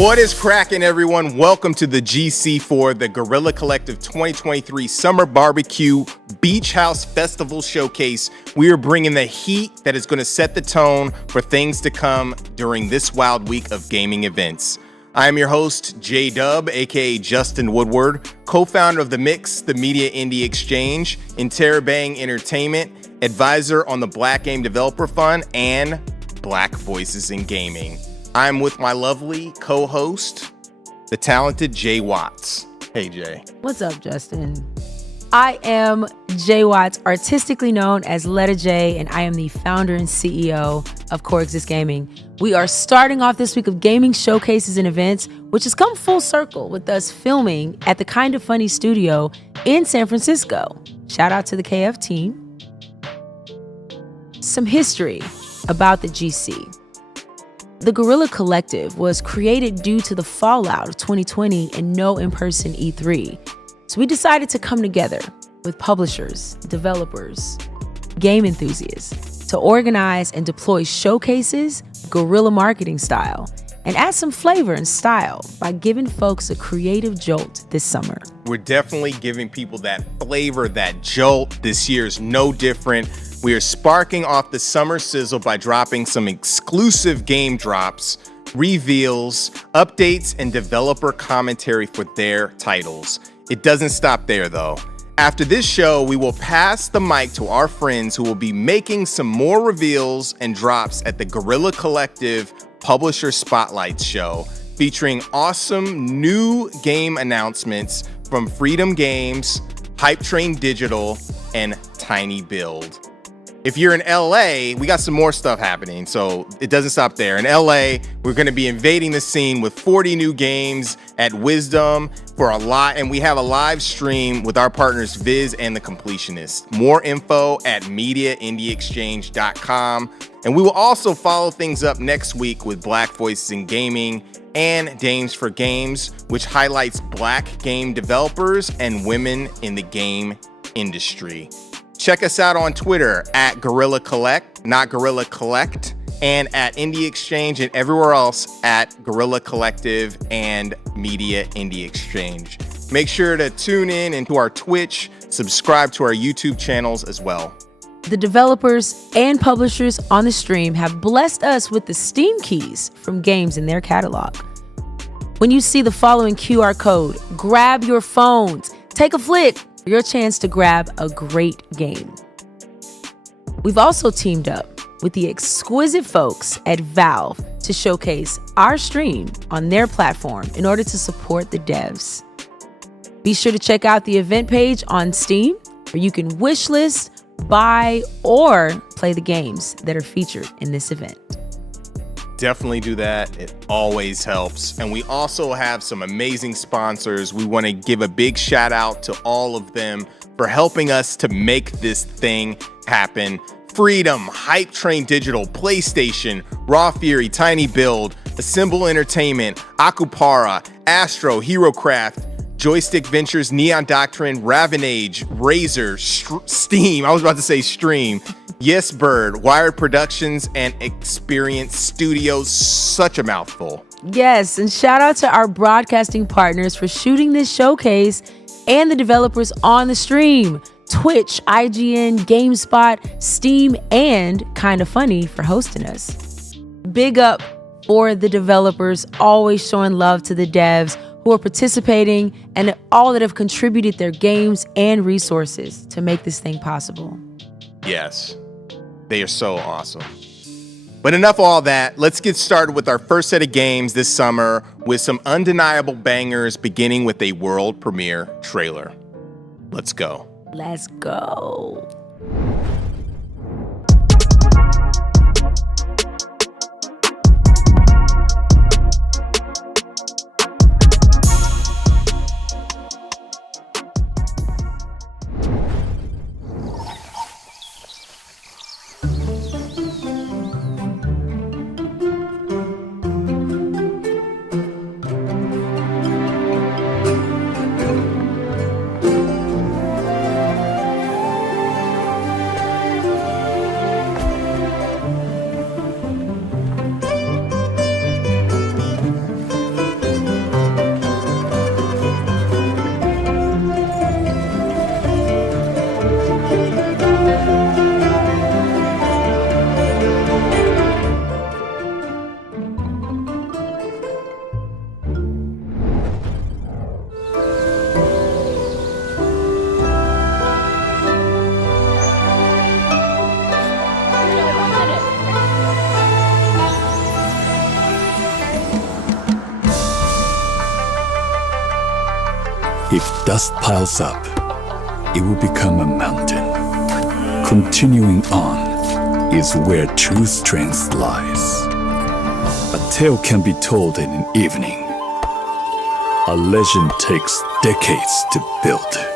What is cracking, everyone? Welcome to the GC for the Guerrilla Collective 2023 Summer Barbecue Beach House Festival Showcase. We are bringing the heat that is going to set the tone for things to come during this wild week of gaming events. I am your host, J-Dub, aka Justin Woodward, co-founder of The Mix, the Media Indie Exchange, Interrobang Entertainment, advisor on the Black Game Developer Fund, and Black Voices in Gaming. I'm with my lovely co-host, the talented Jay Watts. Hey, Jay. What's up, Justin? I am Jay Watts, artistically known as Letta J, and I am the founder and CEO of Coexist Gaming. We are starting off this week of gaming showcases and events, which has come full circle with us filming at the Kinda Funny studio in San Francisco. Shout out to the KF team. Some history about the GC. The Guerrilla Collective was created due to the fallout of 2020 and no in-person E3. So we decided to come together with publishers, developers, game enthusiasts to organize and deploy showcases, guerrilla marketing style, and add some flavor and style by giving folks a creative jolt this summer. We're definitely giving people that flavor, that jolt. This year is no different. We are sparking off the summer sizzle by dropping some exclusive game drops, reveals, updates, and developer commentary for their titles. It doesn't stop there, though. After this show, we will pass the mic to our friends who will be making some more reveals and drops at the Guerrilla Collective Publisher Spotlight Show, featuring awesome new game announcements from Freedom Games, Hype Train Digital, and Tiny Build. If you're in LA, we got some more stuff happening, so it doesn't stop there. In LA, we're going to be invading the scene with 40 new games at Wisdom for a lot, and we have a live stream with our partners Viz and The Completionist. More info at mediaindieexchange.com. And we will also follow things up next week with Black Voices in Gaming and Dames for Games, which highlights Black game developers and women in the game industry. Check us out on Twitter at Guerrilla Collect, not Guerrilla Collect, and at Indie Exchange, and everywhere else at Guerrilla Collective and Media Indie Exchange. Make sure to tune in into our Twitch, subscribe to our YouTube channels as well. The developers and publishers on the stream have blessed us with the Steam keys from games in their catalog. When you see the following QR code, grab your phones, take a flick, for your chance to grab a great game. We've also teamed up with the exquisite folks at Valve to showcase our stream on their platform in order to support the devs. Be sure to check out the event page on Steam, where you can wishlist, buy, or play the games that are featured in this event. Definitely do that. It always helps. And we also have some amazing sponsors. We want to give a big shout out to all of them for helping us to make this thing happen. Freedom, Hype Train Digital, PlayStation, Raw Fury, Tiny Build, Assemble Entertainment, Akupara, Astro, HeroCraft, Joystick Ventures, Neon Doctrine, Ravenage, Razer, Steam, I was about to say Stream, Yes Bird, Wired Productions, and Experience Studios. Such a mouthful. Yes, and shout out to our broadcasting partners for shooting this showcase and the developers on the stream. Twitch, IGN, GameSpot, Steam, and Kinda Funny for hosting us. Big up for the developers, always showing love to the devs who are participating and all that have contributed their games and resources to make this thing possible. Yes, they are so awesome. But enough of all that. Let's get started with our first set of games this summer with some undeniable bangers, beginning with a world premiere trailer. Let's go. Let's go. If dust piles up, it will become a mountain. Continuing on is where true strength lies. A tale can be told in an evening. A legend takes decades to build.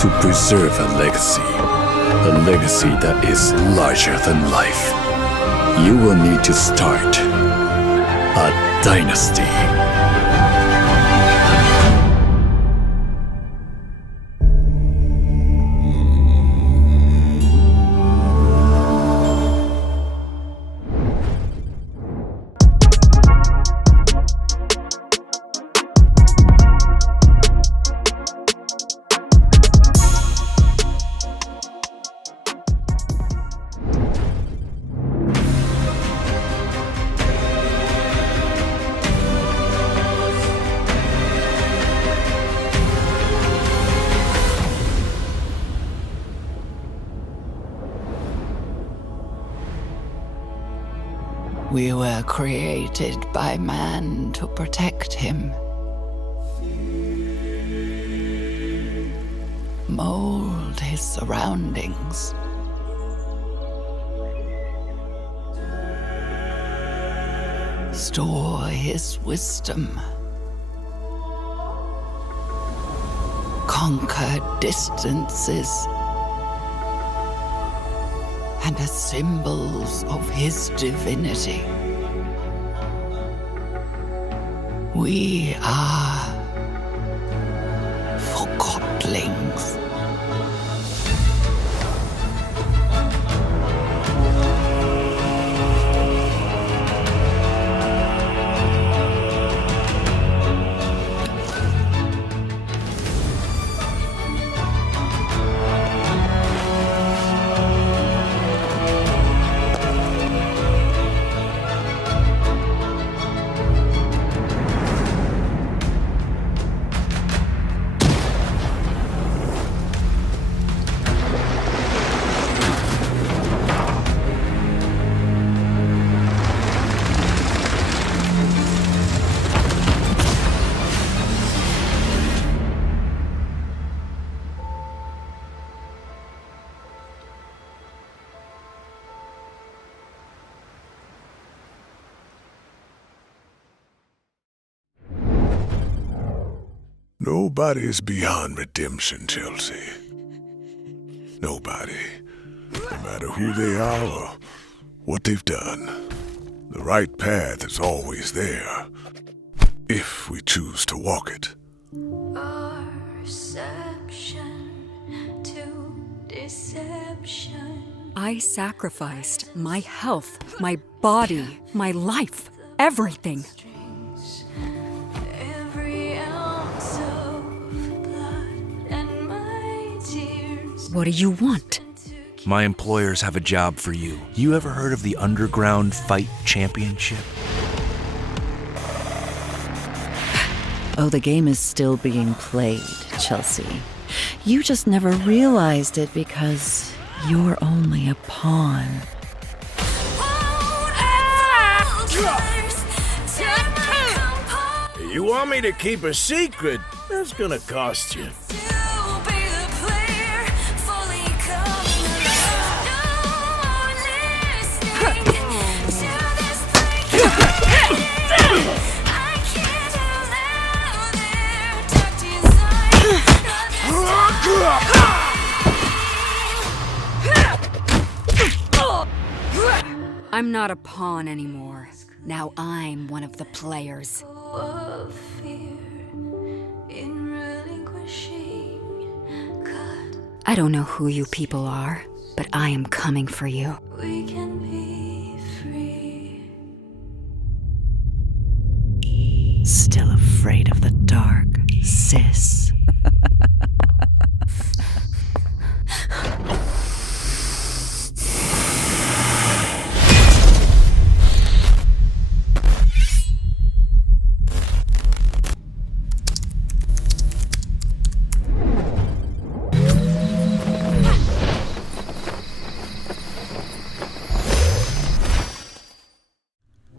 To preserve a legacy that is larger than life, you will need to start a dynasty. We were created by man to protect him. Mold his surroundings. Store his wisdom. Conquer distances. And as symbols of his divinity. We are forgotlings. Nobody's beyond redemption, Chelsea. Nobody. No matter who they are or what they've done. The right path is always there, if we choose to walk it. Perception to deception. I sacrificed my health, my body, my life, everything. What do you want? My employers have a job for you. You ever heard of the Underground Fight Championship? Oh, the game is still being played, Chelsea. You just never realized it because you're only a pawn. You want me to keep a secret? That's gonna cost you. I'm not a pawn anymore. Now I'm one of the players. I don't know who you people are, but I am coming for you. We can be free. sis.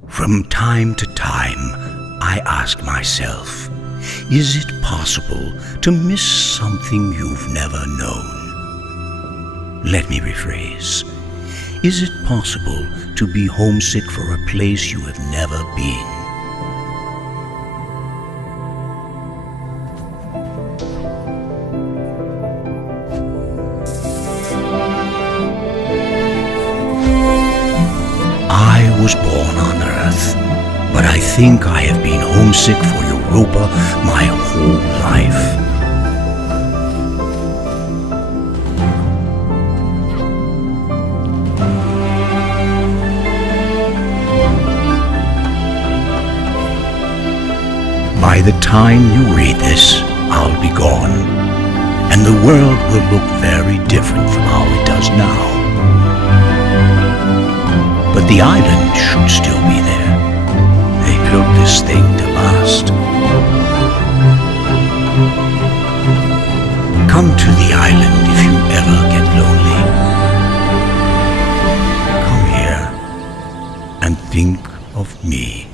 From time to time, I ask myself, is it possible to miss something you've never known? Let me rephrase. Is it possible to be homesick for a place you have never been? I was born on Earth, but I think I have been homesick for Europa my whole life. By the time you read this, I'll be gone, and the world will look very different from how it does now. But the island should still be there. They built this thing to last. Come to the island if you ever get lonely. Come here and think of me.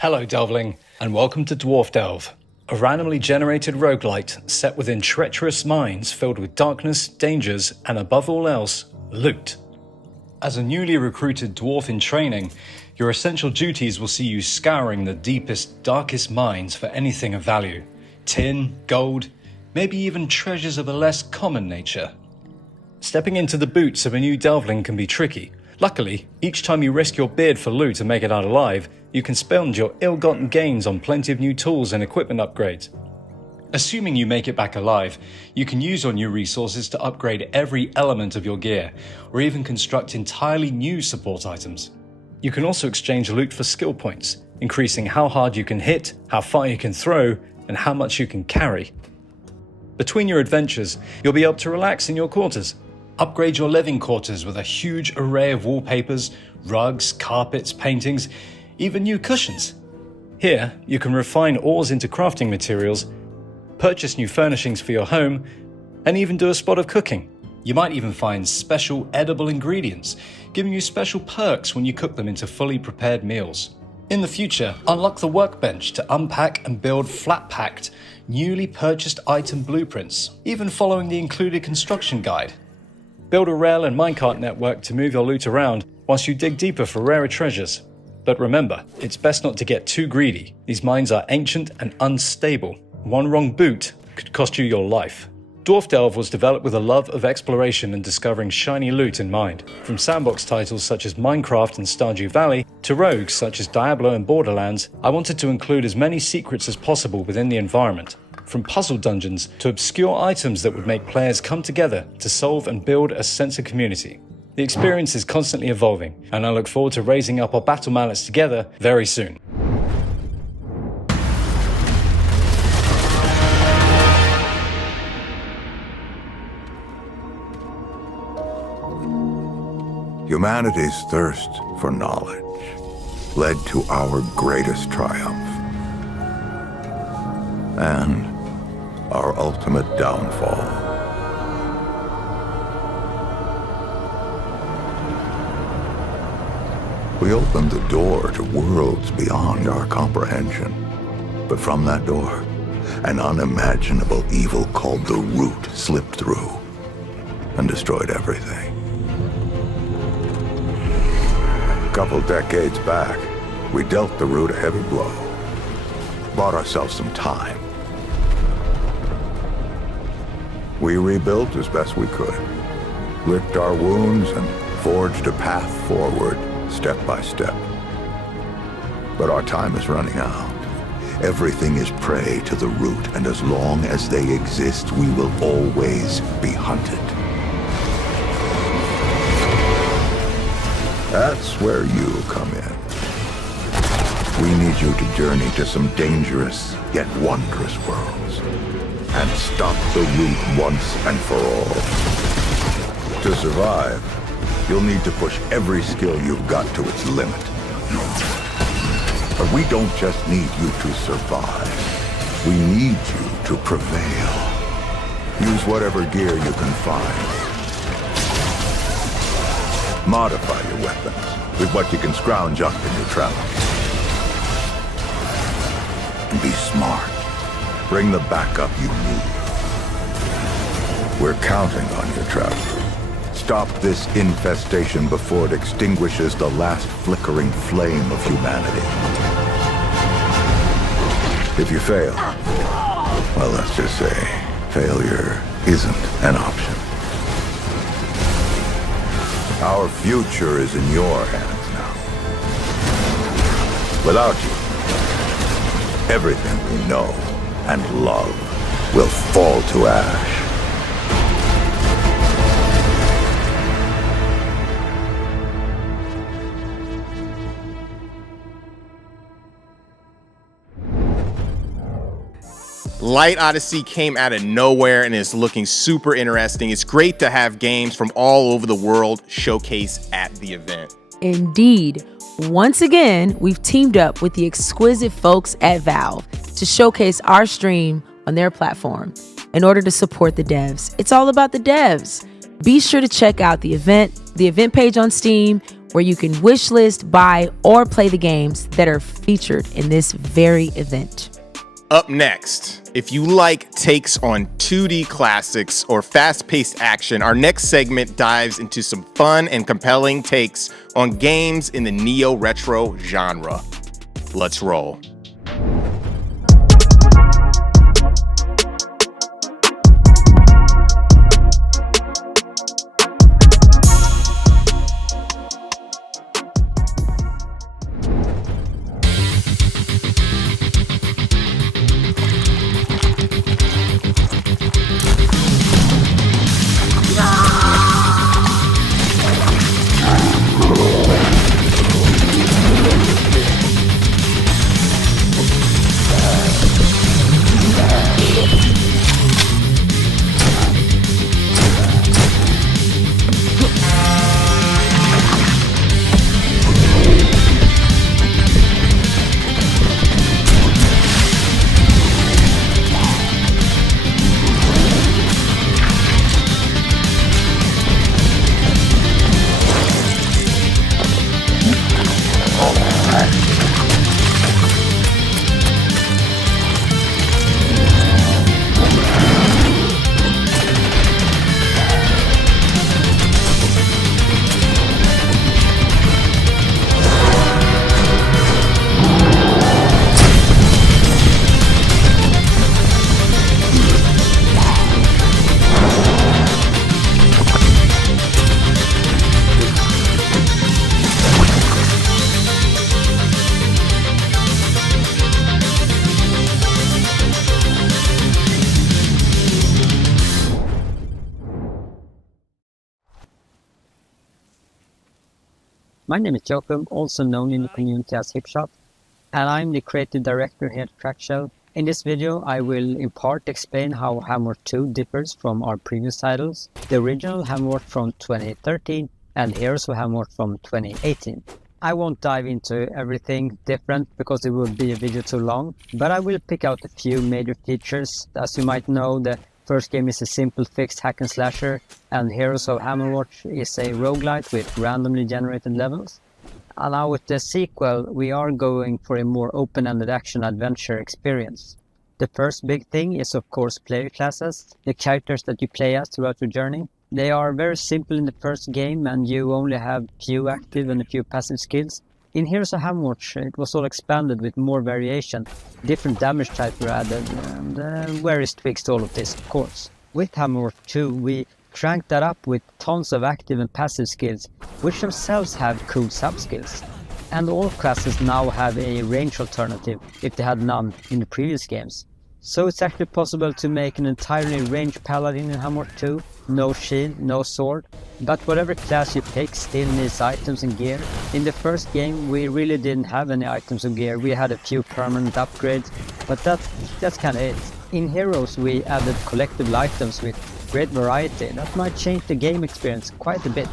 Hello, Delvling, and welcome to Dwarf Delve, a randomly generated roguelite set within treacherous mines filled with darkness, dangers, and above all else, loot. As a newly recruited dwarf in training, your essential duties will see you scouring the deepest, darkest mines for anything of value. Tin, gold, maybe even treasures of a less common nature. Stepping into the boots of a new Delvling can be tricky. Luckily, each time you risk your beard for loot and make it out alive, you can spend your ill-gotten gains on plenty of new tools and equipment upgrades. Assuming you make it back alive, you can use your new resources to upgrade every element of your gear, or even construct entirely new support items. You can also exchange loot for skill points, increasing how hard you can hit, how far you can throw, and how much you can carry. Between your adventures, you'll be able to relax in your quarters. Upgrade your living quarters with a huge array of wallpapers, rugs, carpets, paintings, even new cushions. Here, you can refine ores into crafting materials, purchase new furnishings for your home, and even do a spot of cooking. You might even find special edible ingredients, giving you special perks when you cook them into fully prepared meals. In the future, unlock the workbench to unpack and build flat-packed, newly purchased item blueprints, even following the included construction guide. Build a rail and minecart network to move your loot around whilst you dig deeper for rarer treasures. But remember, it's best not to get too greedy. These mines are ancient and unstable. One wrong boot could cost you your life. Dwarf Delve was developed with a love of exploration and discovering shiny loot in mind. From sandbox titles such as Minecraft and Stardew Valley to rogues such as Diablo and Borderlands, I wanted to include as many secrets as possible within the environment. From puzzle dungeons to obscure items that would make players come together to solve and build a sense of community. The experience is constantly evolving, and I look forward to raising up our battle mallets together very soon. Humanity's thirst for knowledge led to our greatest triumph and our ultimate downfall. We opened the door to worlds beyond our comprehension. But from that door, an unimaginable evil called the Root slipped through and destroyed everything. A couple decades back, we dealt the Root a heavy blow. Bought ourselves some time. We rebuilt as best we could, licked our wounds and forged a path forward, step by step. But our time is running out. Everything is prey to the Root, and as long as they exist, we will always be hunted. That's where you come in. We need you to journey to some dangerous yet wondrous worlds and stop the Root once and for all. To survive, you'll need to push every skill you've got to its limit. But we don't just need you to survive. We need you to prevail. Use whatever gear you can find. Modify your weapons with what you can scrounge up in your travels. And be smart. Bring the backup you need. We're counting on your travel. Stop this infestation before it extinguishes the last flickering flame of humanity. If you fail, well, let's just say failure isn't an option. Our future is in your hands now. Without you, everything we know and love will fall to ash. Light Odyssey came out of nowhere and is looking super interesting. It's great to have games from all over the world showcase at the event. Indeed. Once again, we've teamed up with the exquisite folks at Valve to showcase our stream on their platform in order to support the devs. It's all about the devs. Be sure to check out the event page on Steam, where you can wishlist, buy, or play the games that are featured in this very event. Up next, if you like takes on 2D classics or fast-paced action, our next segment dives into some fun and compelling takes on games in the neo-retro genre. Let's roll. My name is Jacob, also known in the community as Hipshot, and I'm the creative director here at Crack Show. In this video, I will in part explain how Hammer 2 differs from our previous titles, the original Hammer from 2013 and Heroes of Hammer from 2018. I won't dive into everything different because it would be a video too long, but I will pick out a few major features. As you might know, the first game is a simple fixed hack and slasher, and Heroes of Hammerwatch is a roguelite with randomly generated levels. And now with the sequel, we are going for a more open-ended action-adventure experience. The first big thing is of course player classes, the characters that you play as throughout your journey. They are very simple in the first game and you only have few active and a few passive skills. In Heroes of Hammerwatch it was all expanded with more variation, different damage types were added, and various tweaks to all of this of course. With Hammerwatch 2 we cranked that up with tons of active and passive skills, which themselves have cool sub-skills. And all classes now have a range alternative, if they had none in the previous games. So it's actually possible to make an entirely ranged paladin in Hammerwatch 2, no shield, no sword, but whatever class you pick still needs items and gear. In the first game we really didn't have any items or gear, we had a few permanent upgrades, but that's kinda it. In Heroes we added collectible items with great variety that might change the game experience quite a bit.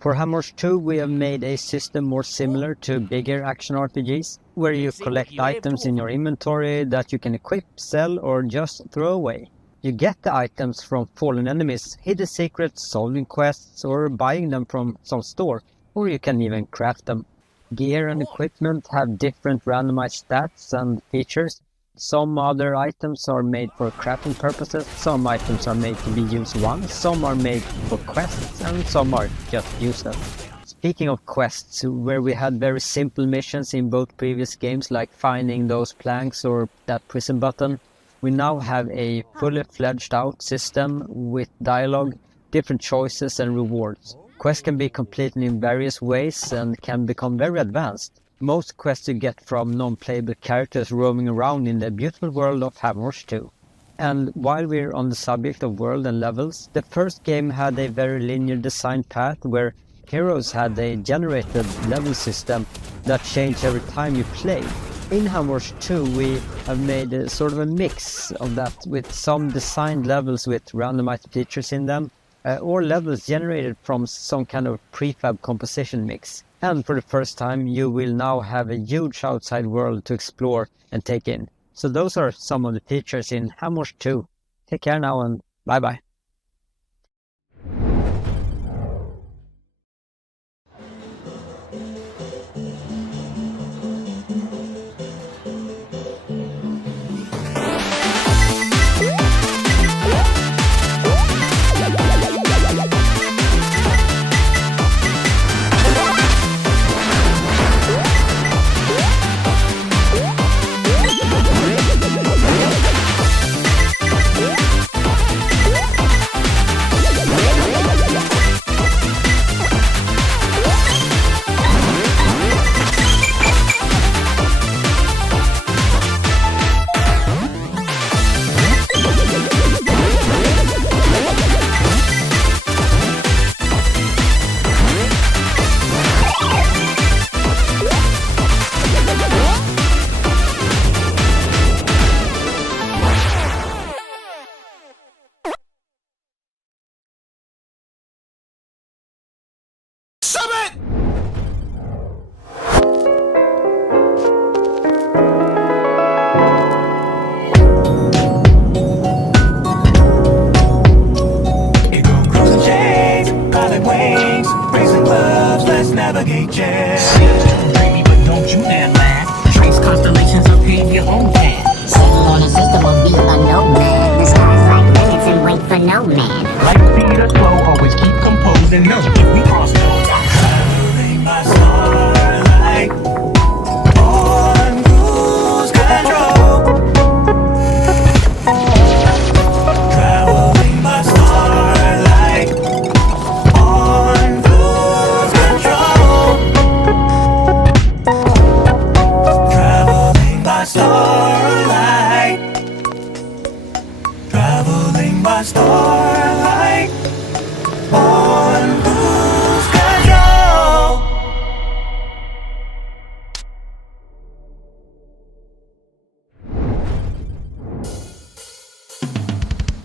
For Hammerwatch 2 we have made a system more similar to bigger action RPGs, where you collect items in your inventory that you can equip, sell or just throw away. You get the items from fallen enemies, hidden secrets, solving quests or buying them from some store, or you can even craft them. Gear and equipment have different randomized stats and features. Some other items are made for crafting purposes, some items are made to be used once, some are made for quests, and some are just useless. Speaking of quests, where we had very simple missions in both previous games like finding those planks or that prison button, we now have a fully fledged out system with dialogue, different choices and rewards. Quests can be completed in various ways and can become very advanced. Most quests you get from non-playable characters roaming around in the beautiful world of Hammerwatch 2. And while we're on the subject of world and levels, the first game had a very linear design path where Heroes had a generated level system that changed every time you played. In Hammerwatch 2 we have made a sort of a mix of that with some designed levels with randomized features in them, or levels generated from some kind of prefab composition mix. And for the first time you will now have a huge outside world to explore and take in. So those are some of the features in Hammerwatch 2. Take care now and bye bye. a no man. Light speed or slow, always keep composed and know if we cross those. Traveling by starlight, on cruise control. Traveling by starlight, on cruise control. Traveling by starlight, traveling by starlight, on cruise control.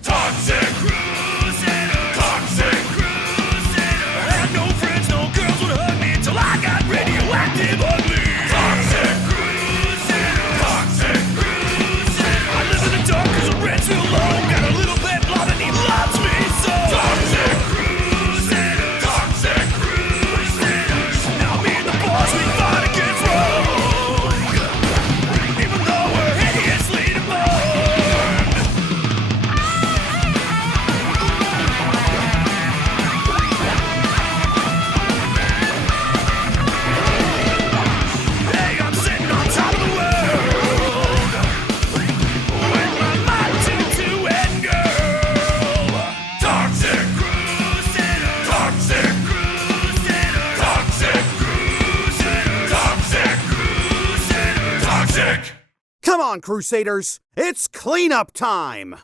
Toxic crusader, toxic crusader. I had no friends, no girls would hug me until I got radioactive ugly. Toxic crusader, toxic crusader. I live in the dark 'cause the rent's real low. Got a little bit blood and he loves me so. Toxic crusader, toxic crusader. Now me and the boss we fight against rogue, even though we're hideously deformed. Hey, I'm sitting on top of the world with my mind to end girl. Toxic crusader, toxic crusader, toxic crusader, toxic crusader, toxic. Come on, Crusaders! It's cleanup time!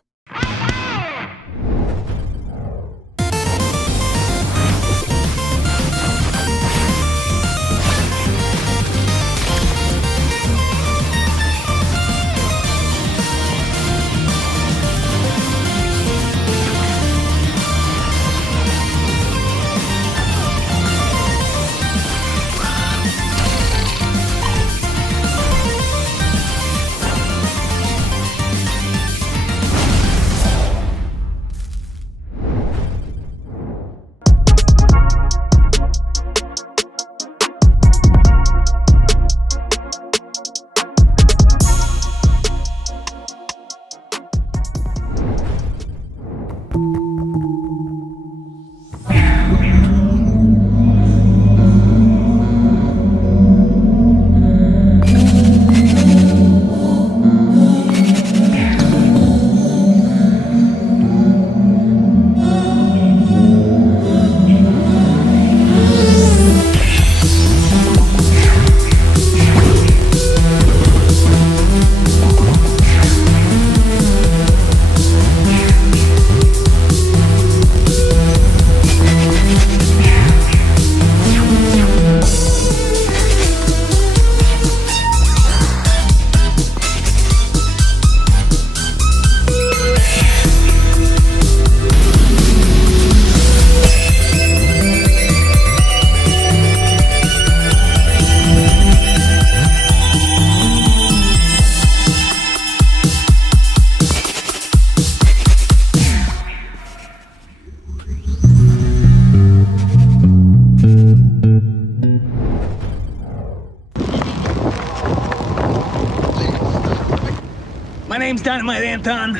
My name's Dynamite Anton.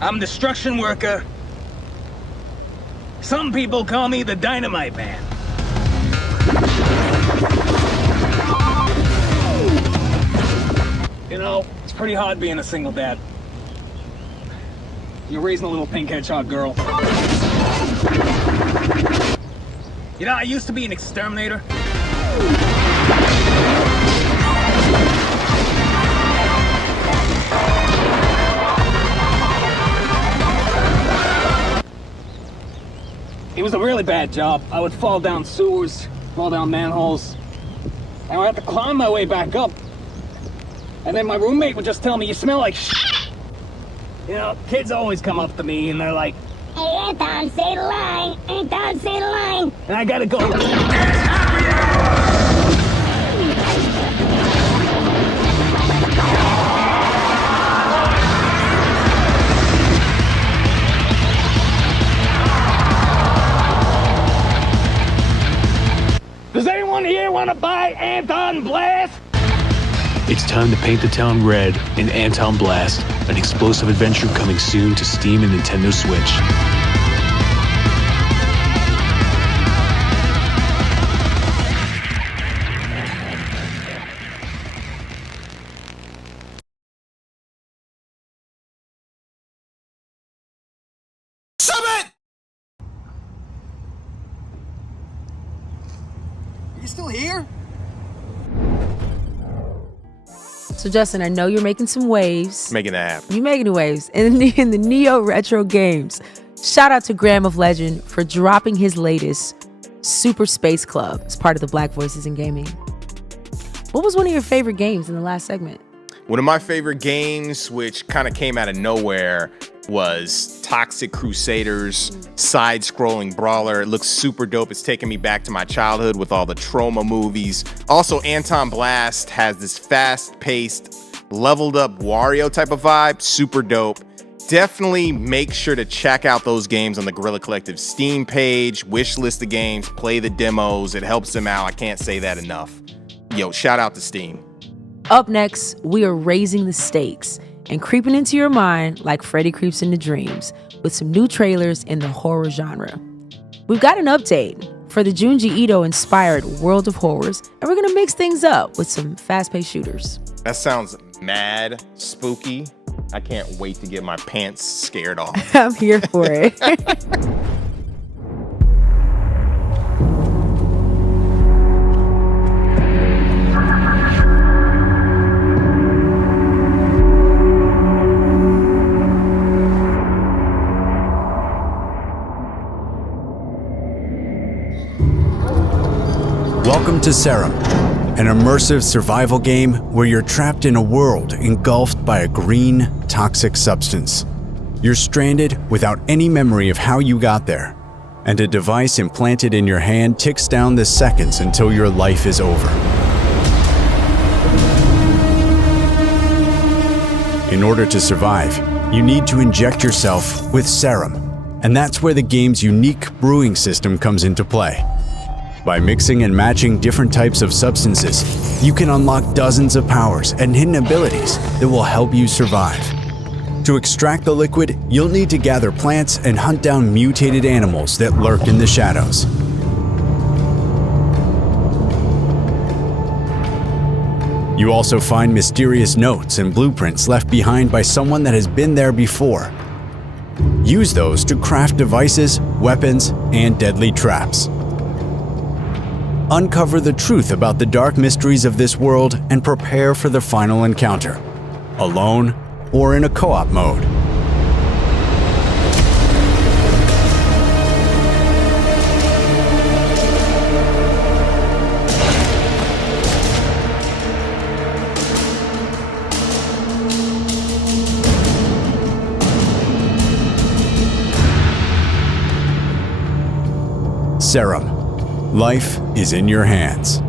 I'm a destruction worker. Some people call me the Dynamite Man. You know, it's pretty hard being a single dad. You're raising a little pink hedgehog girl. You know, I used to be an exterminator. It was a really bad job. I would fall down sewers, fall down manholes, and I would have to climb my way back up. And then my roommate would just tell me, "You smell like shit." You know, kids always come up to me and they're like, Hey, Anton, say the line. Anton, say the line. and I gotta go. Does anyone here want to buy Anton Blast? It's time to paint the town red in Anton Blast, an explosive adventure coming soon to Steam and Nintendo Switch. You still here? So Justin, I know you're making some waves. Making that happen. You making waves in the Neo Retro games. Shout out to Graham of Legend for dropping his latest, Super Space Club, as part of the Black Voices in Gaming. What was one of your favorite games in the last segment? One of my favorite games, which kind of came out of nowhere, was Toxic Crusaders, side-scrolling brawler. It looks super dope. It's taking me back to my childhood with all the Trauma movies. Also, Anton Blast has this fast-paced, leveled-up Wario type of vibe. Super dope. Definitely make sure to check out those games on the Guerrilla Collective Steam page. Wishlist the games, play the demos. It helps them out. I can't say that enough. Yo, shout out to Steam. Up next, we are raising the stakes and creeping into your mind like Freddy creeps into dreams with some new trailers in the horror genre. We've got an update for the Junji Ito-inspired World of Horrors, and we're gonna mix things up with some fast-paced shooters. That sounds mad spooky. I can't wait to get my pants scared off. I'm here for it. Welcome to Serum, an immersive survival game where you're trapped in a world engulfed by a green, toxic substance. You're stranded without any memory of how you got there, and a device implanted in your hand ticks down the seconds until your life is over. In order to survive, you need to inject yourself with serum, and that's where the game's unique brewing system comes into play. By mixing and matching different types of substances, you can unlock dozens of powers and hidden abilities that will help you survive. To extract the liquid, you'll need to gather plants and hunt down mutated animals that lurk in the shadows. You also find mysterious notes and blueprints left behind by someone that has been there before. Use those to craft devices, weapons, and deadly traps. Uncover the truth about the dark mysteries of this world and prepare for the final encounter, alone or in a co-op mode. Serum. Life is in your hands.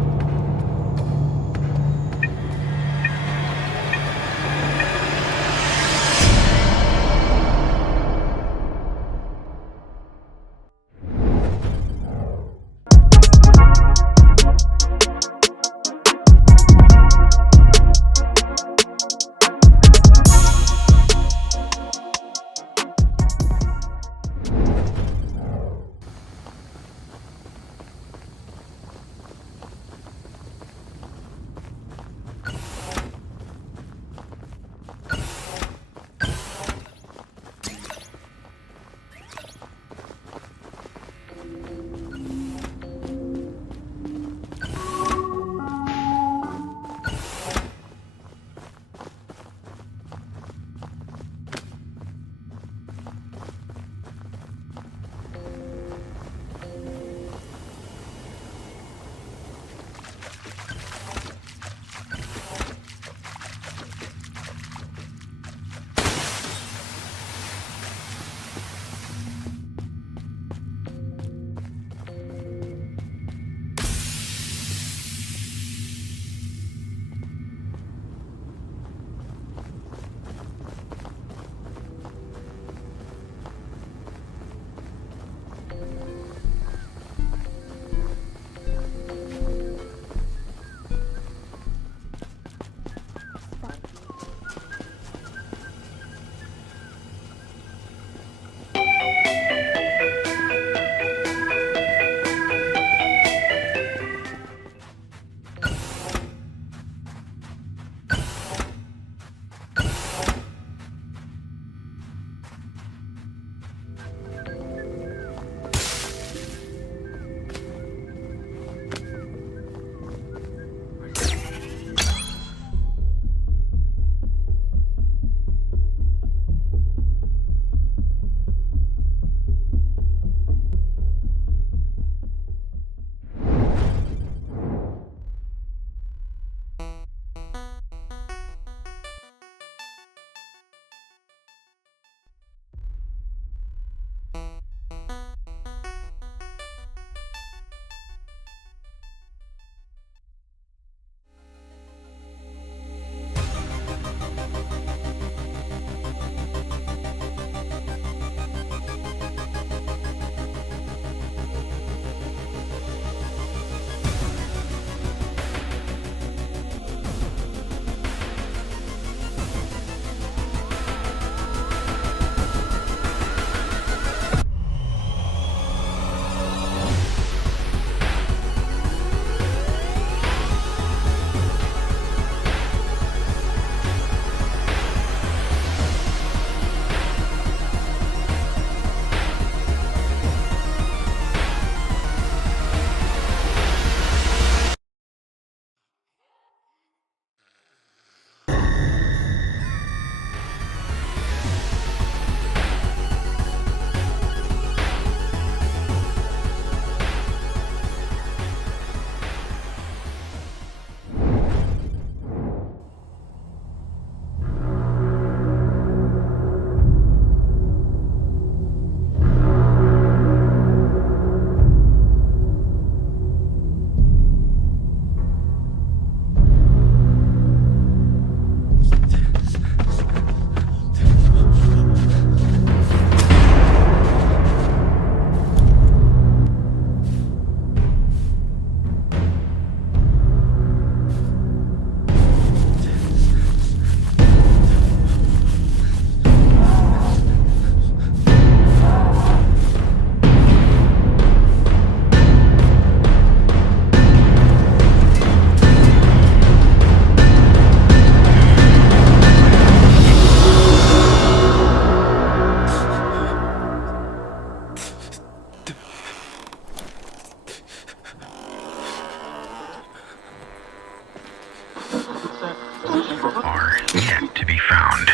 be found.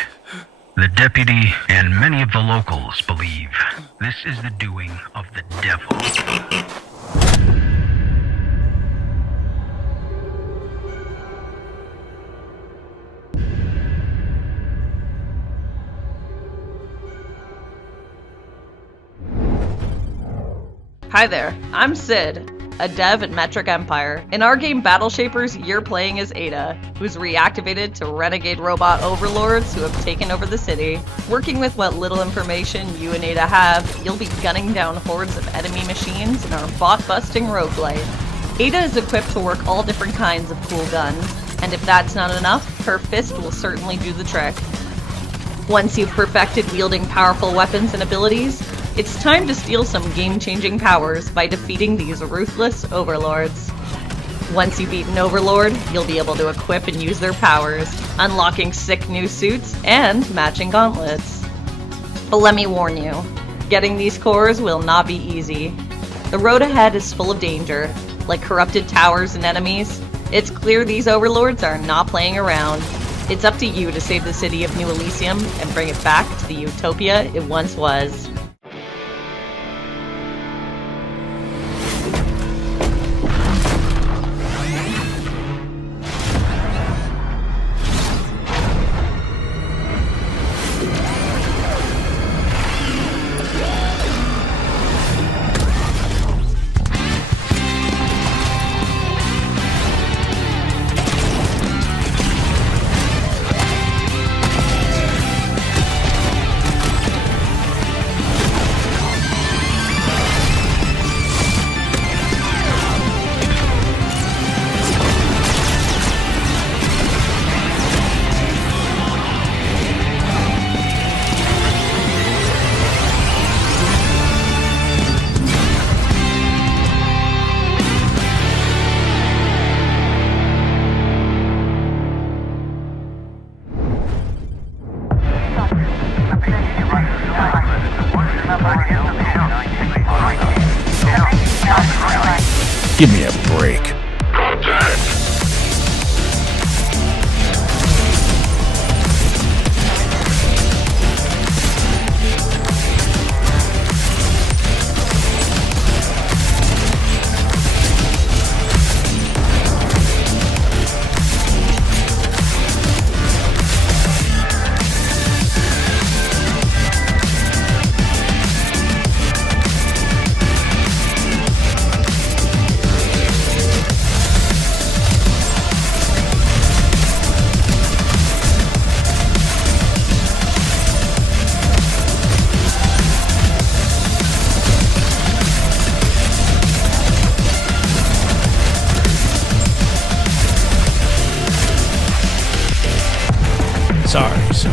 The deputy and many of the locals believe this is the doing of the devil. Hi there, I'm Sid, a dev at Metric Empire. In our game Battle Shapers, you're playing as Ada, who's reactivated to renegade robot overlords who have taken over the city. Working with what little information you and Ada have, you'll be gunning down hordes of enemy machines in our bot-busting roguelite. Ada is equipped to work all different kinds of cool guns, and if that's not enough, her fist will certainly do the trick. Once you've perfected wielding powerful weapons and abilities, it's time to steal some game-changing powers by defeating these ruthless overlords. Once you beat an overlord, you'll be able to equip and use their powers, unlocking sick new suits and matching gauntlets. But let me warn you, getting these cores will not be easy. The road ahead is full of danger, like corrupted towers and enemies. It's clear these overlords are not playing around. It's up to you to save the city of New Elysium and bring it back to the utopia it once was. Give me a break. Sorry, son.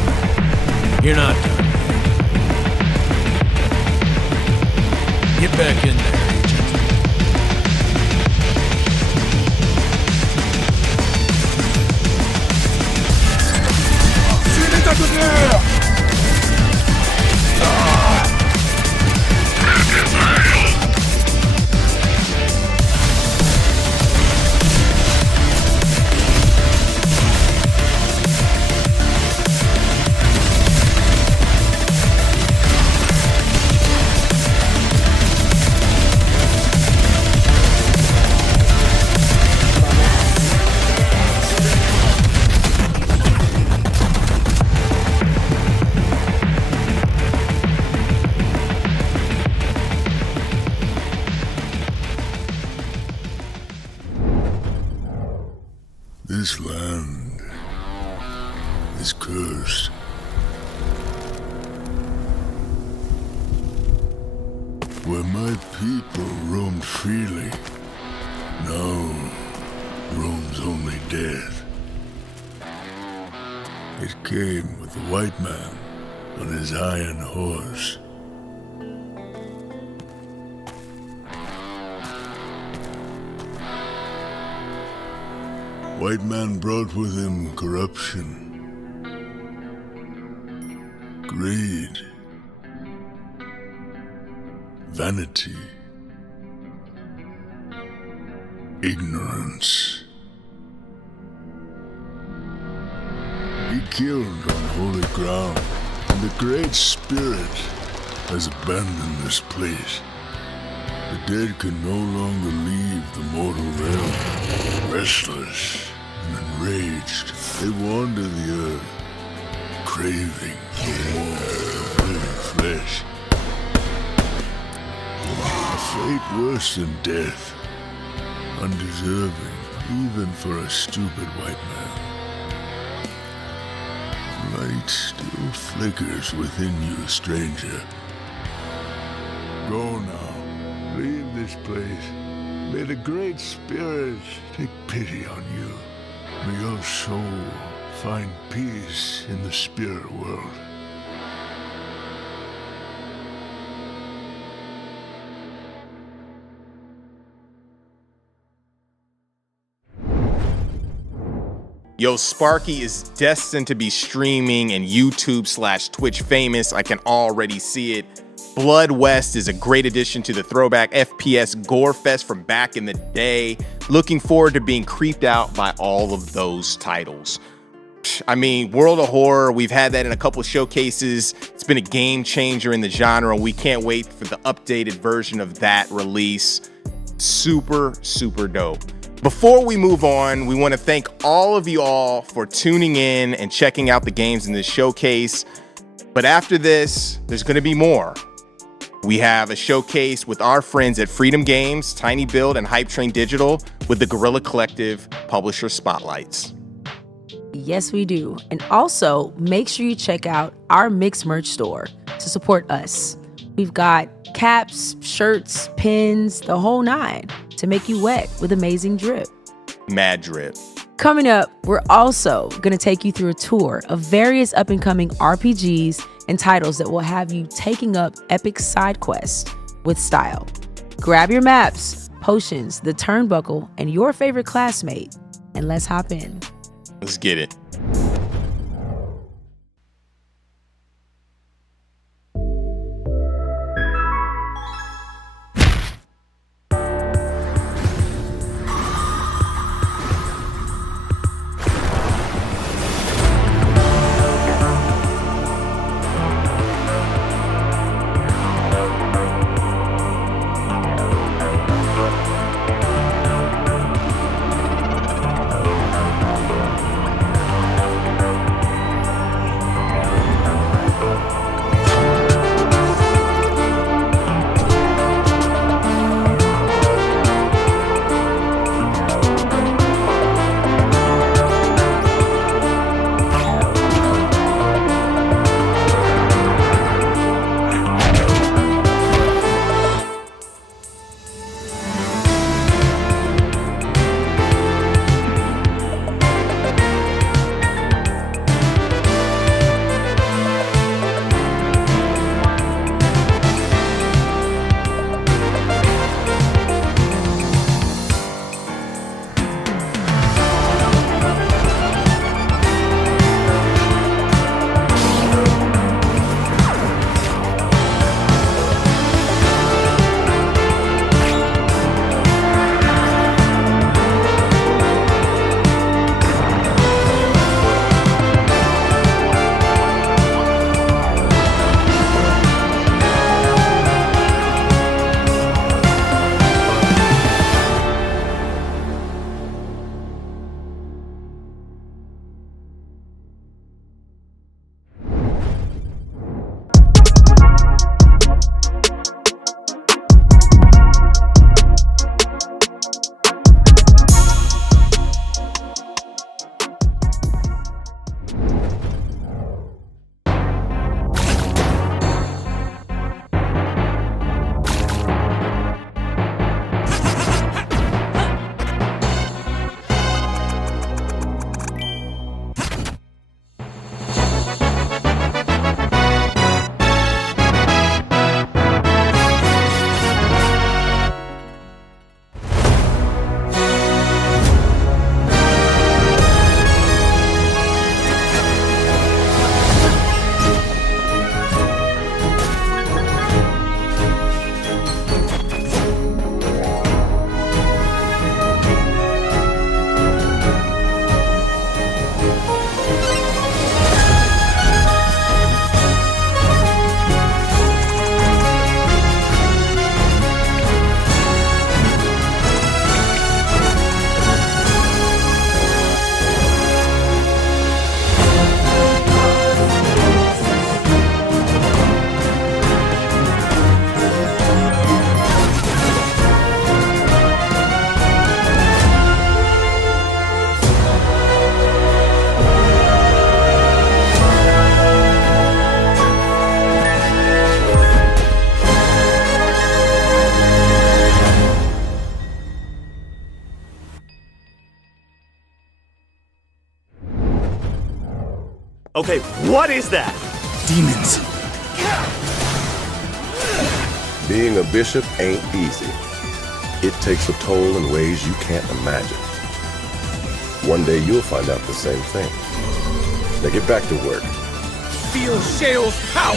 You're not done. Get back in there, This land is cursed. Where my people roamed freely, now roams only death. It came with the white man on his iron horse. White man brought with him corruption, greed, vanity, ignorance. He killed on holy ground, and the Great Spirit has abandoned this place. The dead can no longer leave the mortal realm. Restless and enraged, they wander the earth, craving for more living flesh. A fate worse than death, undeserving even for a stupid white man. Light still flickers within you, stranger. Go now. Leave this place. May the Great Spirit take pity on you. May your soul find peace in the spirit world. Yo, Sparky is destined to be streaming and YouTube/Twitch famous. I can already see it. Blood West is a great addition to the throwback FPS gore fest from back in the day. Looking forward to being creeped out by all of those titles. I mean, World of Horror, we've had that in a couple showcases. It's been a game changer in the genre. We can't wait for the updated version of that release. Super, super dope. Before we move on, we want to thank all of you all for tuning in and checking out the games in this showcase. But after this, there's going to be more. We have a showcase with our friends at Freedom Games, Tiny Build, and Hype Train Digital with the Guerrilla Collective Publisher Spotlights. Yes, we do. And also, make sure you check out our Mixed merch store to support us. We've got caps, shirts, pins, the whole nine to make you wet with amazing drip. Mad drip. Coming up, we're also going to take you through a tour of various up-and-coming RPGs and titles that will have you taking up epic side quests with style. Grab your maps, potions, the turnbuckle, and your favorite classmate, and let's hop in. Let's get it. Okay, what is that? Demons. Being a bishop ain't easy. It takes a toll in ways you can't imagine. One day you'll find out the same thing. Now get back to work. Feel Shale's power!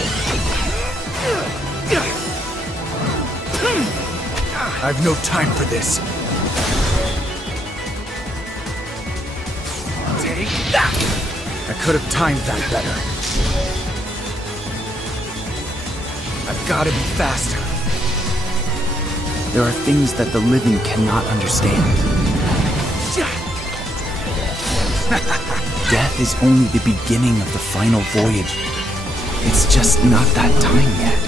I've no time for this. Take that! I could have timed that better. I've got to be faster. There are things that the living cannot understand. Death is only the beginning of the final voyage. It's just not that time yet.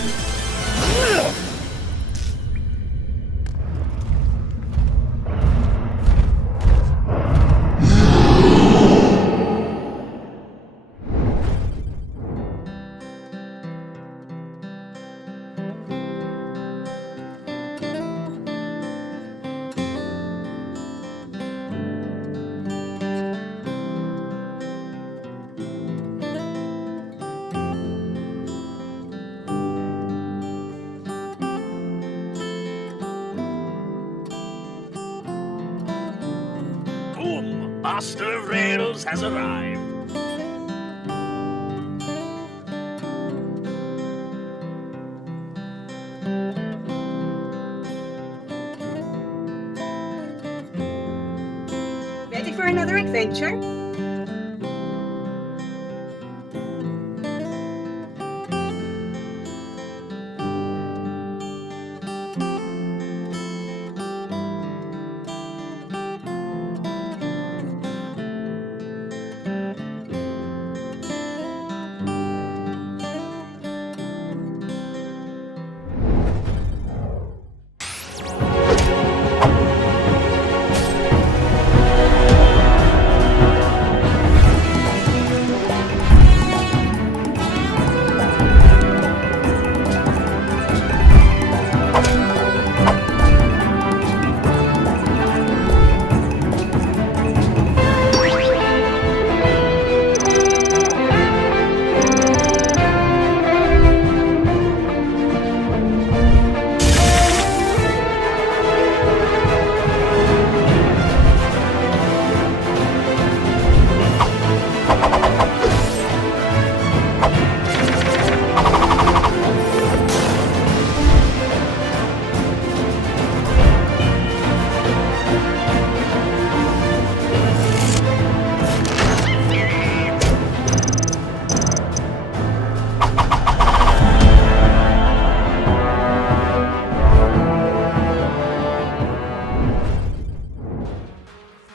Boom! Master Rails has arrived. Ready for another adventure?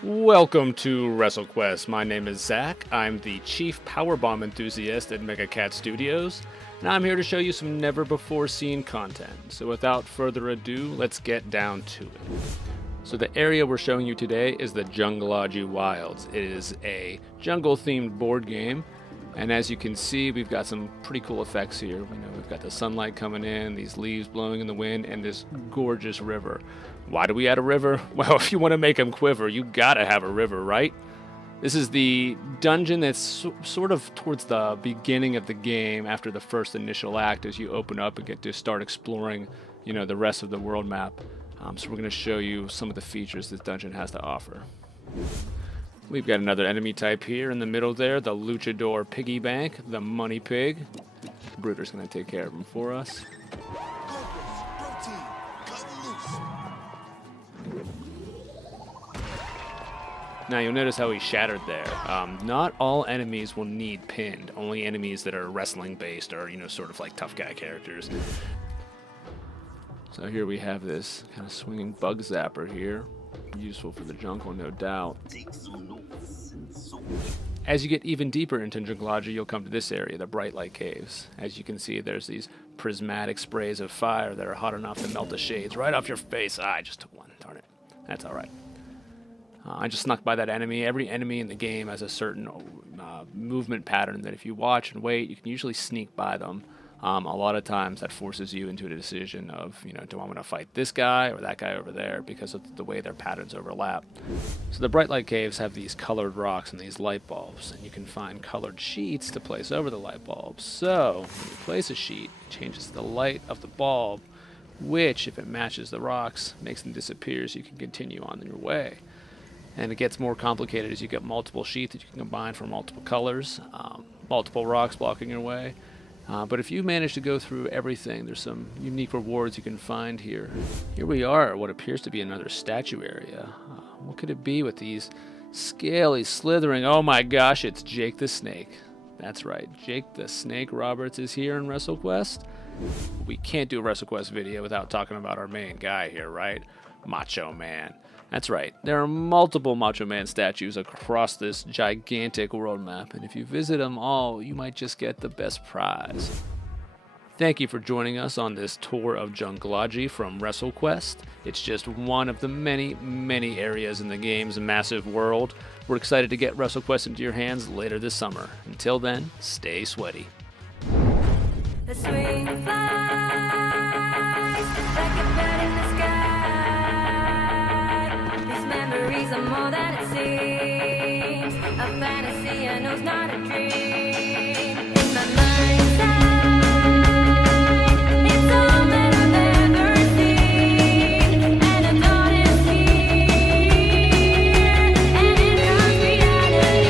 Welcome to WrestleQuest. My name is Zach. I'm the chief powerbomb enthusiast at MegaCat Studios, and I'm here to show you some never-before-seen content. So without further ado, let's get down to it. So the area we're showing you today is the Jungleology Wilds. It is a jungle-themed board game, and as you can see, we've got some pretty cool effects here. We've got the sunlight coming in, these leaves blowing in the wind, and this gorgeous river. Why do we add a river? Well, if you want to make them quiver, you gotta have a river, right? This is the dungeon that's sort of towards the beginning of the game after the first initial act as you open up and get to start exploring, the rest of the world map. So we're going to show you some of the features this dungeon has to offer. We've got another enemy type here in the middle there, the Luchador Piggy Bank, the Money Pig. Bruder's going to take care of him for us. Now you'll notice how he shattered there. Not all enemies will need pinned, only enemies that are wrestling based or, sort of like tough guy characters. So here we have this kind of swinging bug zapper here. Useful for the jungle, no doubt. As you get even deeper into Jungleology, you'll come to this area, the Bright Light Caves. As you can see, there's these prismatic sprays of fire that are hot enough to melt the shades right off your face. I just took one, darn it. That's all right. I just snuck by that enemy. Every enemy in the game has a certain movement pattern that if you watch and wait, you can usually sneak by them. A lot of times that forces you into a decision of, do I want to fight this guy or that guy over there because of the way their patterns overlap. So the bright light caves have these colored rocks and these light bulbs, and you can find colored sheets to place over the light bulbs. So when you place a sheet, it changes the light of the bulb, which, if it matches the rocks, makes them disappear so you can continue on your way. And it gets more complicated as you get multiple sheets that you can combine from multiple colors, multiple rocks blocking your way. But if you manage to go through everything, there's some unique rewards you can find here. Here we are at what appears to be another statue area. What could it be with these scaly, slithering... Oh my gosh, it's Jake the Snake. That's right, Jake the Snake Roberts is here in WrestleQuest. We can't do a WrestleQuest video without talking about our main guy here, right? Macho Man. That's right, there are multiple Macho Man statues across this gigantic world map, and if you visit them all, you might just get the best prize. Thank you for joining us on this tour of Jungleology from WrestleQuest. It's just one of the many, many areas in the game's massive world. We're excited to get WrestleQuest into your hands later this summer. Until then, stay sweaty. The swing flies like a bird in the sky. These memories are more than it seems. A fantasy I know's not a dream. In my mind's eye, it's all that I've ever seen. And I thought it's here, and it comes reality.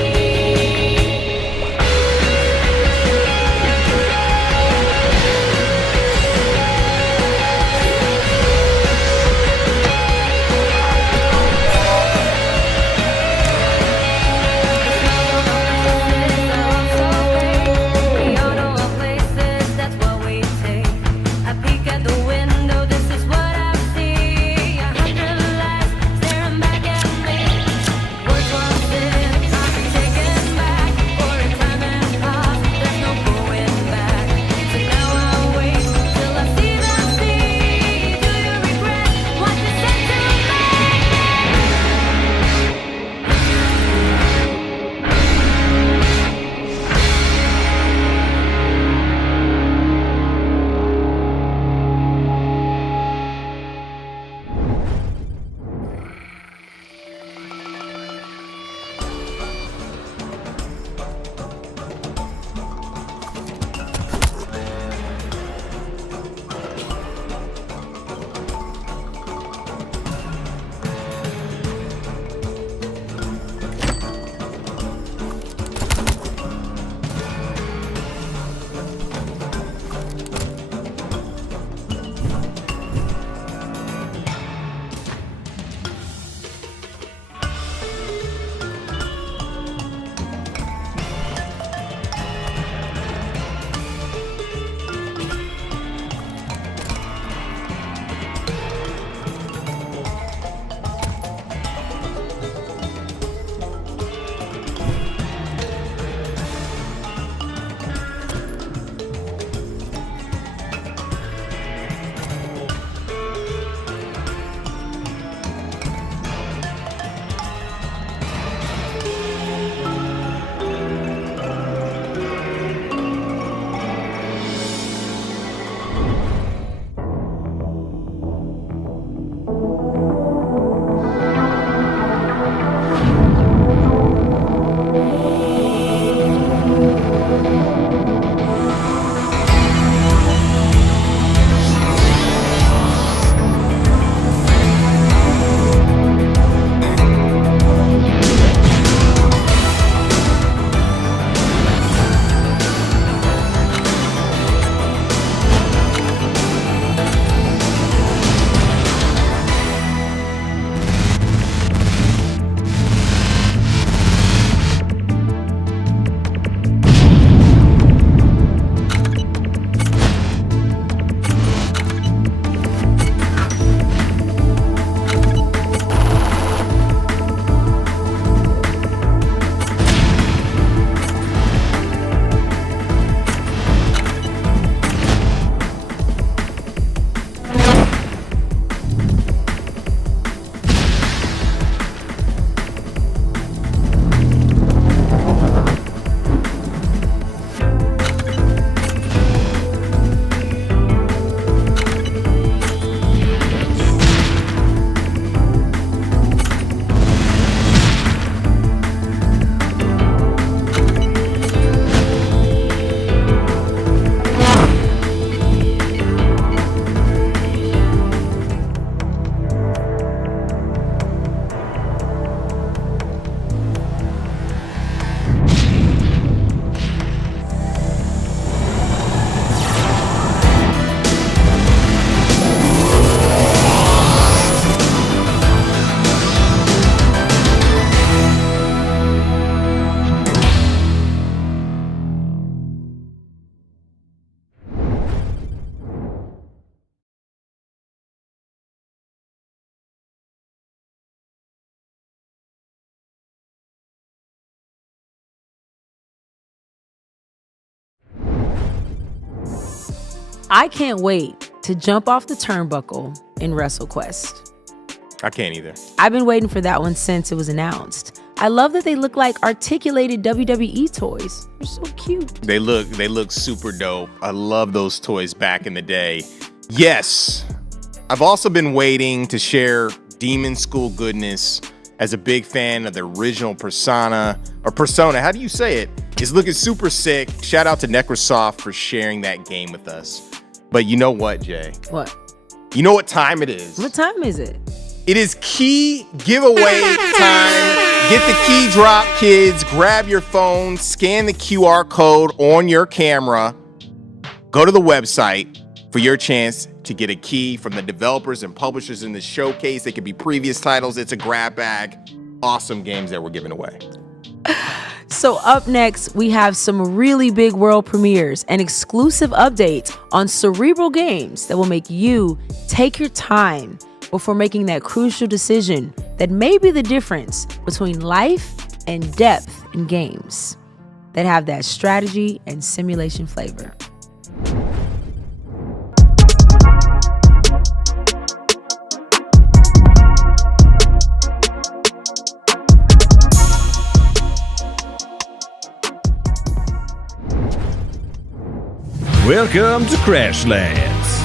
I can't wait to jump off the turnbuckle in WrestleQuest. I can't either. I've been waiting for that one since it was announced. I love that they look like articulated WWE toys. They're so cute. They look super dope. I love those toys back in the day. Yes, I've also been waiting to share Demon School goodness. As a big fan of the original Persona, how do you say it? It's looking super sick. Shout out to Necrosoft for sharing that game with us. But you know what, Jay? What? You know what time it is? What time is it? It is key giveaway time. Get the key drop, kids. Grab your phone, scan the QR code on your camera. Go to the website for your chance to get a key from the developers and publishers in the showcase. They could be previous titles. It's a grab bag. Awesome games that we're giving away. So up next, we have some really big world premieres and exclusive updates on Cerebral games that will make you take your time before making that crucial decision that may be the difference between life and depth in games that have that strategy and simulation flavor. Welcome to Crashlands.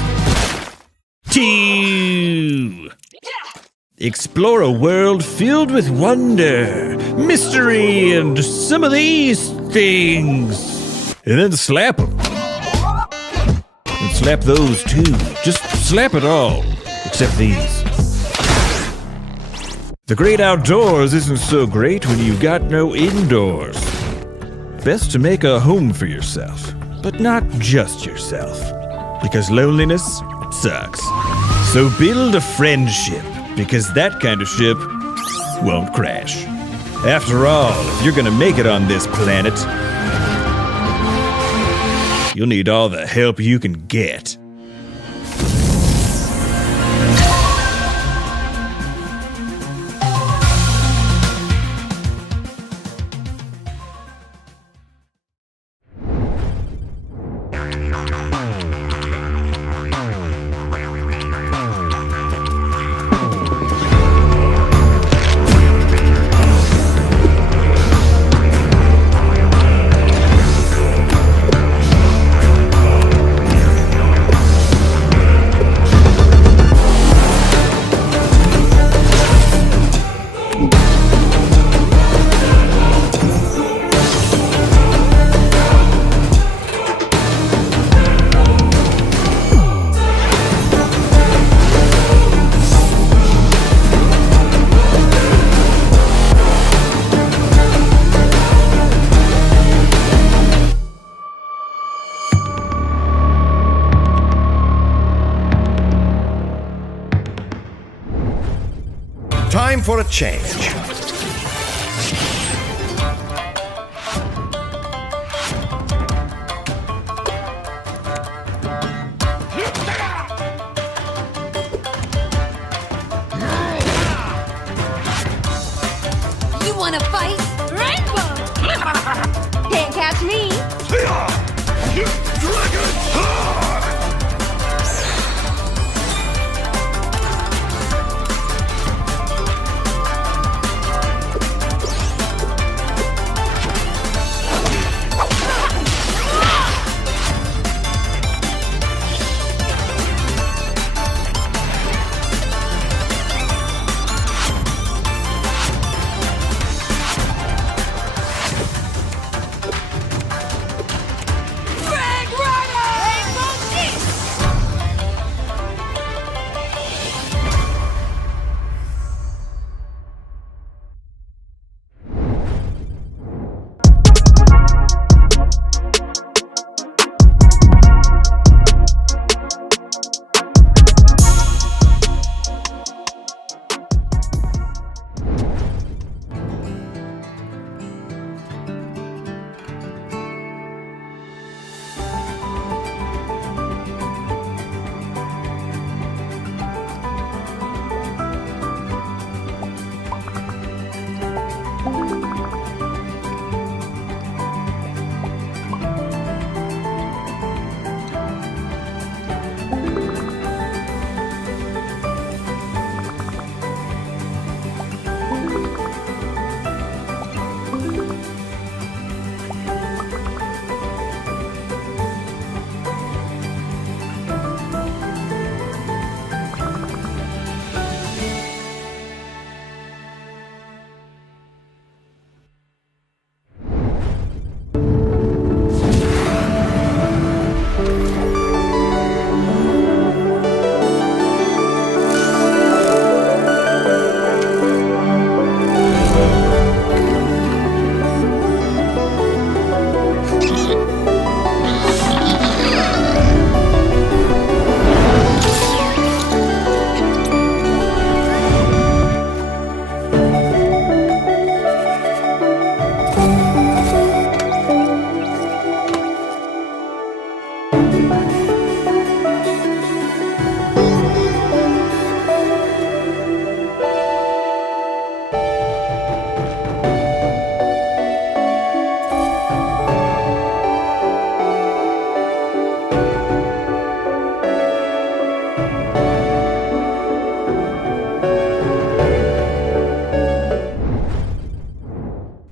2. Explore a world filled with wonder, mystery, and some of these things. And then slap them. And slap those too. Just slap it all. Except these. The great outdoors isn't so great when you've got no indoors. Best to make a home for yourself. But not just yourself, because loneliness sucks. So build a friendship, because that kind of ship won't crash. After all, if you're gonna make it on this planet, you'll need all the help you can get. Time for a change. You wanna fight? Rainbow! Can't catch me!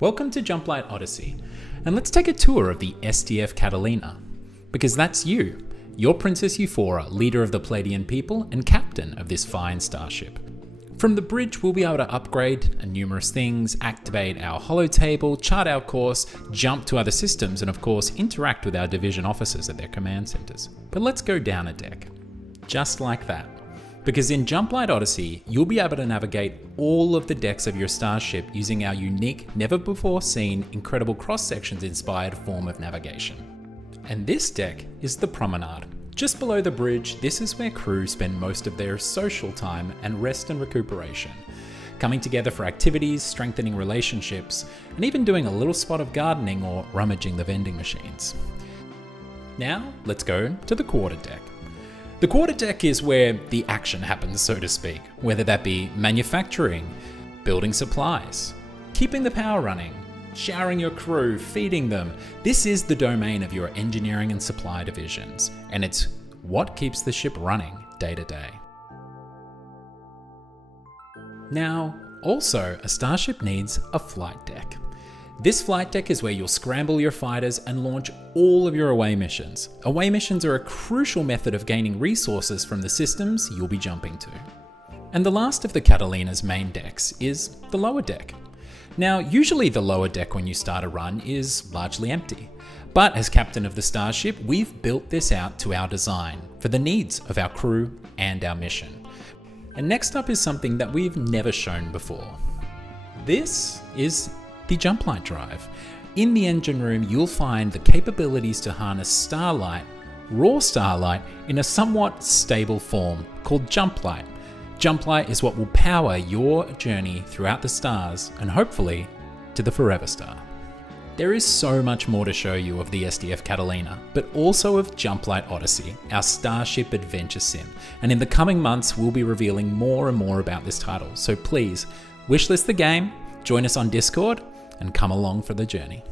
Welcome to Jumplight Odyssey, and let's take a tour of the SDF Catalina, because that's you. You're Princess Euphora, leader of the Palladian people and captain of this fine starship. From the bridge, we'll be able to upgrade numerous things, activate our holotable, chart our course, jump to other systems, and of course interact with our division officers at their command centers. But let's go down a deck. Just like that. Because in Jumplight Odyssey, you'll be able to navigate all of the decks of your starship using our unique, never-before-seen, incredible cross-sections inspired form of navigation. And this deck is the Promenade. Just below the bridge, this is where crew spend most of their social time and rest and recuperation, coming together for activities, strengthening relationships, and even doing a little spot of gardening or rummaging the vending machines. Now, let's go to the quarterdeck. The quarterdeck is where the action happens, so to speak, whether that be manufacturing, building supplies, keeping the power running, showering your crew, feeding them. This is the domain of your engineering and supply divisions, and it's what keeps the ship running day to day. Now, also, a starship needs a flight deck. This flight deck is where you'll scramble your fighters and launch all of your away missions. Away missions are a crucial method of gaining resources from the systems you'll be jumping to. And the last of the Catalina's main decks is the lower deck. Now, usually the lower deck when you start a run is largely empty. But as captain of the starship, we've built this out to our design for the needs of our crew and our mission. And next up is something that we've never shown before. This is the Jumplight Drive. In the engine room, you'll find the capabilities to harness starlight, raw starlight, in a somewhat stable form called Jumplight. Jumplight is what will power your journey throughout the stars and hopefully to the Forever Star. There is so much more to show you of the SDF Catalina, but also of Jumplight Odyssey, our Starship Adventure Sim. And in the coming months, we'll be revealing more and more about this title. So please, wishlist the game, join us on Discord, and come along for the journey.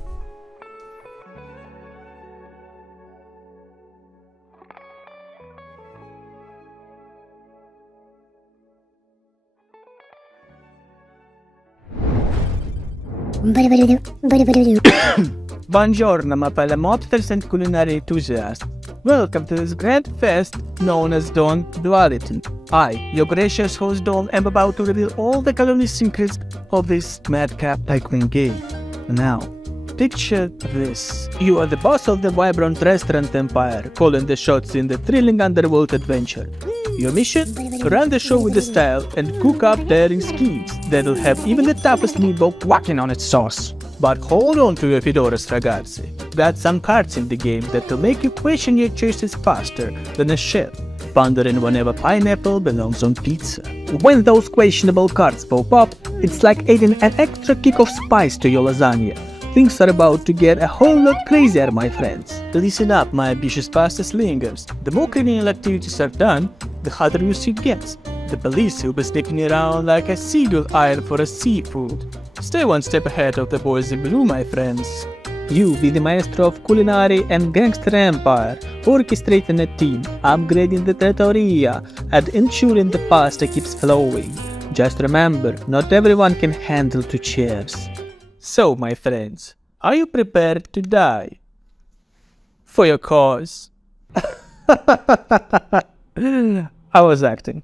Buongiorno, my fellow mobsters and culinary enthusiasts. Welcome to this grand fest known as Dawn Duality. I, your gracious host Dawn, am about to reveal all the culinary secrets of this madcap tycoon game. Now, picture this. You are the boss of the vibrant restaurant empire, calling the shots in the thrilling underworld adventure. Your mission? Run the show with the style and cook up daring schemes that'll have even the toughest meatball quacking on its sauce. But hold on to your fedoras, ragazzi. Got some cards in the game that'll make you question your choices faster than a chef, pondering whenever pineapple belongs on pizza. When those questionable cards pop up, it's like adding an extra kick of spice to your lasagna. Things are about to get a whole lot crazier, my friends. Listen up, my ambitious pasta slingers. The more criminal activities are done, the harder your suit gets. The police will be sniffing around like a seagull eyed for a seafood. Stay one step ahead of the boys in blue, my friends. You be the maestro of culinary and gangster empire, orchestrating a team, upgrading the trattoria, and ensuring the pasta keeps flowing. Just remember, not everyone can handle 2 chairs. So, my friends, are you prepared to die? For your cause. I was acting.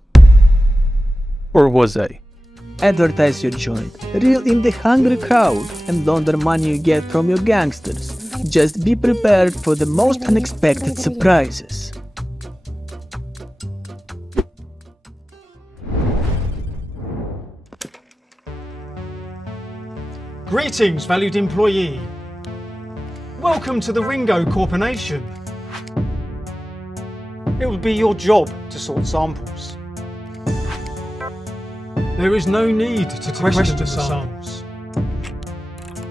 Or was I? Advertise your joint, reel in the hungry crowd, and launder money you get from your gangsters. Just be prepared for the most unexpected surprises. Greetings, valued employee. Welcome to the Ringo Corporation. It will be your job to sort samples. There is no need to question the samples.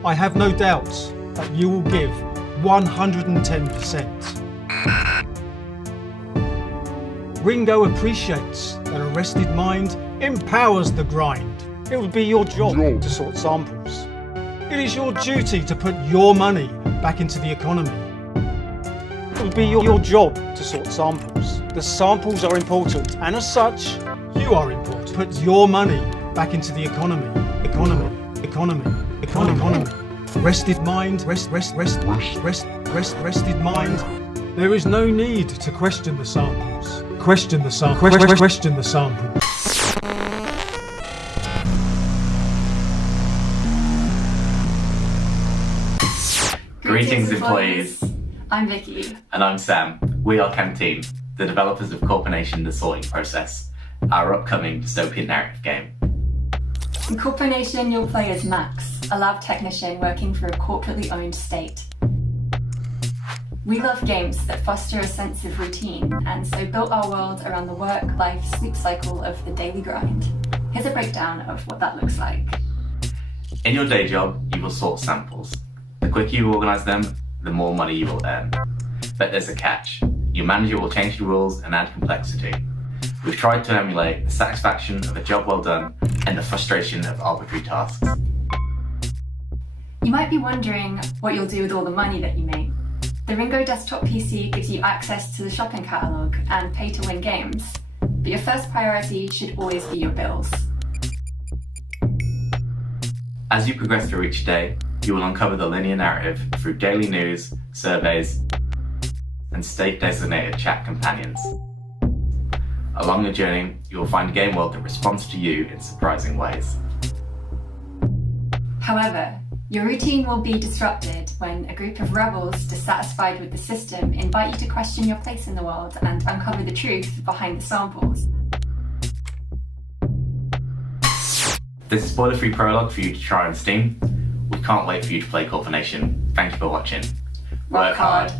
I have no doubts that you will give 110%. Ringo appreciates that a rested mind empowers the grind. It will be your job to sort samples. It is your duty to put your money back into the economy. It will be your job to sort samples. The samples are important, and as such, you are important. Put your money back into the economy. Economy. rested mind, rested mind. There is no need to question the samples. Question the sample. Question the sample. Greetings, employees. I'm Vicky. And I'm Sam. We are Chem Team, the developers of Corp Nation: The Sorting Process, our upcoming dystopian narrative game. In Corp Nation, you'll play as Max, a lab technician working for a corporately owned state. We love games that foster a sense of routine, and so built our world around the work, life, sleep cycle of the daily grind. Here's a breakdown of what that looks like. In your day job, you will sort samples. The quicker you organise them, the more money you will earn. But there's a catch. Your manager will change the rules and add complexity. We've tried to emulate the satisfaction of a job well done and the frustration of arbitrary tasks. You might be wondering what you'll do with all the money that you make. The Ringo desktop PC gives you access to the shopping catalogue and pay-to-win games, but your first priority should always be your bills. As you progress through each day, you will uncover the linear narrative through daily news, surveys, and state-designated chat companions. Along the journey, you will find a game world that responds to you in surprising ways. However, your routine will be disrupted when a group of rebels dissatisfied with the system invite you to question your place in the world and uncover the truth behind the samples. This is a spoiler-free prologue for you to try on Steam. We can't wait for you to play Corp Nation. Thank you for watching. Work hard.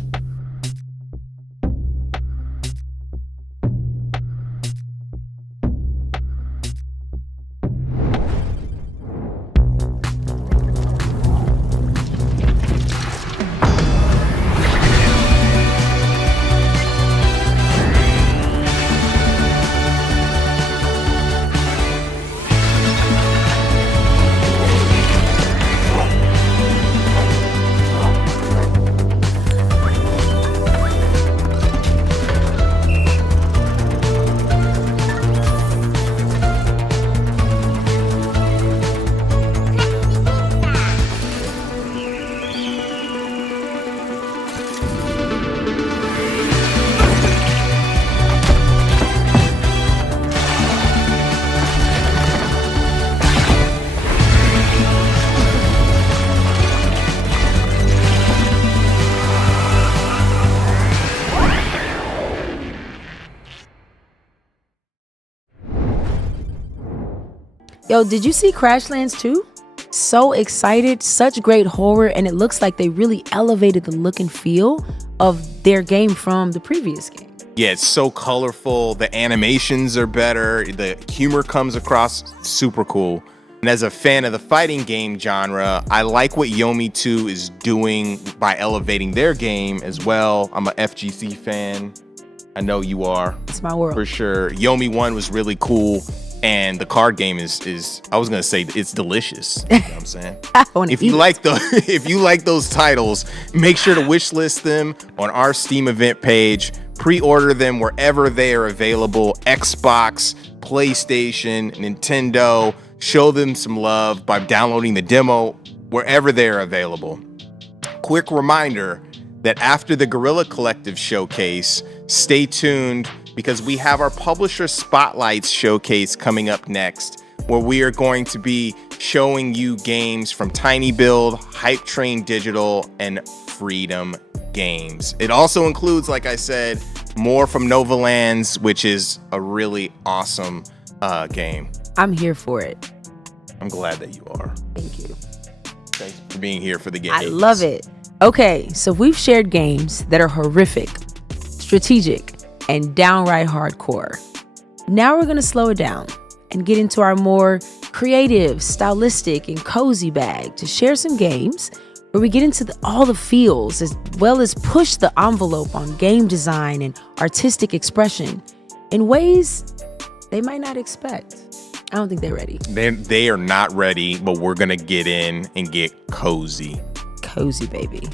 Yo, did you see Crashlands 2? So excited, such great horror, and it looks like they really elevated the look and feel of their game from the previous game. Yeah, it's so colorful. The animations are better. The humor comes across super cool. And as a fan of the fighting game genre, I like what Yomi 2 is doing by elevating their game as well. I'm a FGC fan. I know you are. It's my world. For sure. Yomi 1 was really cool. And the card game is I was gonna say it's delicious. You know what I'm saying? If you like those titles, make sure to wishlist them on our Steam event page. Pre-order them wherever they are available. Xbox, PlayStation, Nintendo. Show them some love by downloading the demo wherever they're available. Quick reminder that after the Guerrilla Collective showcase, stay tuned because we have our Publisher Spotlights showcase coming up next, where we are going to be showing you games from Tiny Build, Hype Train Digital, and Freedom Games. It also includes, like I said, more from Nova Lands, which is a really awesome game. I'm here for it. I'm glad that you are. Thank you. Thanks for being here for the game. I love it. Okay, so we've shared games that are horrific, strategic, and downright hardcore. Now we're gonna slow it down and get into our more creative, stylistic, and cozy bag to share some games where we get into all the feels as well as push the envelope on game design and artistic expression in ways they might not expect. I don't think they're ready. They are not ready, but we're gonna get in and get cozy. Cozy, baby.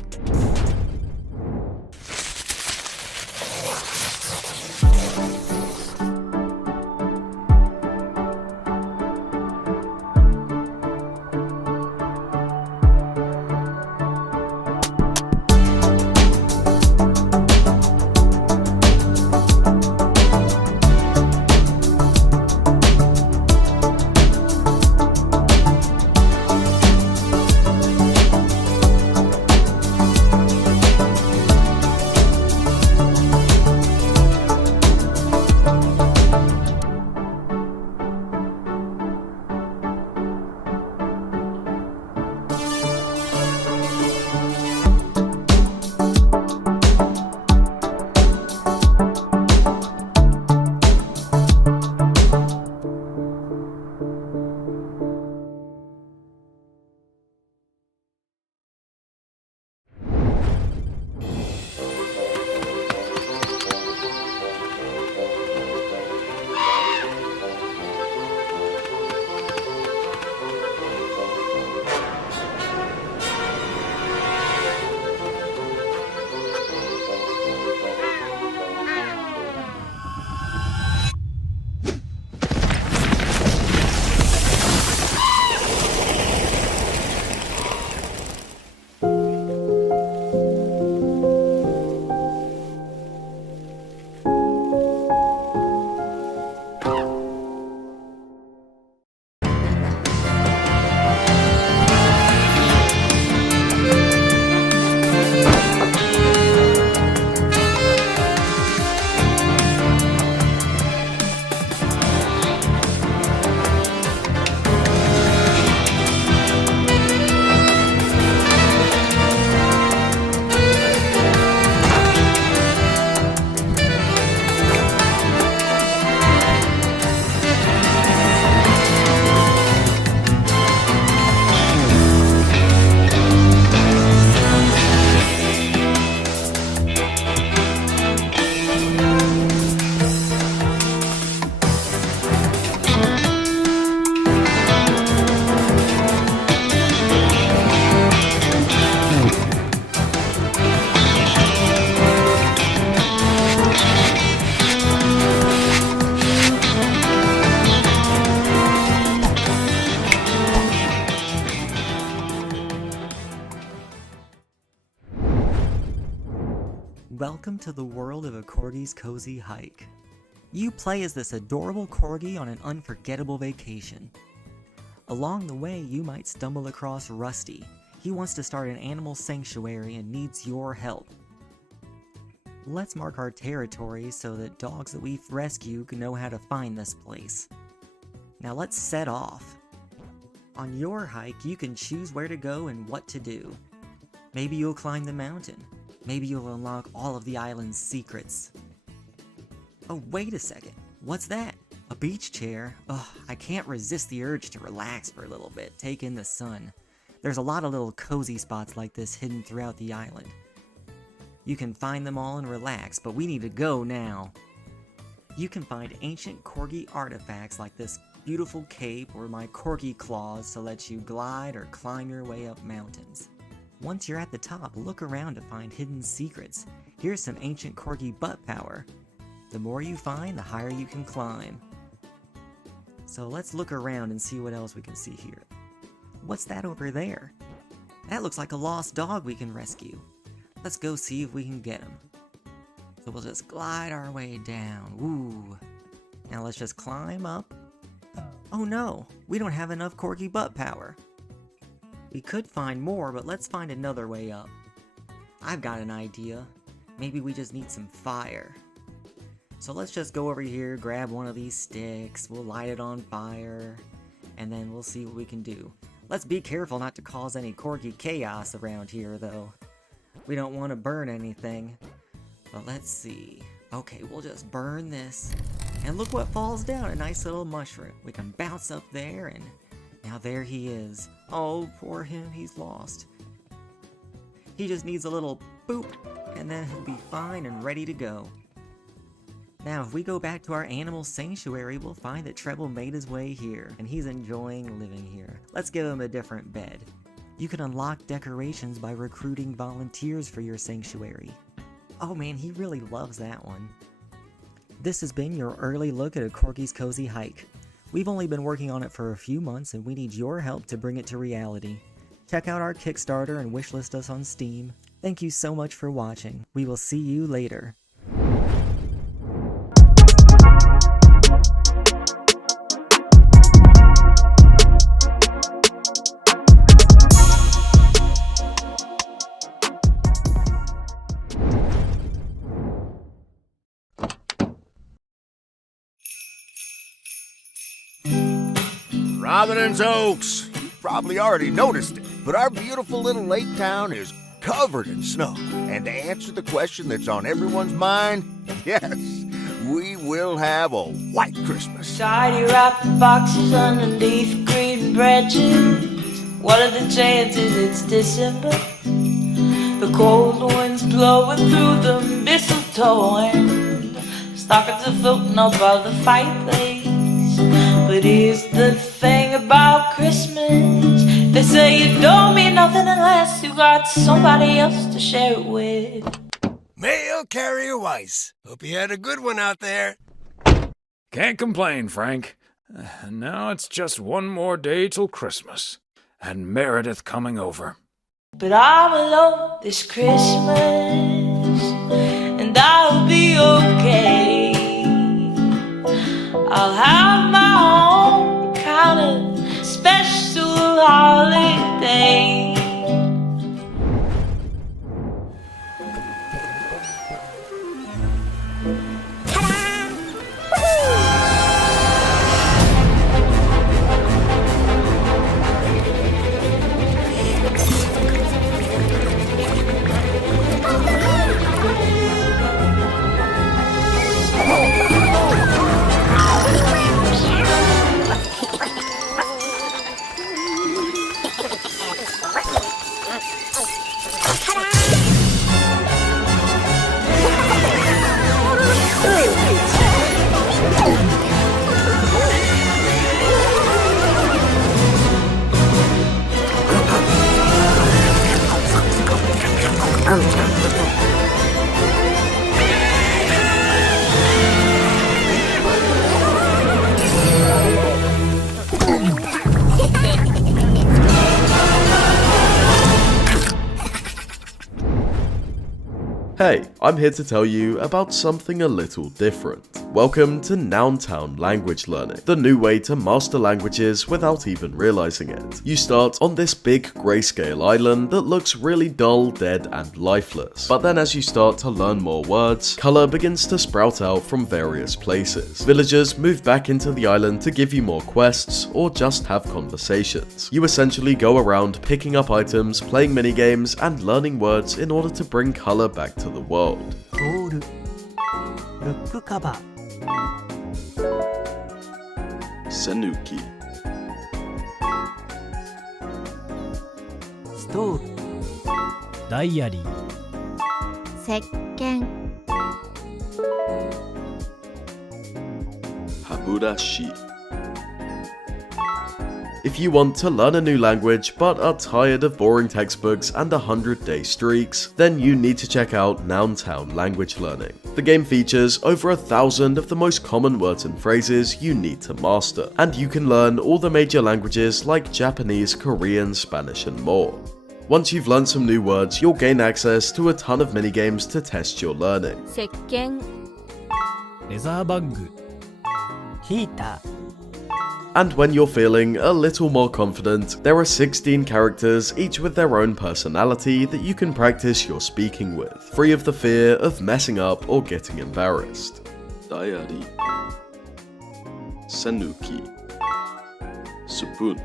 Welcome to the world of a corgi's cozy hike. You play as this adorable corgi on an unforgettable vacation. Along the way, you might stumble across Rusty. He wants to start an animal sanctuary and needs your help. Let's mark our territory so that dogs that we rescue can know how to find this place. Now let's set off. On your hike, you can choose where to go and what to do. Maybe you'll climb the mountain. Maybe you'll unlock all of the island's secrets. Oh, wait a second. What's that? A beach chair? Ugh, I can't resist the urge to relax for a little bit, take in the sun. There's a lot of little cozy spots like this hidden throughout the island. You can find them all and relax, but we need to go now. You can find ancient corgi artifacts like this beautiful cape or my corgi claws to let you glide or climb your way up mountains. Once you're at the top, look around to find hidden secrets. Here's some ancient corgi butt power. The more you find, the higher you can climb. So let's look around and see what else we can see here. What's that over there? That looks like a lost dog we can rescue. Let's go see if we can get him. So we'll just glide our way down. Ooh. Now let's just climb up. Oh no, we don't have enough corgi butt power. We could find more, but let's find another way up. I've got an idea. Maybe we just need some fire. So let's just go over here, grab one of these sticks, we'll light it on fire, and then we'll see what we can do. Let's be careful not to cause any corgi chaos around here, though. We don't want to burn anything. But let's see. Okay, we'll just burn this. And look what falls down, a nice little mushroom. We can bounce up there, and now there he is. Oh, poor him, he's lost. He just needs a little boop, and then he'll be fine and ready to go. Now, if we go back to our animal sanctuary, we'll find that Treble made his way here, and he's enjoying living here. Let's give him a different bed. You can unlock decorations by recruiting volunteers for your sanctuary. Oh man, he really loves that one. This has been your early look at a corgi's cozy hike. We've only been working on it for a few months, and we need your help to bring it to reality. Check out our Kickstarter and wishlist us on Steam. Thank you so much for watching. We will see you later. Providence Oaks. You've probably already noticed it, but our beautiful little lake town is covered in snow. And to answer the question that's on everyone's mind, yes, we will have a white Christmas. Tidy wrap the boxes underneath green branches. What are the chances it's December? The cold wind's blowing through the mistletoe and stockings are floating above the fireplace. But here's the thing about Christmas. They say it don't mean nothing unless you got somebody else to share it with. Mail carrier Weiss. Hope you had a good one out there. Can't complain, Frank. Now it's just one more day till Christmas. And Meredith coming over. But I'm alone this Christmas, and I'll be okay. I'll have my own kind of special holiday. Hey, I'm here to tell you about something a little different. Welcome to Nountown Language Learning, the new way to master languages without even realizing it. You start on this big grayscale island that looks really dull, dead, and lifeless. But then as you start to learn more words, color begins to sprout out from various places. Villagers move back into the island to give you more quests or just have conversations. You essentially go around picking up items, playing minigames, and learning words in order to bring color back to the world. ボール、ブックカバー、 Sanuki, ストール、ダイアリー、石鹸、 Haburashi. If you want to learn a new language but are tired of boring textbooks and 100-day streaks, then you need to check out Nountown Language Learning. The game features over 1,000 of the most common words and phrases you need to master, and you can learn all the major languages like Japanese, Korean, Spanish, and more. Once you've learned some new words, you'll gain access to a ton of minigames to test your learning. 石鹸、レザーバッグ、ヒーター、 And when you're feeling a little more confident, there are 16 characters, each with their own personality that you can practice your speaking with, free of the fear of messing up or getting embarrassed. Diary, Sanuki, Spoon,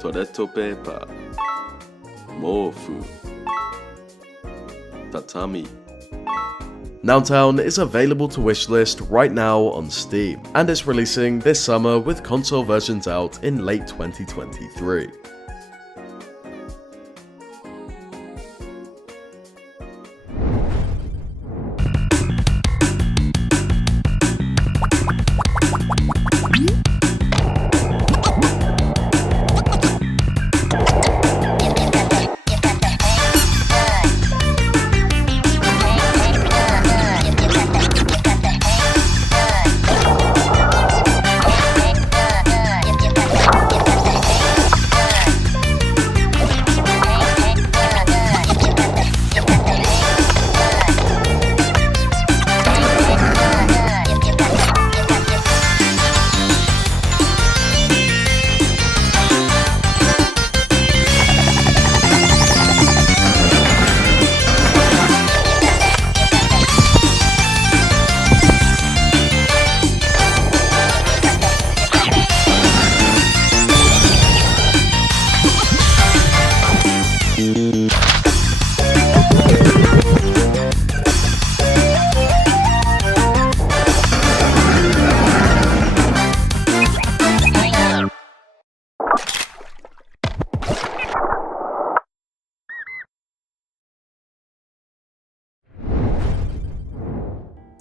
Toilet paper, Mofu, Tatami. Nountown is available to wishlist right now on Steam, and it's releasing this summer with console versions out in late 2023.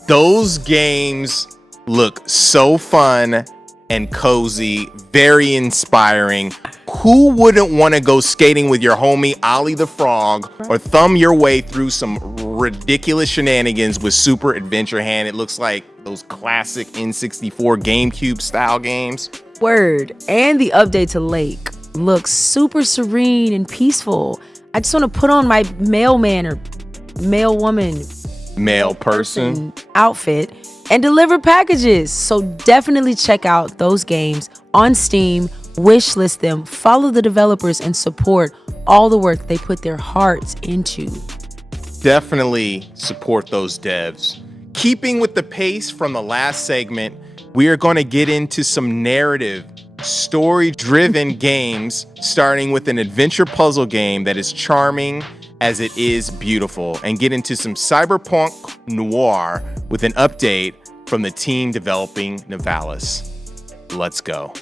Those games look so fun and cozy, very inspiring. Who wouldn't want to go skating with your homie Ollie the Frog or thumb your way through some ridiculous shenanigans with Super Adventure Hand? It looks like those classic N64 GameCube style games. Word. And the update to Lake looks super serene and peaceful. I just want to put on my mailman or mail woman, male person outfit and deliver packages. So definitely check out those games on Steam, wishlist them, follow the developers, and support all the work they put their hearts into. Definitely support those devs. Keeping with the pace from the last segment, we are going to get into some narrative, story-driven games, starting with an adventure puzzle game that is charming as it is beautiful, and get into some cyberpunk noir with an update from the team developing Nivalis. Let's go.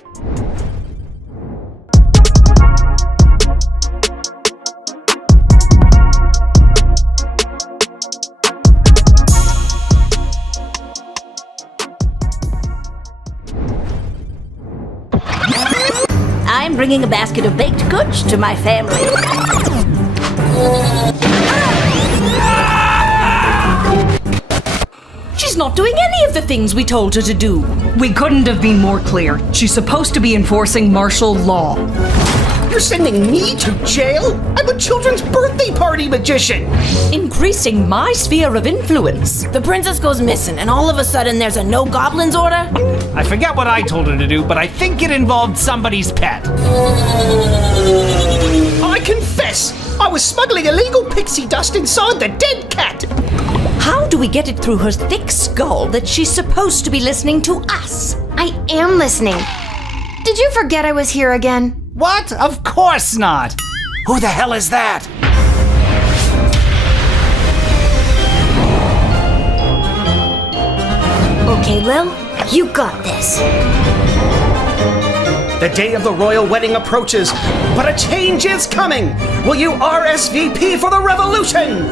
I'm bringing a basket of baked goods to my family. She's not doing any of the things we told her to do. We couldn't have been more clear. She's supposed to be enforcing martial law. You're sending me to jail? I'm a children's birthday party magician! Increasing my sphere of influence. The princess goes missing, and all of a sudden there's a no goblins order? I forget what I told her to do, but I think it involved somebody's pet. I confess! I was smuggling illegal pixie dust inside the dead cat! How do we get it through her thick skull that she's supposed to be listening to us? I am listening. Did you forget I was here again? What? Of course not! Who the hell is that? Okay, Lil, you got this. The day of the royal wedding approaches, but a change is coming! Will you RSVP for the revolution?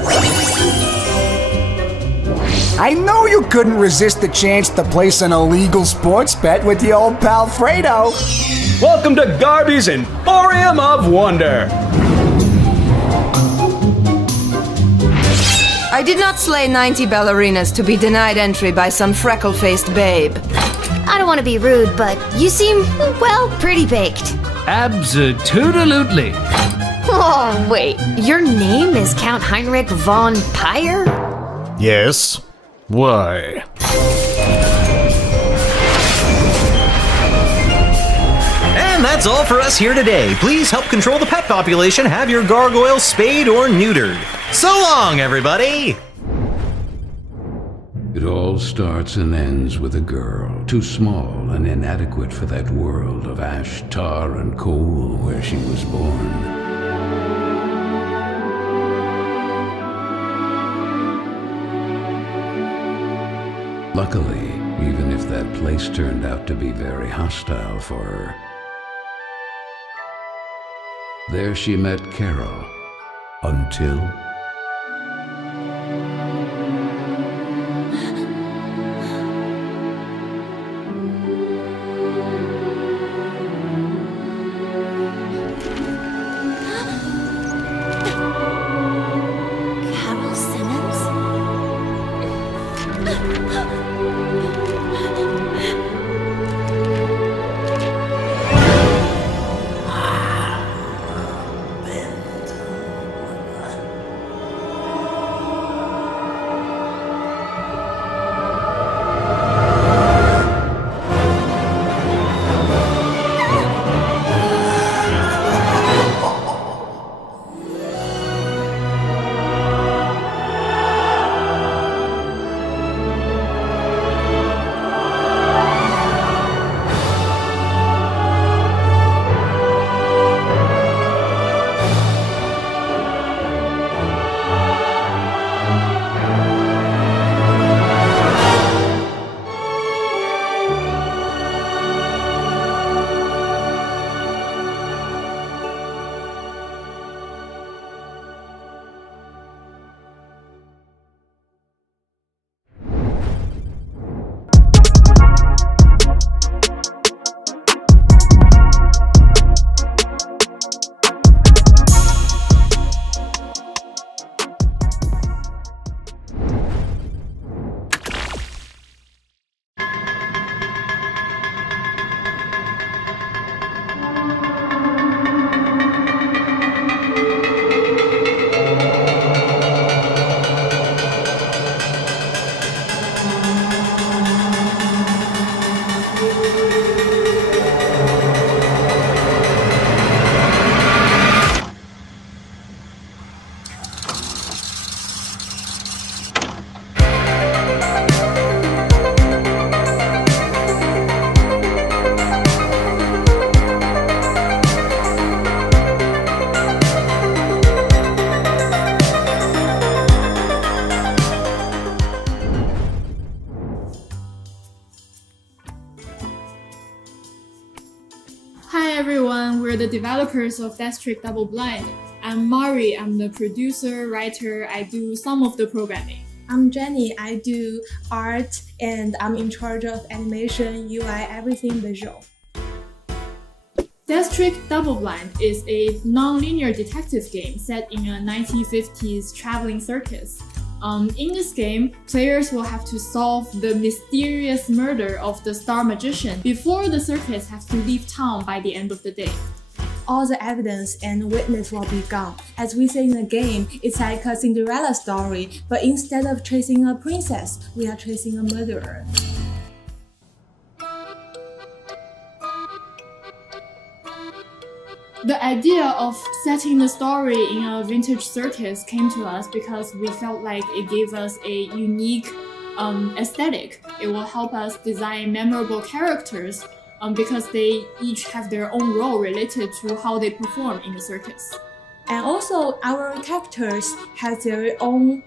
I know you couldn't resist the chance to place an illegal sports bet with the old pal Fredo. Welcome to Garby's Emporium of Wonder. I did not slay 90 ballerinas to be denied entry by some freckle-faced babe. I don't want to be rude, but you seem, well, pretty baked. Absolutely. Oh, wait. Your name is Count Heinrich von Pyre? Yes. Why? And that's all for us here today. Please help control the pet population. Have your gargoyle spayed or neutered. So long, everybody! It all starts and ends with a girl, too small and inadequate for that world of ash, tar, and coal where she was born. Luckily, even if that place turned out to be very hostile for her, there she met Carol, until... We're the developers of Death Trick Double Blind. I'm Mari, I'm the producer, writer, I do some of the programming. I'm Jenny, I do art and I'm in charge of animation, UI, everything visual. Death Trick Double Blind is a non-linear detective game set in a 1950s traveling circus. In this game, players will have to solve the mysterious murder of the star magician before the circus has to leave town by the end of the day. all the evidence and witness will be gone. As we say in the game, it's like a Cinderella story, but instead of chasing a princess, we are chasing a murderer. The idea of setting the story in a vintage circus came to us because we felt like it gave us a unique aesthetic. It will help us design memorable characters because they each have their own role related to how they perform in the circus. And also, our characters have their own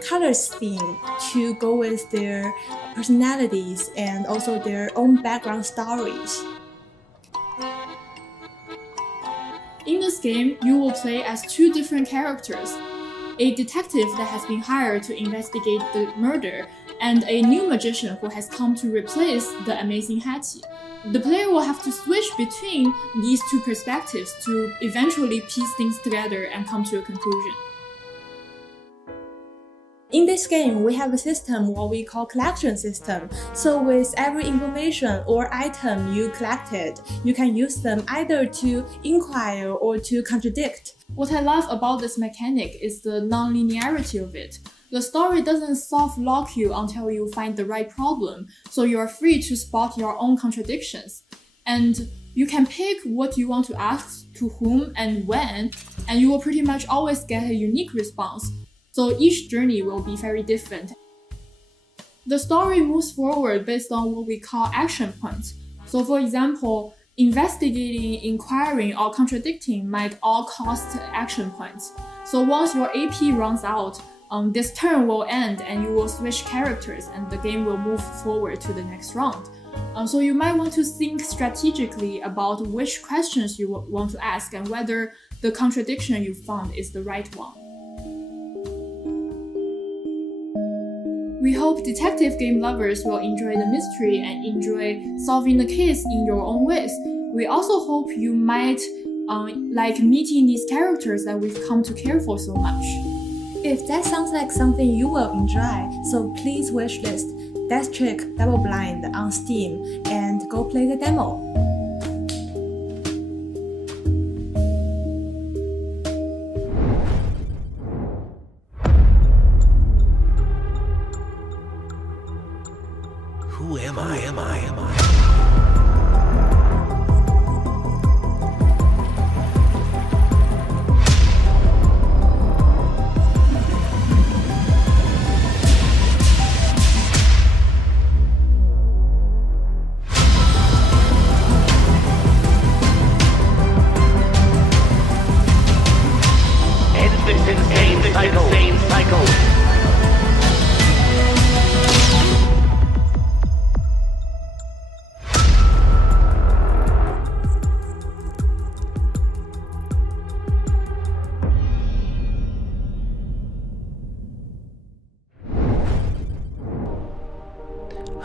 color scheme to go with their personalities and also their own background stories. In this game, you will play as two different characters, a detective that has been hired to investigate the murder, and a new magician who has come to replace the amazing Hattie. The player will have to switch between these two perspectives to eventually piece things together and come to a conclusion. In this game, we have a system what we call collection system. So with every information or item you collected, you can use them either to inquire or to contradict. What I love about this mechanic is the non-linearity of it. The story doesn't soft lock you until you find the right problem, so you are free to spot your own contradictions. And you can pick what you want to ask, to whom and when, and you will pretty much always get a unique response. So each journey will be very different. The story moves forward based on what we call action points. So for example, investigating, inquiring, or contradicting might all cost action points. So once your AP runs out, this turn will end and you will switch characters and the game will move forward to the next round. So you might want to think strategically about which questions you want to ask and whether the contradiction you found is the right one. We hope detective game lovers will enjoy the mystery and enjoy solving the case in your own ways. We also hope you might like meeting these characters that we've come to care for so much. If that sounds like something you will enjoy, so please wishlist Death Trick Double Blind on Steam and go play the demo. Who am I?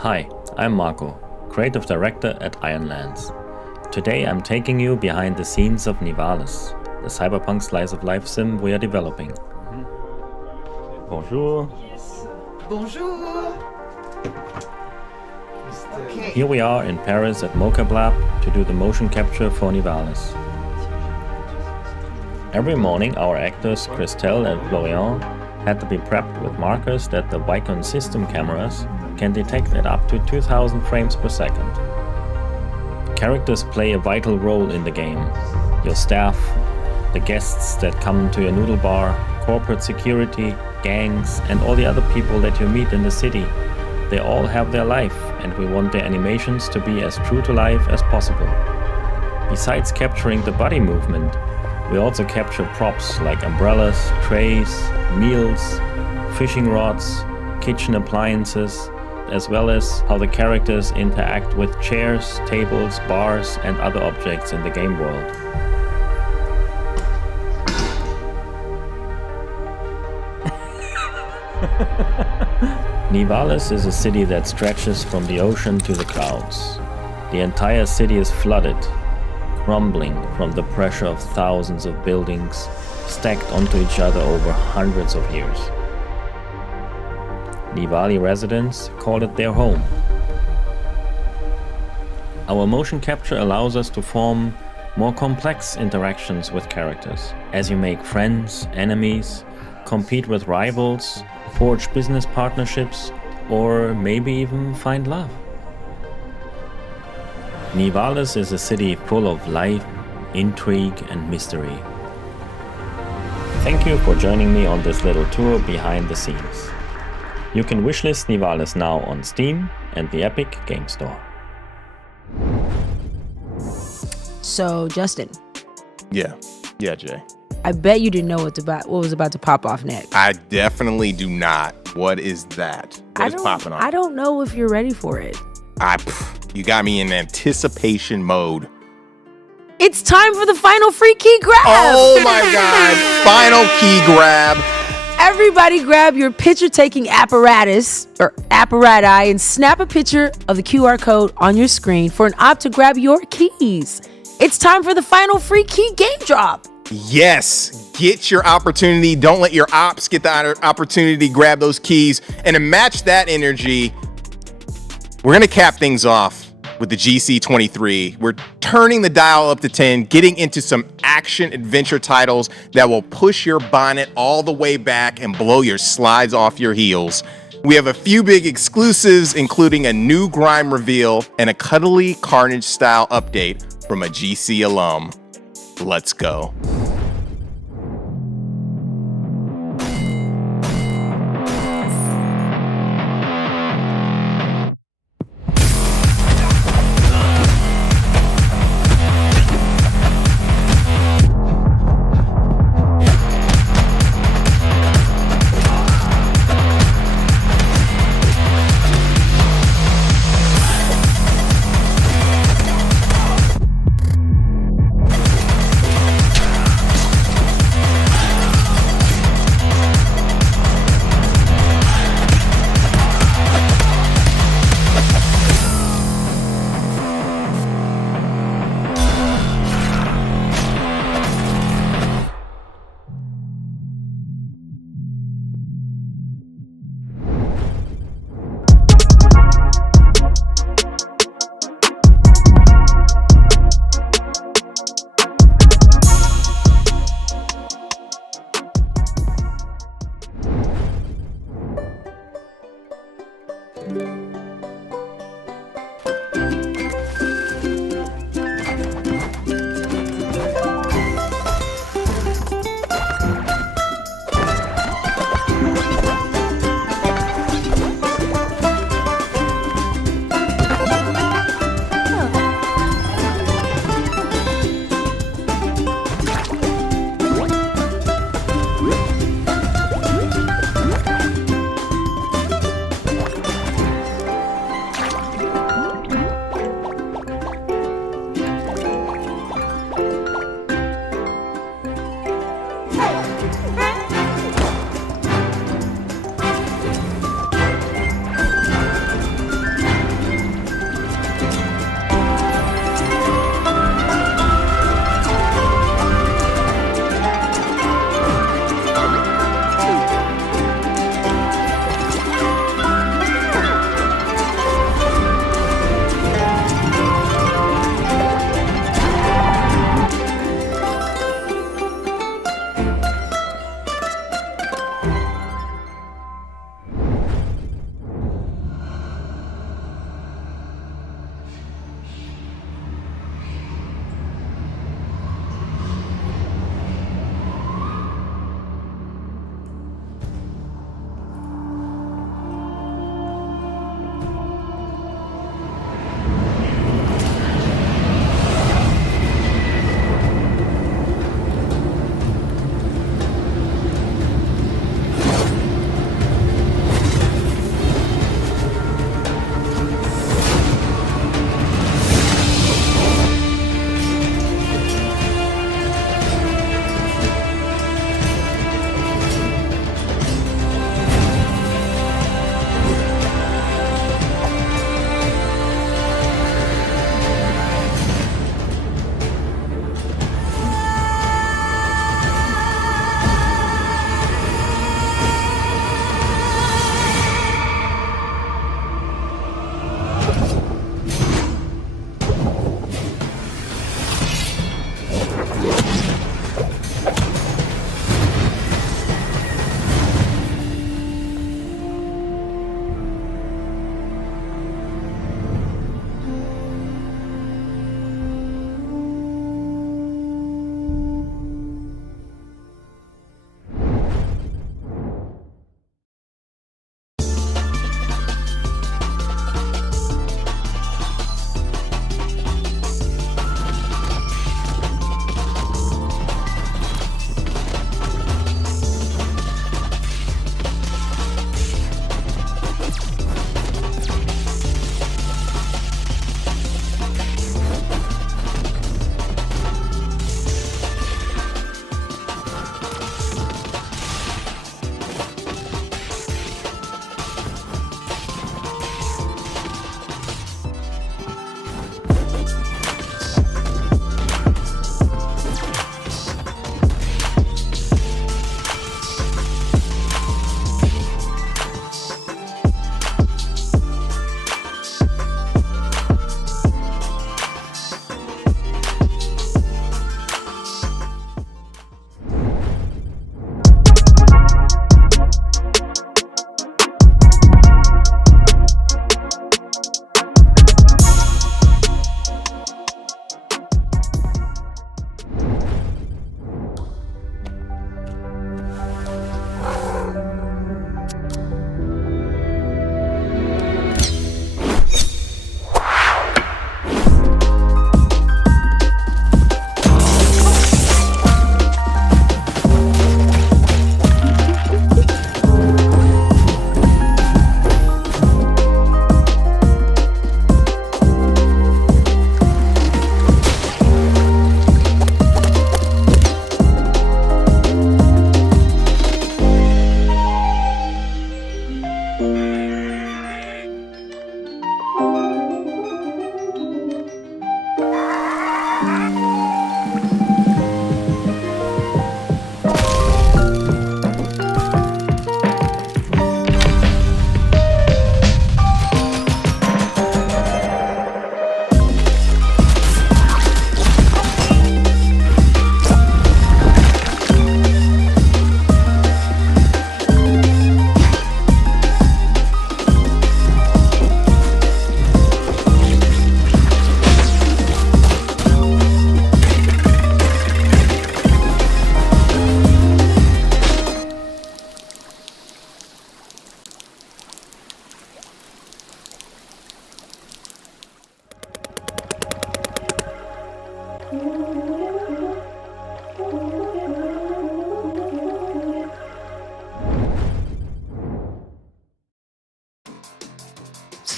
Hi, I'm Marco, Creative Director at Ironlands. Today I'm taking you behind the scenes of Nivalis, the cyberpunk slice of life sim we are developing. Bonjour. Bonjour. Okay. Here we are in Paris at Mocap Lab to do the motion capture for Nivalis. Every morning our actors Christelle and Florian had to be prepped with markers that the Vicon system cameras can detect at up to 2000 frames per second. Characters play a vital role in the game. Your staff, the guests that come to your noodle bar, corporate security, gangs, and all the other people that you meet in the city. They all have their life, and we want their animations to be as true to life as possible. Besides capturing the body movement, we also capture props like umbrellas, trays, meals, fishing rods, kitchen appliances, as well as how the characters interact with chairs, tables, bars, and other objects in the game world. Nivalis is a city that stretches from the ocean to the clouds. The entire city is flooded, crumbling from the pressure of thousands of buildings stacked onto each other over hundreds of years. Nivali residents call it their home. Our motion capture allows us to form more complex interactions with characters, as you make friends, enemies, compete with rivals, forge business partnerships, or maybe even find love. Nivalis is a city full of life, intrigue, and mystery. Thank you for joining me on this little tour behind the scenes. You can wishlist Nivalis now on Steam and the Epic Game Store. So, Justin. Yeah, Jay. I bet you didn't know what was about to pop off next. I definitely do not. What is that? What is popping off? I don't know if you're ready for it. You got me in anticipation mode. It's time for the final free key grab. Oh my God. Final key grab. Everybody grab your picture-taking apparatus or apparati and snap a picture of the QR code on your screen for an op to grab your keys. It's time for the final free key game drop. Yes, get your opportunity. Don't let your ops get the opportunity to grab those keys. And to match that energy, we're going to cap things off with the GC23. We're turning the dial up to 10, getting into some action adventure titles that will push your bonnet all the way back and blow your slides off your heels. We have a few big exclusives, including a new Grime reveal and a cuddly Carnage style update from a GC alum. Let's go.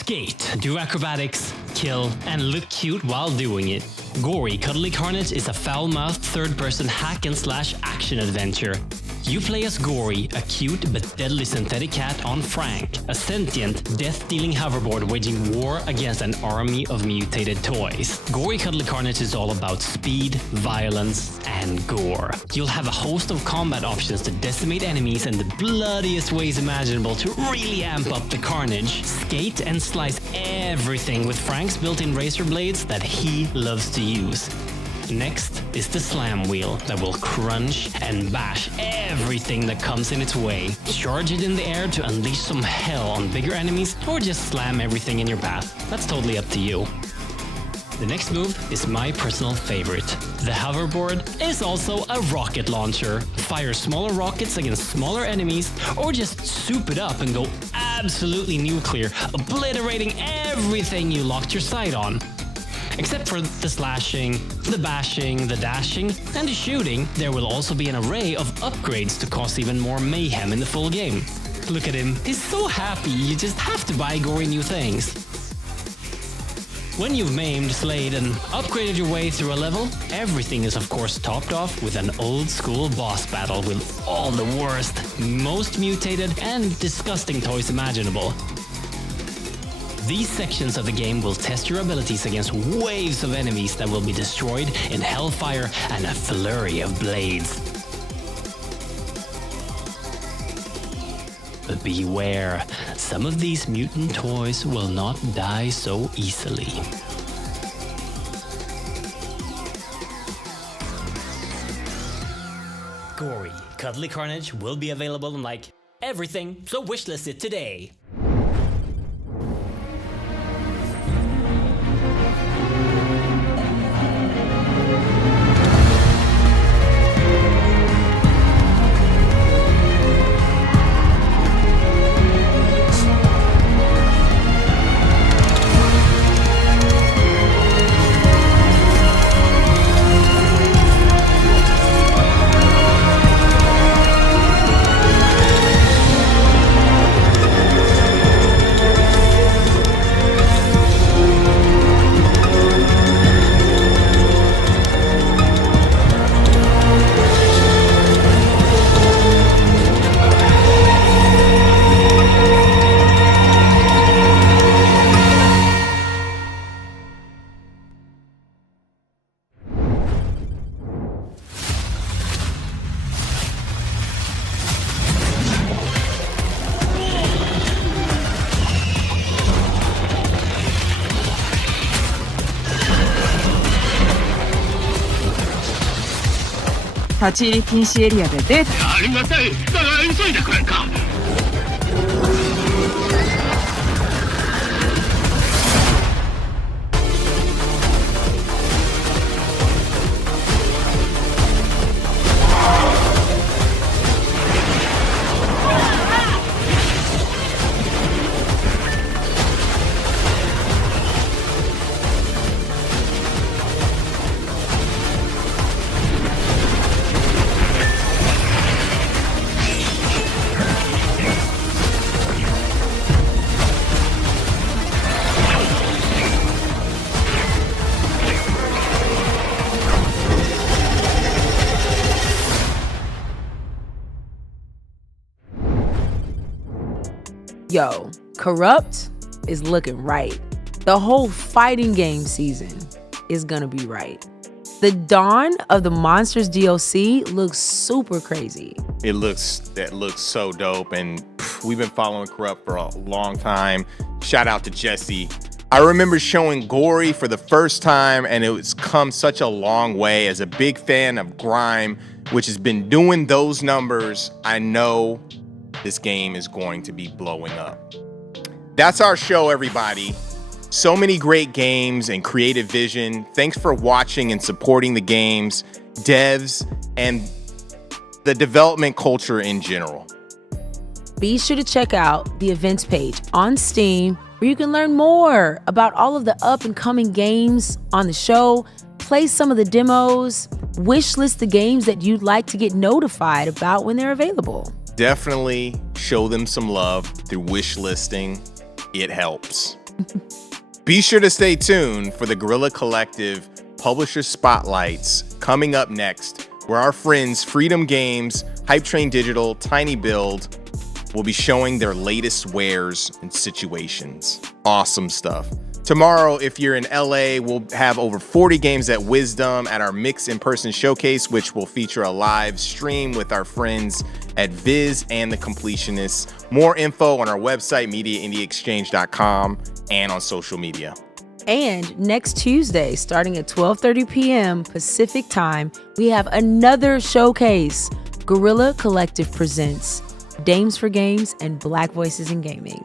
Skate, do acrobatics, kill, and look cute while doing it. Gory Cuddly Carnage is a foul-mouthed third-person hack-and-slash action adventure. You play as Gory, a cute but deadly synthetic cat on Frank, a sentient, death-dealing hoverboard waging war against an army of mutated toys. Gory Cuddly Carnage is all about speed, violence, and gore. You'll have a host of combat options to decimate enemies in the bloodiest ways imaginable to really amp up the carnage. Skate and slice everything with Frank's built-in razor blades that he loves to use. Next is the slam wheel that will crunch and bash everything that comes in its way. Charge it in the air to unleash some hell on bigger enemies, or just slam everything in your path. That's totally up to you. The next move is my personal favorite. The hoverboard is also a rocket launcher. Fire smaller rockets against smaller enemies, or just soup it up and go absolutely nuclear, obliterating everything you locked your sight on. Except for the slashing, the bashing, the dashing, and the shooting, there will also be an array of upgrades to cause even more mayhem in the full game. Look at him, he's so happy, you just have to buy gory new things. When you've maimed, slayed, and upgraded your way through a level, everything is of course topped off with an old school boss battle with all the worst, most mutated, and disgusting toys imaginable. These sections of the game will test your abilities against waves of enemies that will be destroyed in hellfire and a flurry of blades. But beware, some of these mutant toys will not die so easily. Gory Cuddly Carnage will be available in like everything, so wishlist it today.立ち入り禁止エリアでデータ。ありがたい。だが急いでくれんか。Yo, Corrupt is looking right. The whole fighting game season is gonna be right. The Dawn of the Monsters DLC looks super crazy. It looks so dope, and we've been following Corrupt for a long time. Shout out to Jesse. I remember showing Gory for the first time, and it's come such a long way. As a big fan of Grime, which has been doing those numbers, I know this game is going to be blowing up. That's our show, everybody. So many great games and creative vision. Thanks for watching and supporting the games, devs, and the development culture in general. Be sure to check out the events page on Steam, where you can learn more about all of the up and coming games on the show, play some of the demos, wishlist the games that you'd like to get notified about when they're available. Definitely show them some love through wish listing. It helps. Be sure to stay tuned for the Guerrilla Collective Publisher Spotlights coming up next, where our friends Freedom Games, Hype Train Digital, Tiny Build will be showing their latest wares and situations. Awesome stuff. Tomorrow, if you're in LA, we'll have over 40 games at Wisdom at our Mix in-person showcase, which will feature a live stream with our friends at Viz and the Completionists. More info on our website, MediaIndieExchange.com, and on social media. And next Tuesday, starting at 12:30 p.m. Pacific time, we have another showcase. Guerrilla Collective presents Dames for Games and Black Voices in Gaming.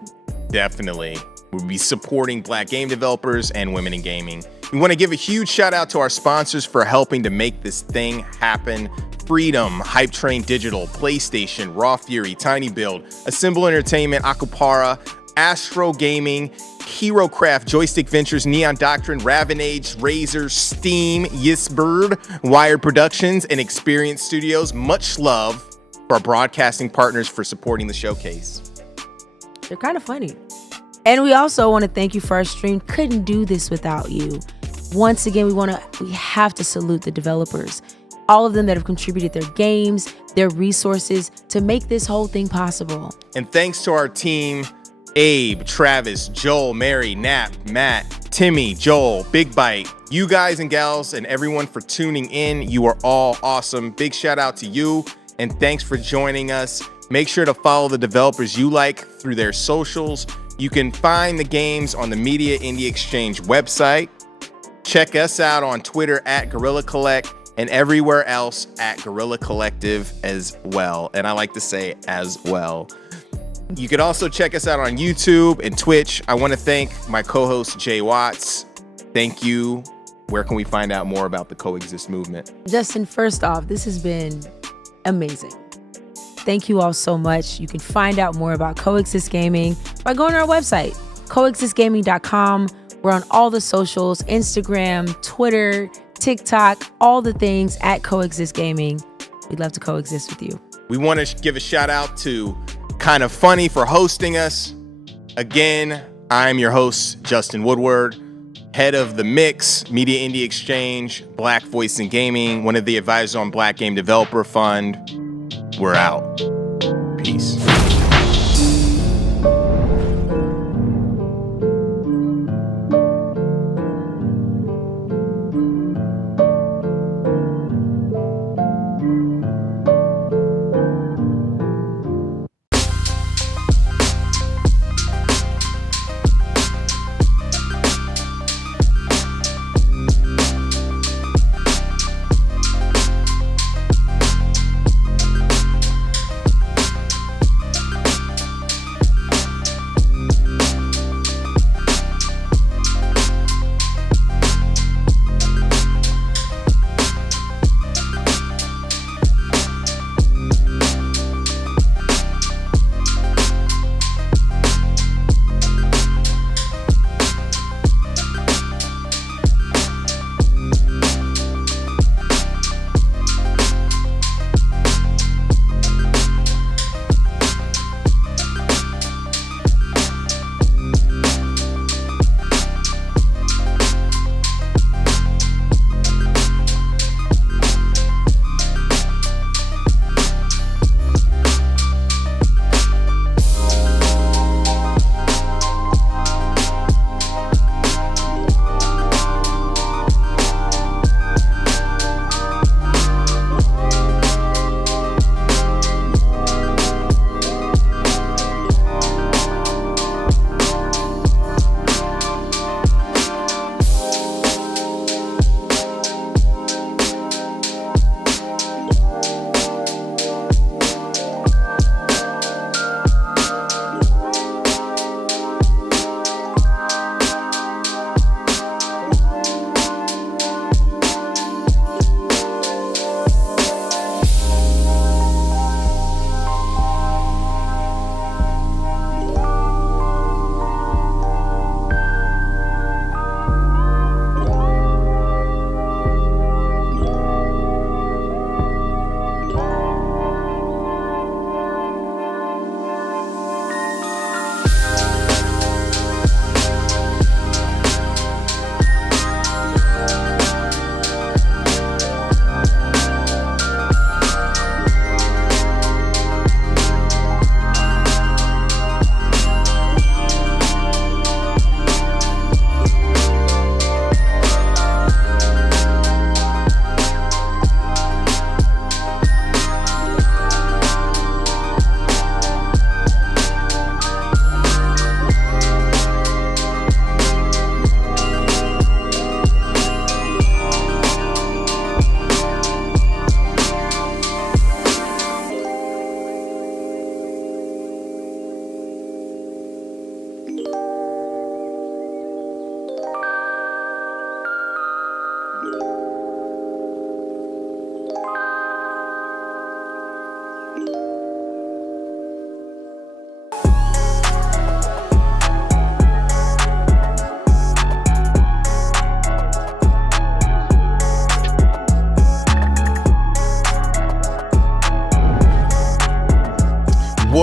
Definitely. We'll be supporting Black game developers and women in gaming. We want to give a huge shout out to our sponsors for helping to make this thing happen. Freedom, Hype Train Digital, PlayStation, Raw Fury, Tiny Build, Assemble Entertainment, Akupara, Astro Gaming, HeroCraft, Joystick Ventures, Neon Doctrine, Ravenage, Razer, Steam, Yisbird, Wired Productions, and Experience Studios. Much love for our broadcasting partners for supporting the showcase. They're kind of funny. And we also want to thank you for our stream. Couldn't do this without you. Once again, we have to salute the developers. All of them that have contributed their games, their resources to make this whole thing possible. And thanks to our team, Abe, Travis, Joel, Mary, Nap, Matt, Timmy, Joel, Big Bite, you guys and gals, and everyone for tuning in. You are all awesome. Big shout out to you, and thanks for joining us. Make sure to follow the developers you like through their socials. You can find the games on the Media Indie Exchange website. Check us out on Twitter at Guerrilla Collect and everywhere else at Guerrilla Collective as well. And I like to say as well. You can also check us out on YouTube and Twitch. I want to thank my co-host, Jay Watts. Thank you. Where can we find out more about the Coexist movement? Justin, first off, this has been amazing. Thank you all so much. You can find out more about Coexist Gaming by going to our website, coexistgaming.com. We're on all the socials, Instagram, Twitter, TikTok, all the things at Coexist Gaming. We'd love to coexist with you. We want to give a shout out to Kind of Funny for hosting us. Again, I'm your host, Justin Woodward, head of the Mix, Media Indie Exchange, Black Voice in Gaming, one of the advisors on Black Game Developer Fund. We're out. Peace.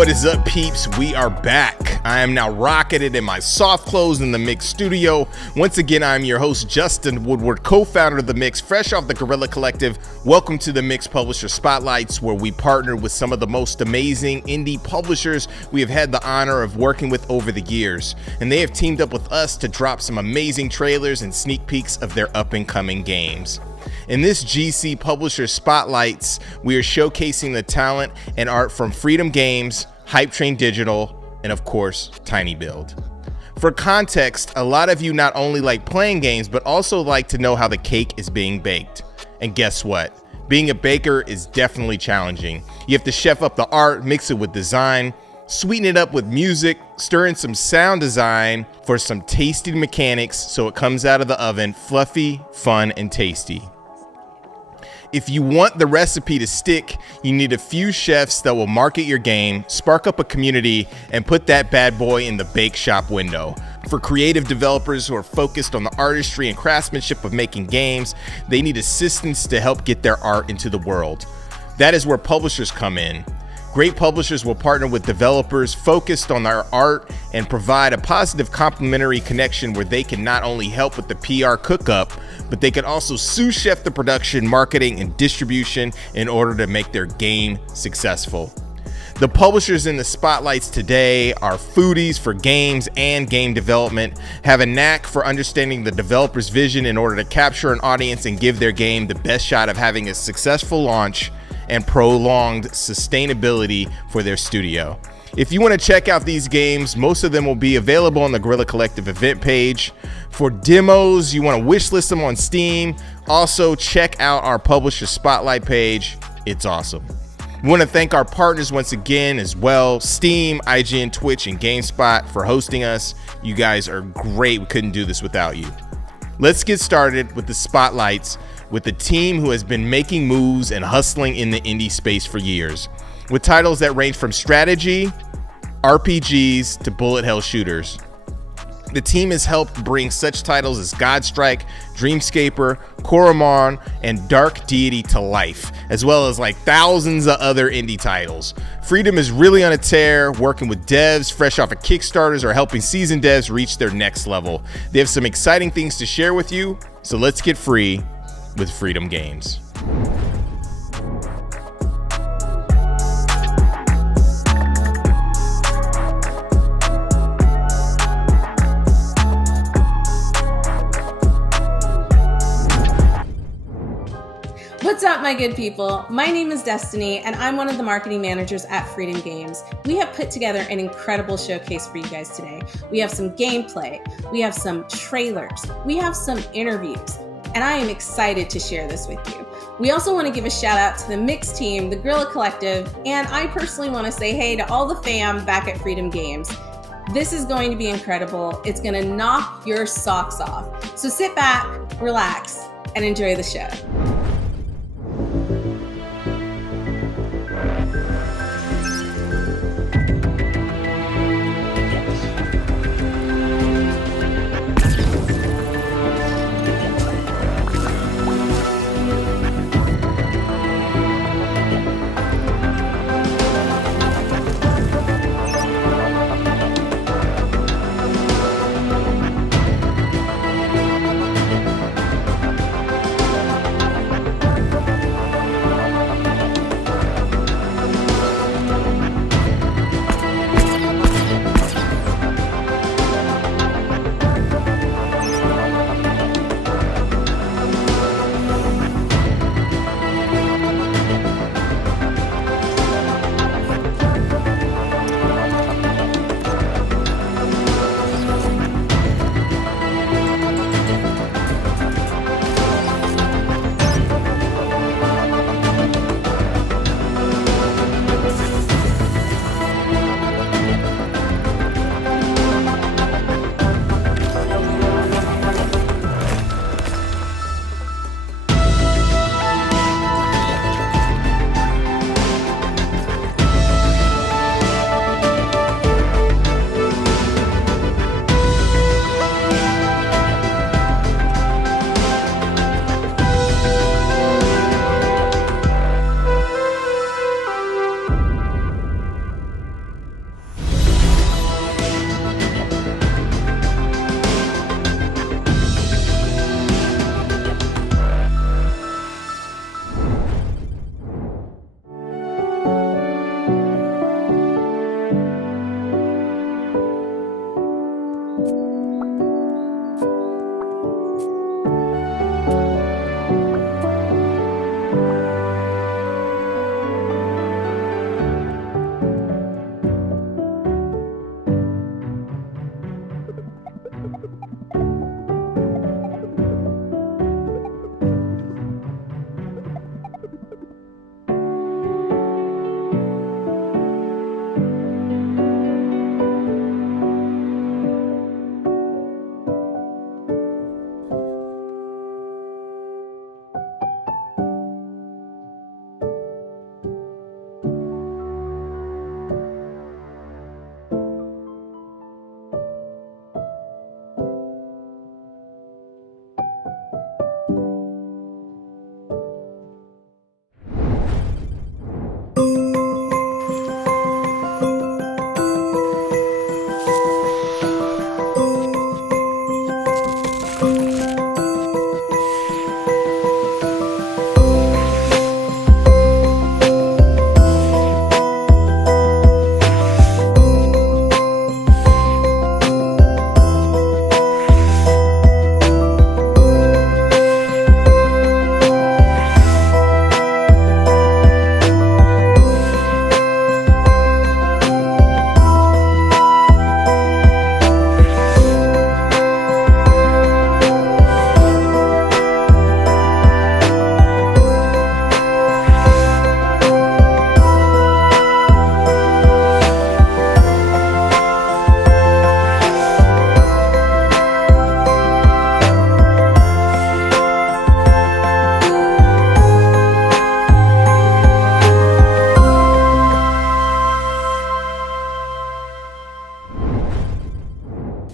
What is up, peeps? We are back. I am now rocketed in my soft clothes in the Mix studio. Once again, I'm your host, Justin Woodward, co-founder of the Mix, fresh off the Guerrilla Collective. Welcome to the Mix Publisher Spotlights, where we partner with some of the most amazing indie publishers we have had the honor of working with over the years. And they have teamed up with us to drop some amazing trailers and sneak peeks of their up-and-coming games. In this GC Publisher Spotlights, we are showcasing the talent and art from Freedom Games, Hype Train Digital, and of course, Tiny Build. For context, a lot of you not only like playing games, but also like to know how the cake is being baked. And guess what? Being a baker is definitely challenging. You have to chef up the art, mix it with design, sweeten it up with music, stir in some sound design for some tasty mechanics so it comes out of the oven fluffy, fun, and tasty. If you want the recipe to stick, you need a few chefs that will market your game, spark up a community, and put that bad boy in the bake shop window. For creative developers who are focused on the artistry and craftsmanship of making games, they need assistance to help get their art into the world. That is where publishers come in. Great publishers will partner with developers focused on their art and provide a positive complementary connection where they can not only help with the PR cook-up, but they can also sous chef the production, marketing, and distribution in order to make their game successful. The publishers in the spotlights today are foodies for games and game development, have a knack for understanding the developer's vision in order to capture an audience and give their game the best shot of having a successful launch and prolonged sustainability for their studio. If you want to check out these games, most of them will be available on the Guerrilla Collective event page. For demos, you want to wishlist them on Steam. Also, check out our Publisher Spotlight page. It's awesome. We want to thank our partners once again as well, Steam, IGN, Twitch, and GameSpot for hosting us. You guys are great. We couldn't do this without you. Let's get started with the spotlights with the team who has been making moves and hustling in the indie space for years, with titles that range from strategy, RPGs, to bullet hell shooters. The team has helped bring such titles as Godstrike, Dreamscaper, Coromon, and Dark Deity to life, as well as like thousands of other indie titles. Freedom is really on a tear, working with devs fresh off of Kickstarters or helping seasoned devs reach their next level. They have some exciting things to share with you, so let's get free with Freedom Games. What's up, my good people? My name is Destiny, and I'm one of the marketing managers at Freedom Games. We have put together an incredible showcase for you guys today. We have some gameplay, we have some trailers, we have some interviews, and I am excited to share this with you. We also want to give a shout out to the Mix team, the Guerrilla Collective, and I personally want to say hey to all the fam back at Freedom Games. This is going to be incredible. It's going to knock your socks off. So sit back, relax, and enjoy the show.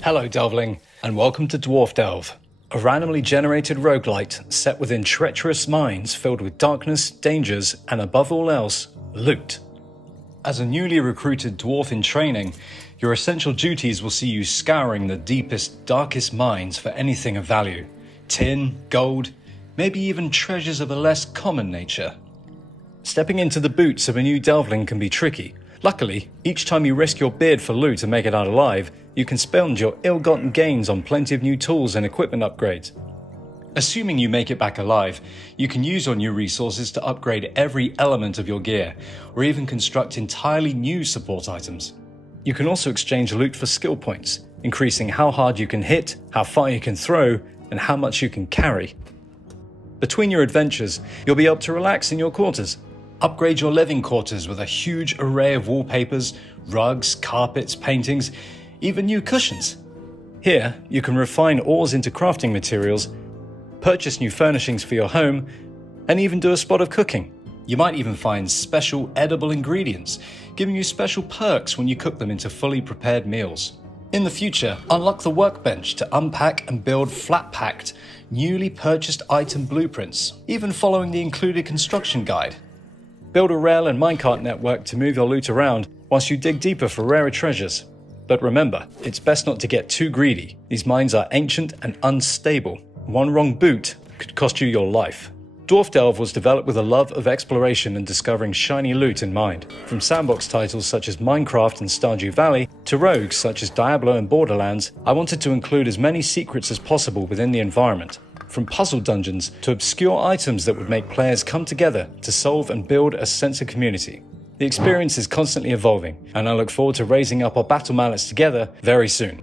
Hello, Delvling, and welcome to Dwarf Delve, a randomly generated roguelite set within treacherous mines filled with darkness, dangers, and above all else, loot. As a newly recruited dwarf in training, your essential duties will see you scouring the deepest, darkest mines for anything of value. Tin, gold, maybe even treasures of a less common nature. Stepping into the boots of a new Delvling can be tricky. Luckily, each time you risk your beard for loot and make it out alive, you can spend your ill-gotten gains on plenty of new tools and equipment upgrades. Assuming you make it back alive, you can use your new resources to upgrade every element of your gear, or even construct entirely new support items. You can also exchange loot for skill points, increasing how hard you can hit, how far you can throw, and how much you can carry. Between your adventures, you'll be able to relax in your quarters. Upgrade your living quarters with a huge array of wallpapers, rugs, carpets, paintings, even new cushions. Here, you can refine ores into crafting materials, purchase new furnishings for your home, and even do a spot of cooking. You might even find special edible ingredients, giving you special perks when you cook them into fully prepared meals. In the future, unlock the workbench to unpack and build flat-packed, newly purchased item blueprints, even following the included construction guide. Build a rail and minecart network to move your loot around whilst you dig deeper for rarer treasures. But remember, it's best not to get too greedy. These mines are ancient and unstable. One wrong boot could cost you your life. Dwarf Delve was developed with a love of exploration and discovering shiny loot in mind. From sandbox titles such as Minecraft and Stardew Valley, to rogues such as Diablo and Borderlands, I wanted to include as many secrets as possible within the environment. From puzzle dungeons to obscure items that would make players come together to solve and build a sense of community. The experience is constantly evolving, and I look forward to raising up our battle mallets together very soon.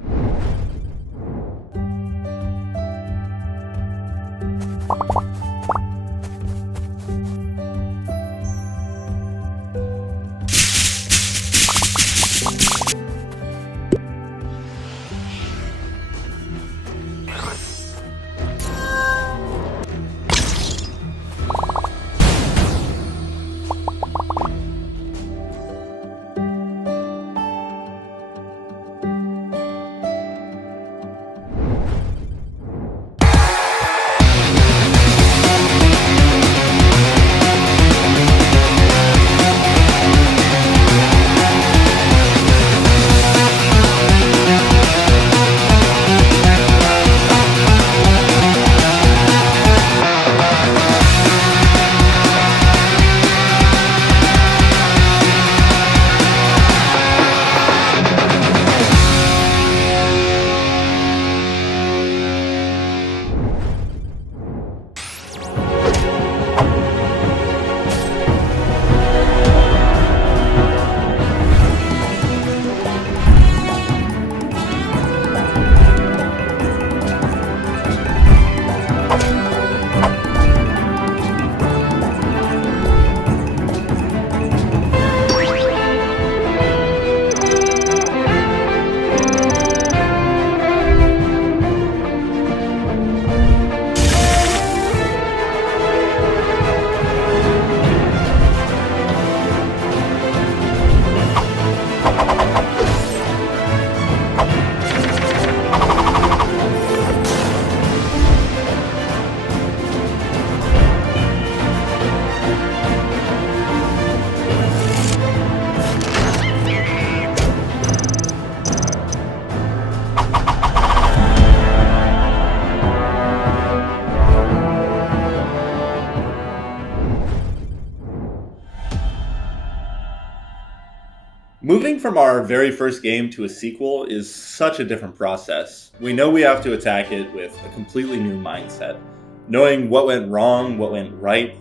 Moving from our very first game to a sequel is such a different process. We know we have to attack it with a completely new mindset. Knowing what went wrong, what went right,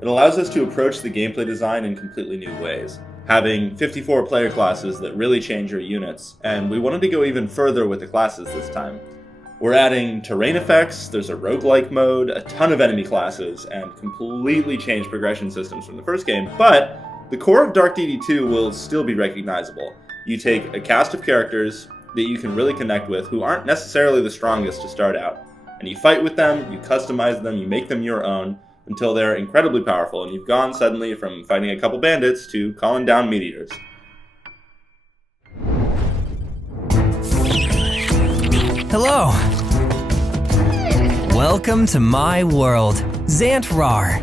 it allows us to approach the gameplay design in completely new ways. Having 54 player classes that really change your units, and we wanted to go even further with the classes this time. We're adding terrain effects, there's a roguelike mode, a ton of enemy classes, and completely changed progression systems from the first game, but the core of Dark Deity 2 will still be recognizable. You take a cast of characters that you can really connect with who aren't necessarily the strongest to start out, and you fight with them, you customize them, you make them your own, until they're incredibly powerful, and you've gone suddenly from fighting a couple bandits to calling down meteors. Hello. Welcome to my world, Xantrar.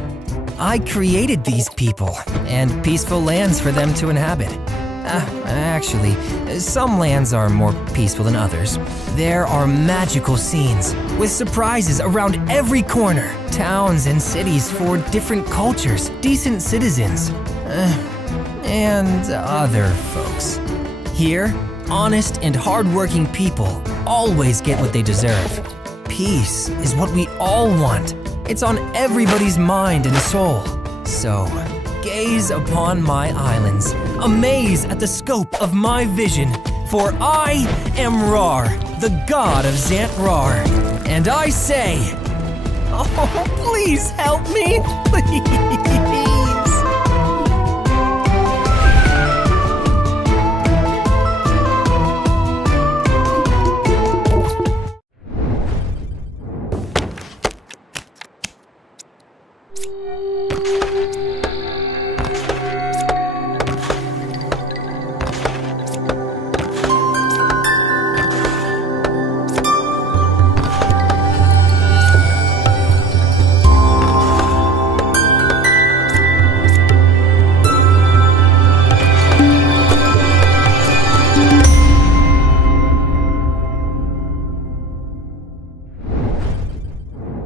I created these people and peaceful lands for them to inhabit. Actually, some lands are more peaceful than others. There are magical scenes with surprises around every corner. Towns and cities for different cultures, decent citizens, and other folks. Here, honest and hardworking people always get what they deserve. Peace is what we all want. It's on everybody's mind and soul. So, gaze upon my islands, amaze at the scope of my vision, for I am Rar, the god of Xantrar. And I say, oh, please help me, please.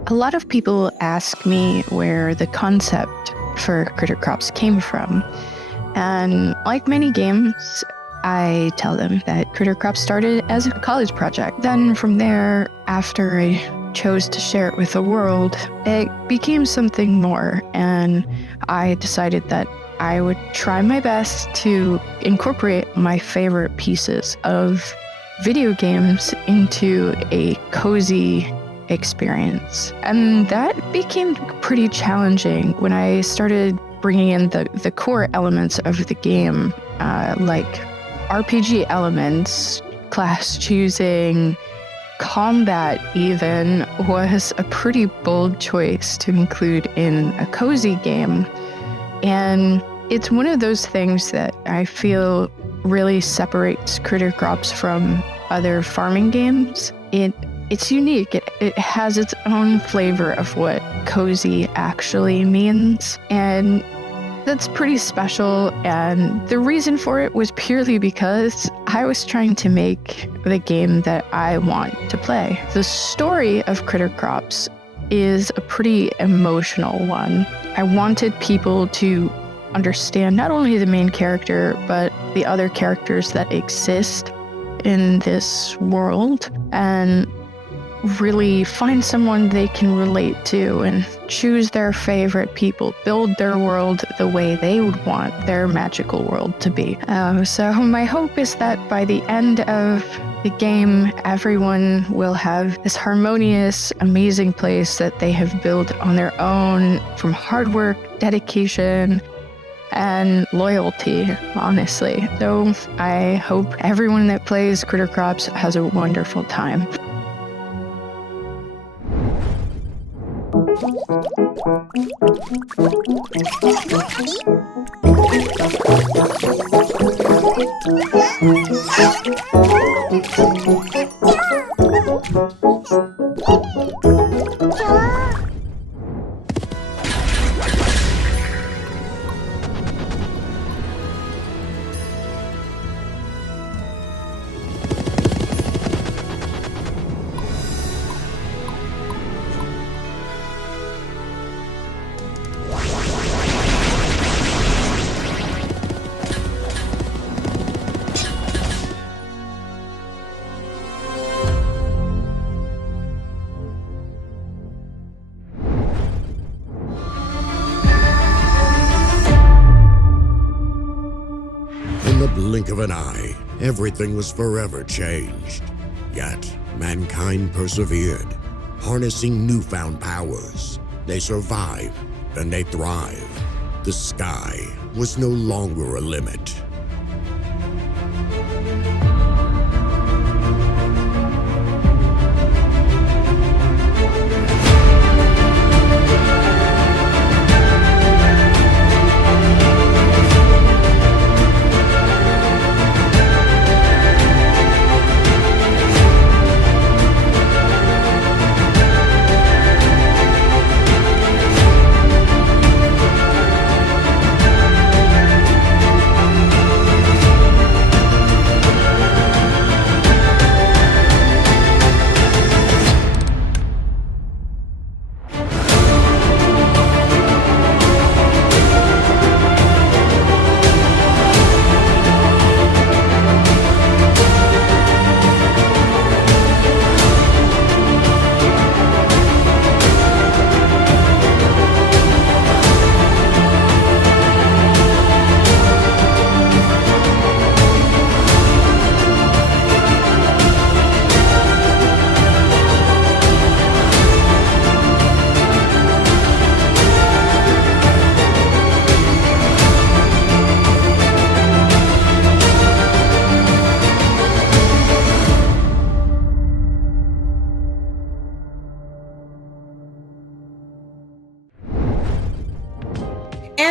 A lot of people ask me where the concept for Critter Crops came from. And like many games, I tell them that Critter Crops started as a college project. Then from there, after I chose to share it with the world, it became something more. And I decided that I would try my best to incorporate my favorite pieces of video games into a cozy experience. And that became pretty challenging when I started bringing in the core elements of the game, like RPG elements, class choosing, combat even, was a pretty bold choice to include in a cozy game. And it's one of those things that I feel really separates Critter Crops from other farming games. It's unique. It has its own flavor of what cozy actually means. And that's pretty special. And the reason for it was purely because I was trying to make the game that I want to play. The story of Critter Crops is a pretty emotional one. I wanted people to understand not only the main character, but the other characters that exist in this world, and really find someone they can relate to and choose their favorite people, build their world the way they would want their magical world to be. So my hope is that by the end of the game, everyone will have this harmonious, amazing place that they have built on their own from hard work, dedication, and loyalty, honestly. So I hope everyone that plays Critter Crops has a wonderful time. Blink of an eye, everything was forever changed. Yet, mankind persevered, harnessing newfound powers. They survived, and they thrived. The sky was no longer a limit.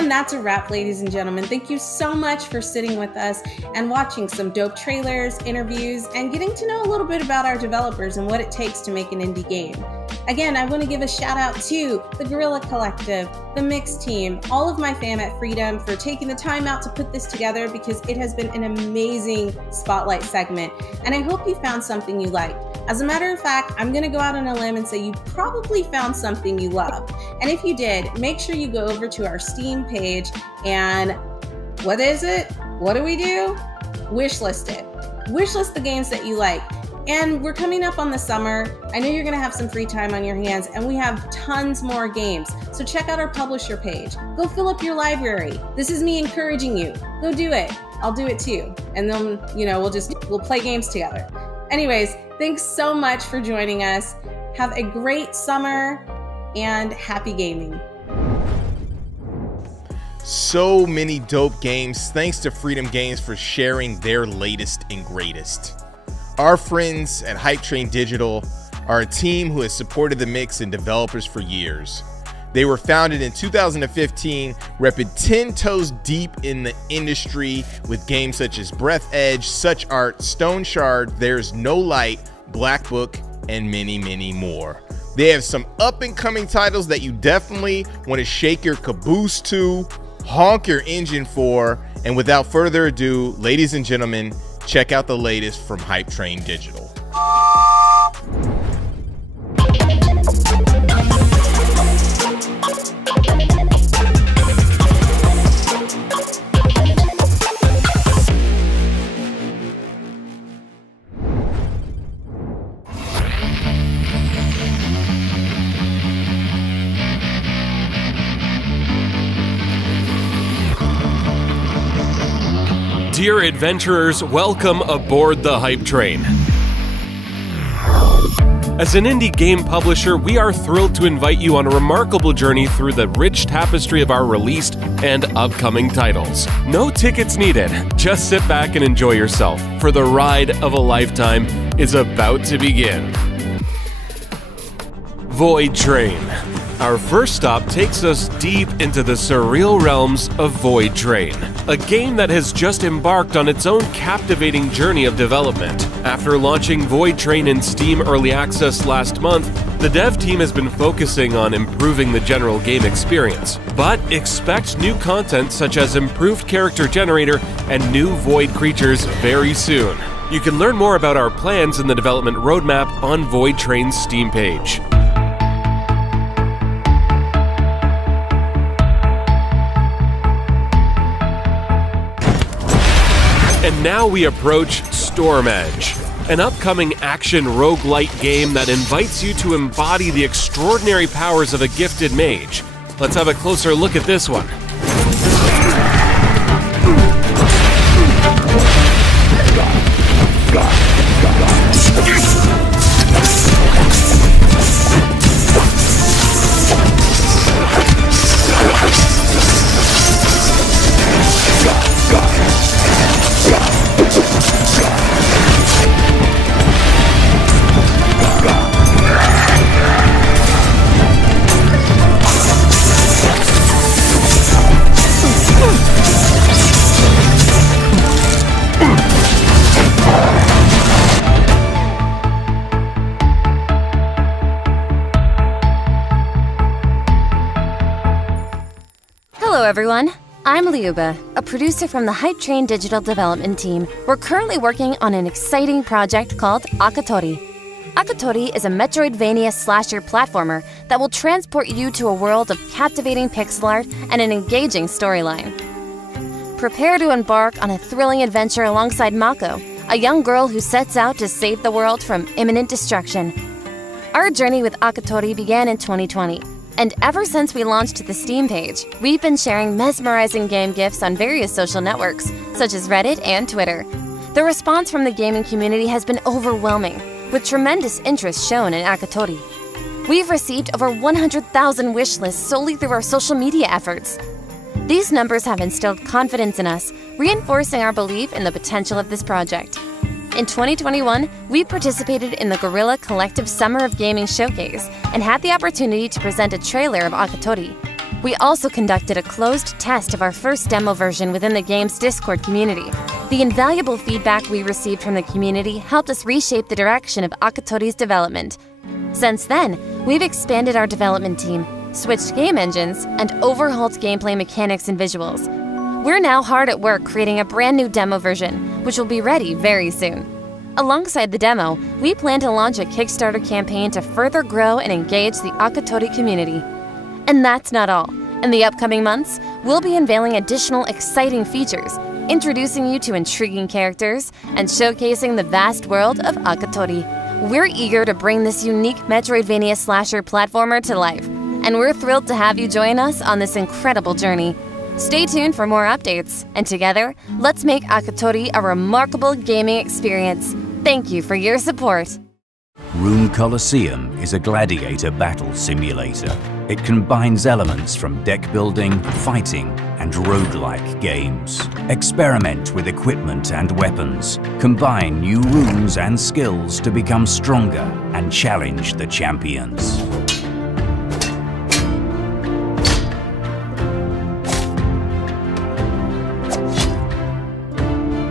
And that's a wrap, ladies and gentlemen. Thank you so much for sitting with us and watching some dope trailers, interviews, and getting to know a little bit about our developers and what it takes to make an indie game. Again, I want to give a shout out to the Guerrilla Collective, the Mix team, all of my fam at Freedom for taking the time out to put this together because it has been an amazing spotlight segment. And I hope you found something you liked. As a matter of fact, I'm going to go out on a limb and say you probably found something you love. And if you did, make sure you go over to our Steam page and what is it? What do we do? Wishlist it. Wishlist the games that you like. And we're coming up on the summer. I know you're going to have some free time on your hands, and we have tons more games. So check out our publisher page. Go fill up your library. This is me encouraging you. Go do it. I'll do it too. And then, we'll play games together. Anyways, thanks so much for joining us. Have a great summer and happy gaming. So many dope games. Thanks to Freedom Games for sharing their latest and greatest. Our friends at Hype Train Digital are a team who has supported the Mix and developers for years. They were founded in 2015, repping 10 toes deep in the industry with games such as Breath Edge, Such Art, Stone Shard, There's No Light, Black Book, and many, many more. They have some up-and-coming titles that you definitely want to shake your caboose to, honk your engine for, and without further ado, ladies and gentlemen, check out the latest from Hype Train Digital. Dear adventurers, welcome aboard the Hype Train. As an indie game publisher, we are thrilled to invite you on a remarkable journey through the rich tapestry of our released and upcoming titles. No tickets needed. Just sit back and enjoy yourself, for the ride of a lifetime is about to begin. Void Train. Our first stop takes us deep into the surreal realms of Void Train, a game that has just embarked on its own captivating journey of development. After launching Void Train in Steam Early Access last month, the dev team has been focusing on improving the general game experience. But expect new content such as improved character generator and new Void creatures very soon. You can learn more about our plans in the development roadmap on Void Train's Steam page. And now we approach Storm Edge, an upcoming action roguelite game that invites you to embody the extraordinary powers of a gifted mage. Let's have a closer look at this one. Hello everyone, I'm Liuba, a producer from the Hype Train Digital Development Team. We're currently working on an exciting project called Akatori. Akatori is a Metroidvania slasher platformer that will transport you to a world of captivating pixel art and an engaging storyline. Prepare to embark on a thrilling adventure alongside Mako, a young girl who sets out to save the world from imminent destruction. Our journey with Akatori began in 2020. And ever since we launched the Steam page, we've been sharing mesmerizing game GIFs on various social networks, such as Reddit and Twitter. The response from the gaming community has been overwhelming, with tremendous interest shown in Akatori. We've received over 100,000 wish lists solely through our social media efforts. These numbers have instilled confidence in us, reinforcing our belief in the potential of this project. In 2021, we participated in the Guerrilla Collective Summer of Gaming Showcase and had the opportunity to present a trailer of Akatori. We also conducted a closed test of our first demo version within the game's Discord community. The invaluable feedback we received from the community helped us reshape the direction of Akatori's development. Since then, we've expanded our development team, switched game engines, and overhauled gameplay mechanics and visuals. We're now hard at work creating a brand new demo version, which will be ready very soon. Alongside the demo, we plan to launch a Kickstarter campaign to further grow and engage the Akatori community. And that's not all. In the upcoming months, we'll be unveiling additional exciting features, introducing you to intriguing characters, and showcasing the vast world of Akatori. We're eager to bring this unique Metroidvania slasher platformer to life, and we're thrilled to have you join us on this incredible journey. Stay tuned for more updates, and together, let's make Akatori a remarkable gaming experience. Thank you for your support. Rune Colosseum is a gladiator battle simulator. It combines elements from deck building, fighting, and roguelike games. Experiment with equipment and weapons. Combine new runes and skills to become stronger and challenge the champions.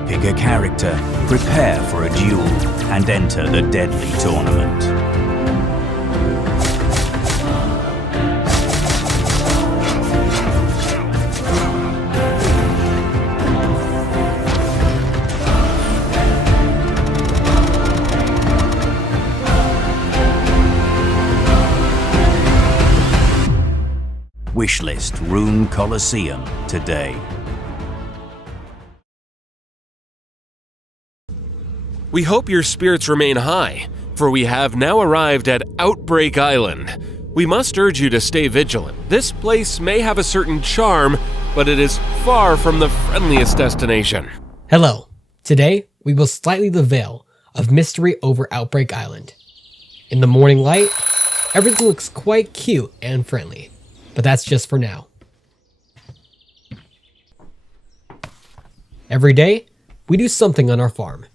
Pick a character, prepare for a duel, and enter the deadly tournament. Wishlist Rune Colosseum today. We hope your spirits remain high, for we have now arrived at Outbreak Island. We must urge you to stay vigilant. This place may have a certain charm, but it is far from the friendliest destination. Hello. Today, we will slightly the veil of mystery over Outbreak Island. In the morning light, everything looks quite cute and friendly, but that's just for now. Every day, we do something on our farm.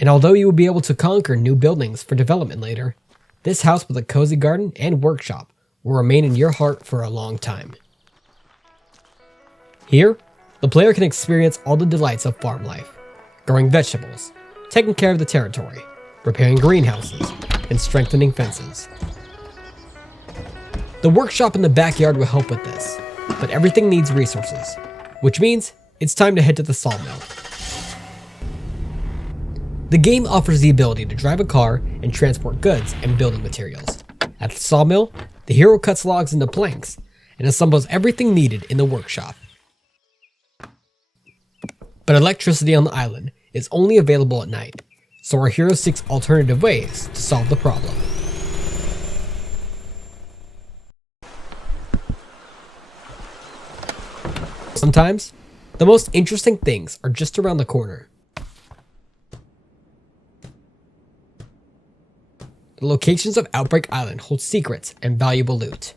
And although you will be able to conquer new buildings for development later, this house with a cozy garden and workshop will remain in your heart for a long time. Here, the player can experience all the delights of farm life, growing vegetables, taking care of the territory, repairing greenhouses, and strengthening fences. The workshop in the backyard will help with this, but everything needs resources, which means it's time to head to the sawmill. The game offers the ability to drive a car and transport goods and building materials. At the sawmill, the hero cuts logs into planks and assembles everything needed in the workshop. But electricity on the island is only available at night, so our hero seeks alternative ways to solve the problem. Sometimes, the most interesting things are just around the corner. The locations of Outbreak Island hold secrets and valuable loot.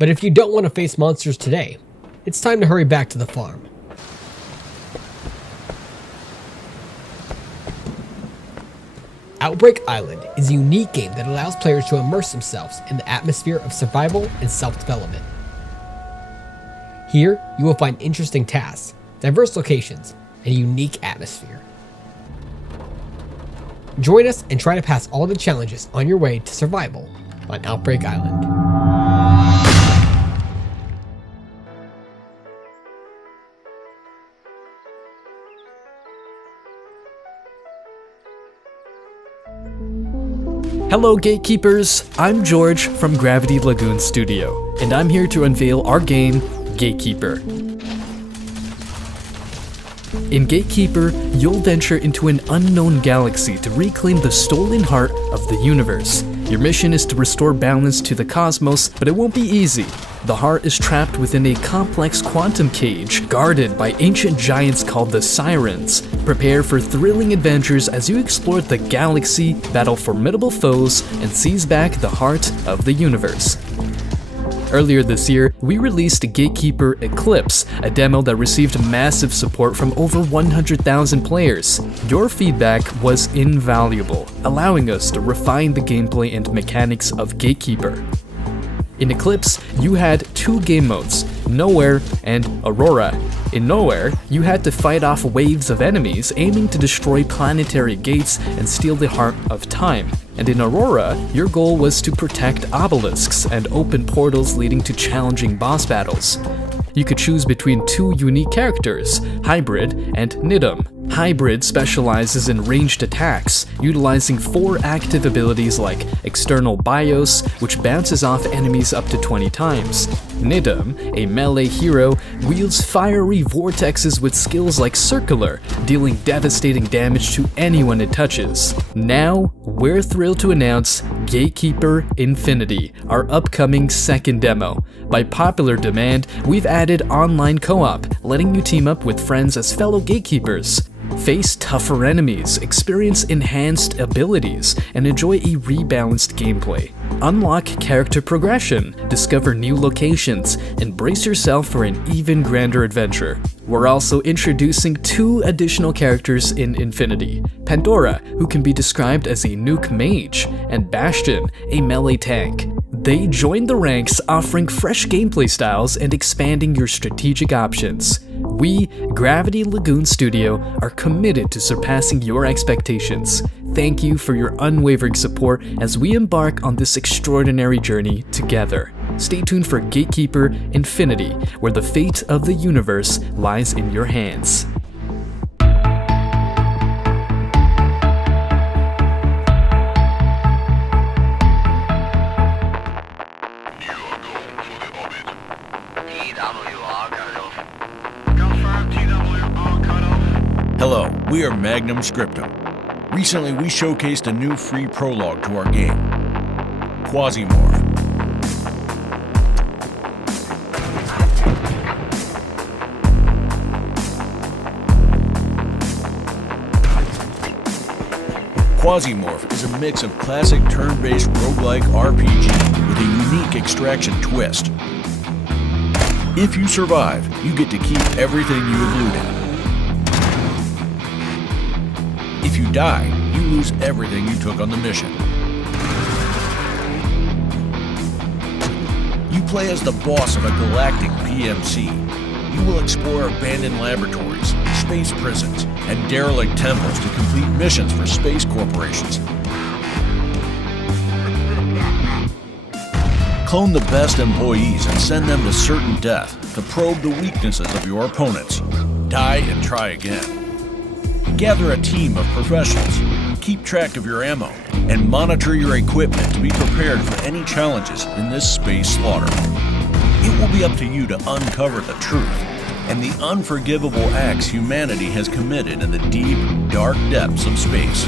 But if you don't want to face monsters today, it's time to hurry back to the farm. Outbreak Island is a unique game that allows players to immerse themselves in the atmosphere of survival and self-development. Here, you will find interesting tasks, diverse locations, and a unique atmosphere. Join us and try to pass all the challenges on your way to survival on Outbreak Island. Hello Gatekeepers, I'm George from Gravity Lagoon Studio, and I'm here to unveil our game, Gatekeeper. In Gatekeeper, you'll venture into an unknown galaxy to reclaim the stolen heart of the universe. Your mission is to restore balance to the cosmos, but it won't be easy. The heart is trapped within a complex quantum cage, guarded by ancient giants called the Sirens. Prepare for thrilling adventures as you explore the galaxy, battle formidable foes, and seize back the heart of the universe. Earlier this year, we released Gatekeeper Eclipse, a demo that received massive support from over 100,000 players. Your feedback was invaluable, allowing us to refine the gameplay and mechanics of Gatekeeper. In Eclipse, you had two game modes, Nowhere and Aurora. In Nowhere, you had to fight off waves of enemies aiming to destroy planetary gates and steal the Heart of Time. And in Aurora, your goal was to protect obelisks and open portals leading to challenging boss battles. You could choose between two unique characters, Hybrid and Nidum. Hybrid specializes in ranged attacks, utilizing 4 active abilities like External Bios, which bounces off enemies up to 20 times. Nidum, a melee hero, wields fiery vortexes with skills like Circular, dealing devastating damage to anyone it touches. Now, we're thrilled to announce Gatekeeper Infinity, our upcoming second demo. By popular demand, we've added online co-op, letting you team up with friends as fellow gatekeepers. Face tougher enemies, experience enhanced abilities, and enjoy a rebalanced gameplay. Unlock character progression, discover new locations, and brace yourself for an even grander adventure. We're also introducing 2 additional characters in Infinity. Pandora, who can be described as a nuke mage, and Bastion, a melee tank. They join the ranks, offering fresh gameplay styles and expanding your strategic options. We, Gravity Lagoon Studio, are committed to surpassing your expectations. Thank you for your unwavering support as we embark on this extraordinary journey together. Stay tuned for Gatekeeper Infinity, where the fate of the universe lies in your hands. Hello, we are Magnum Scriptum. Recently, we showcased a new free prologue to our game, Quasimorph. Quasimorph is a mix of classic turn-based roguelike RPG with a unique extraction twist. If you survive, you get to keep everything you have looted. If you die, you lose everything you took on the mission. You play as the boss of a galactic PMC. You will explore abandoned laboratories, space prisons, and derelict temples to complete missions for space corporations. Clone the best employees and send them to certain death to probe the weaknesses of your opponents. Die and try again. Gather a team of professionals, keep track of your ammo, and monitor your equipment to be prepared for any challenges in this space slaughter. It will be up to you to uncover the truth and the unforgivable acts humanity has committed in the deep, dark depths of space.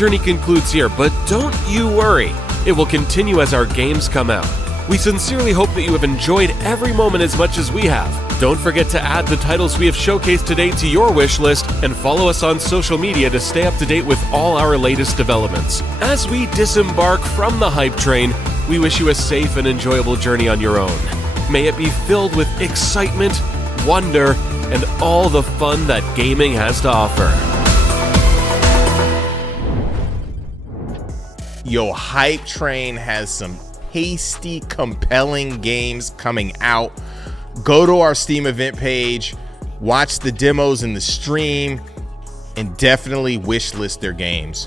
journey concludes here, but don't you worry. It will continue as our games come out. We sincerely hope that you have enjoyed every moment as much as we have. Don't forget to add the titles we have showcased today to your wish list and follow us on social media to stay up to date with all our latest developments. As we disembark from the hype train, we wish you a safe and enjoyable journey on your own. May it be filled with excitement, wonder, and all the fun that gaming has to offer. Yo, Hype Train has some tasty, compelling games coming out. Go to our Steam event page, watch the demos in the stream, and definitely wishlist their games.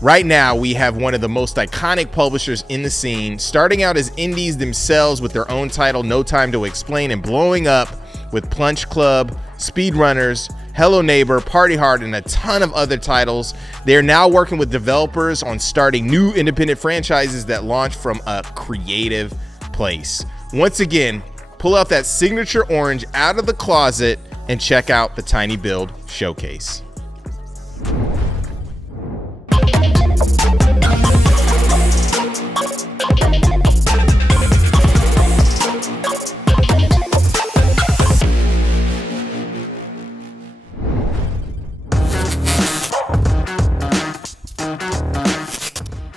Right now, we have one of the most iconic publishers in the scene, starting out as indies themselves with their own title, No Time to Explain, and blowing up with Plunge Club, Speedrunners, Hello Neighbor, Party Hard, and a ton of other titles. They're now working with developers on starting new independent franchises that launch from a creative place. Once again, pull out that signature orange out of the closet and check out the Tiny Build Showcase.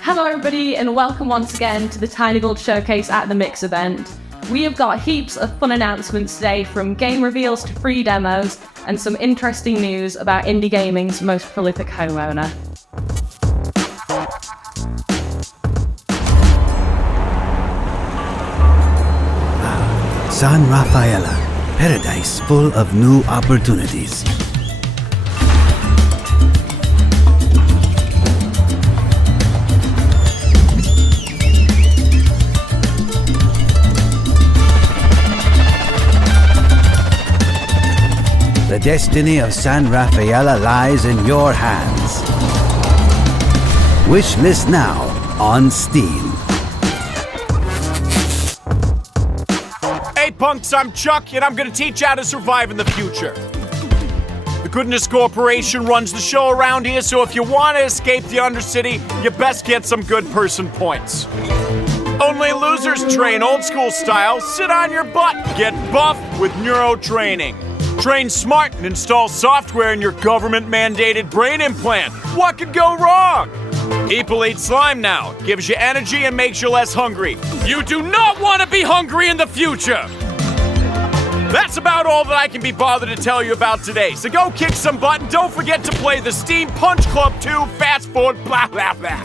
Hello everybody and welcome once again to the Tiny Build Showcase at the Mix event. We have got heaps of fun announcements today, from game reveals to free demos and some interesting news about indie gaming's most prolific homeowner. San Rafaela, paradise full of new opportunities. The destiny of San Rafaela lies in your hands. Wishlist now on Steam. Hey punks, I'm Chuck, and I'm gonna teach you how to survive in the future. The Goodness Corporation runs the show around here, so if you want to escape the Undercity, you best get some good person points. Only losers train old school style, sit on your butt, get buff with neuro training. Train smart and install software in your government-mandated brain implant. What could go wrong? Epilate Slime now. Gives you energy and makes you less hungry. You do not want to be hungry in the future! That's about all that I can be bothered to tell you about today. So go kick some butt and don't forget to play the Steam Punch Club 2 Fast Forward blah blah blah.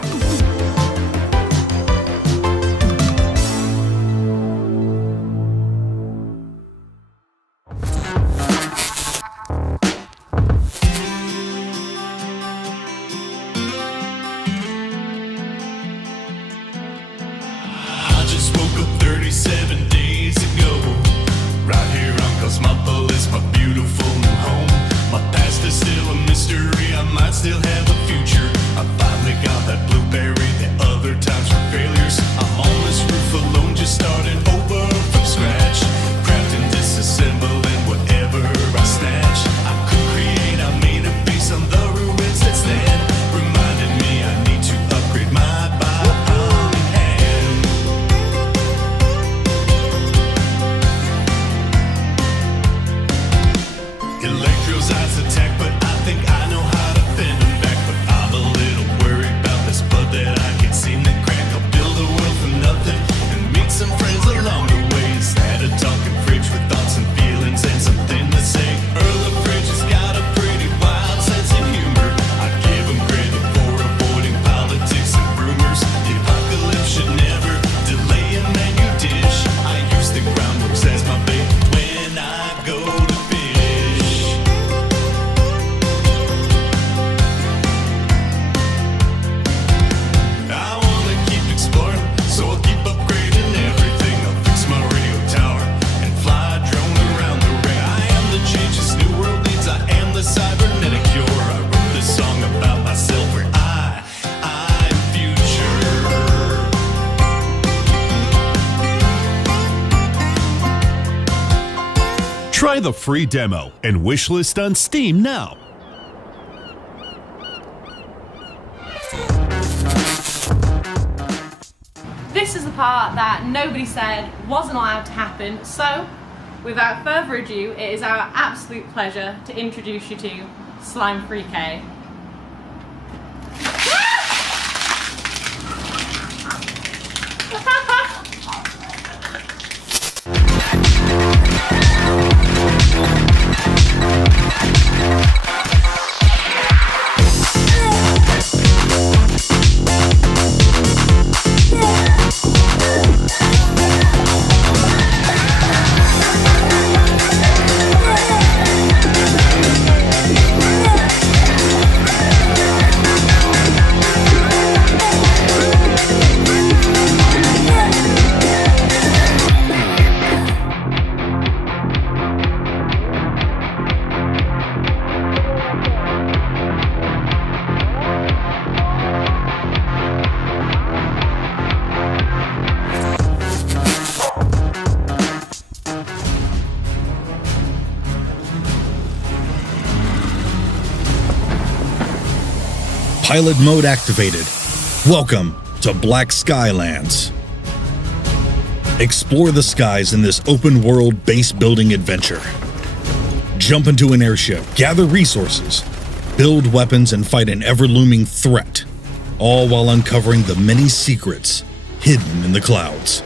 Still have a future. I finally got that blueberry. The other times were failures. I'm on this roof alone, just starting over from scratch. Crafting, disassembling whatever I snatch. I could create, I made a base on the ruins that stand. Reminded me I need to upgrade my biome hand. Electro's eyes attack, but I think I know how to fend them back. But I'm a little worried about this blood that I can't seem to crack. I'll build a world from nothing and meet some friends along the way. Instead of talking fridge with thoughts and feelings and something to say. Earl of Fridge has got a pretty wild sense of humor. I give him credit for avoiding politics and rumors. The apocalypse should never delay a menu dish. I use the groundworks as my bait when I go to fish. I wanna keep exploring, so I'll keep upgrading everything. I'll fix my radio tower and fly a drone around the ring. I am the change this new world needs. I am the cybernetic cure. I wrote this song about myself where I'm future. Try the free demo and wishlist on Steam now. this is the part that nobody said wasn't allowed to happen. So, without further ado, it is our absolute pleasure to introduce you to Slime 3K. Pilot mode activated. Welcome to Black Skylands. Explore the skies in this open-world base-building adventure. Jump into an airship, gather resources, build weapons, and fight an ever-looming threat, all while uncovering the many secrets hidden in the clouds.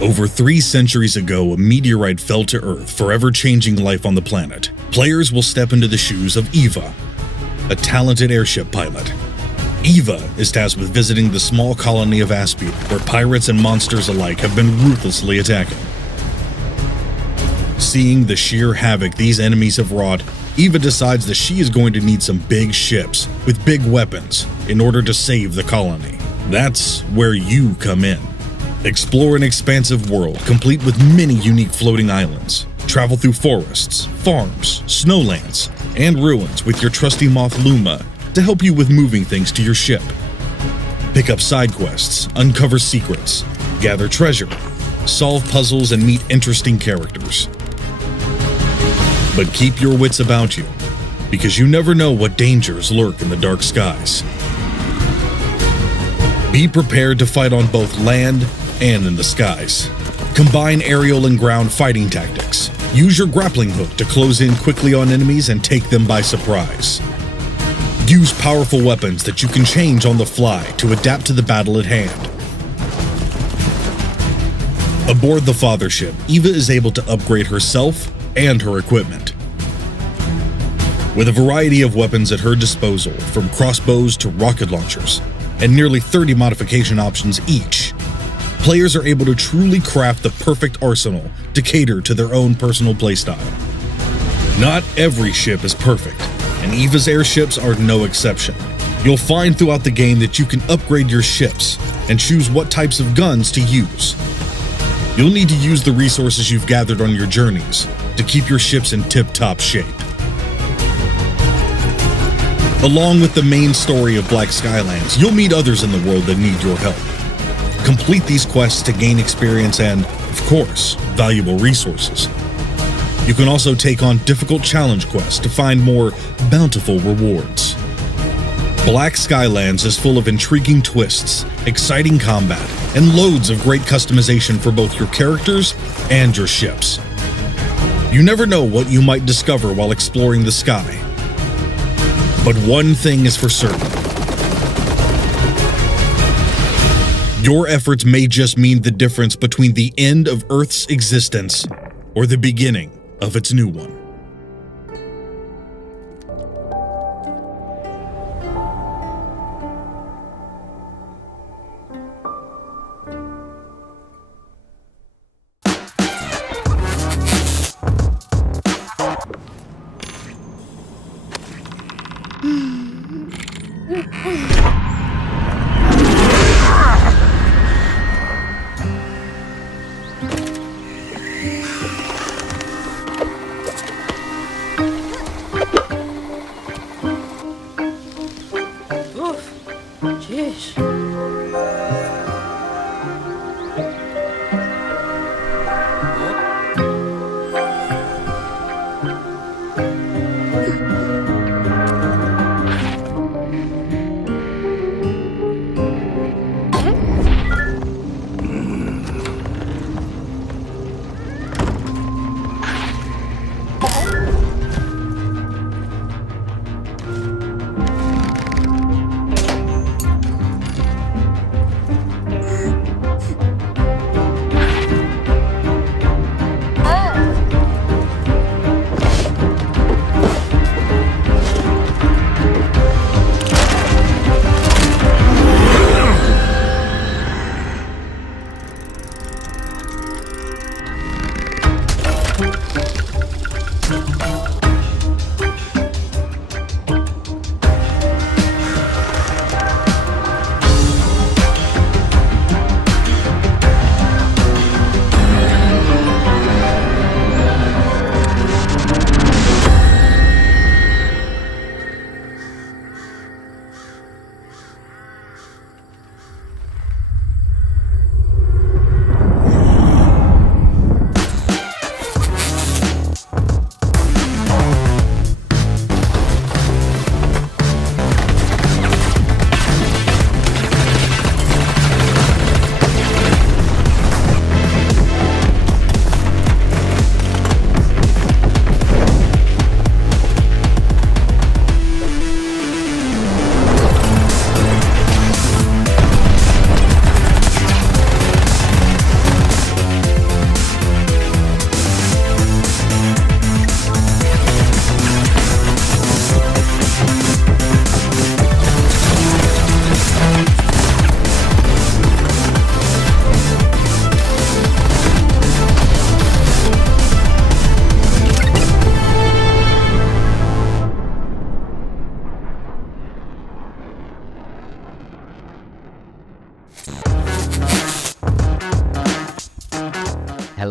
Over 3 centuries ago, a meteorite fell to Earth, forever changing life on the planet. Players will step into the shoes of Eva, a talented airship pilot. Eva is tasked with visiting the small colony of Aspie, where pirates and monsters alike have been ruthlessly attacking. Seeing the sheer havoc these enemies have wrought, Eva decides that she is going to need some big ships with big weapons in order to save the colony. That's where you come in. Explore an expansive world complete with many unique floating islands. Travel through forests, farms, snowlands, and ruins with your trusty moth Luma to help you with moving things to your ship. Pick up side quests, uncover secrets, gather treasure, solve puzzles, and meet interesting characters. But keep your wits about you, because you never know what dangers lurk in the dark skies. Be prepared to fight on both land and in the skies. Combine aerial and ground fighting tactics. Use your grappling hook to close in quickly on enemies and take them by surprise. Use powerful weapons that you can change on the fly to adapt to the battle at hand. Aboard the Fathership, Eva is able to upgrade herself and her equipment. With a variety of weapons at her disposal, from crossbows to rocket launchers, and nearly 30 modification options each, players are able to truly craft the perfect arsenal to cater to their own personal playstyle. Not every ship is perfect, and Eva's airships are no exception. You'll find throughout the game that you can upgrade your ships and choose what types of guns to use. You'll need to use the resources you've gathered on your journeys to keep your ships in tip-top shape. Along with the main story of Black Skylands, you'll meet others in the world that need your help. Complete these quests to gain experience and, of course, valuable resources. You can also take on difficult challenge quests to find more bountiful rewards. Black Skylands is full of intriguing twists, exciting combat, and loads of great customization for both your characters and your ships. You never know what you might discover while exploring the sky. But one thing is for certain. Your efforts may just mean the difference between the end of Earth's existence or the beginning of its new one.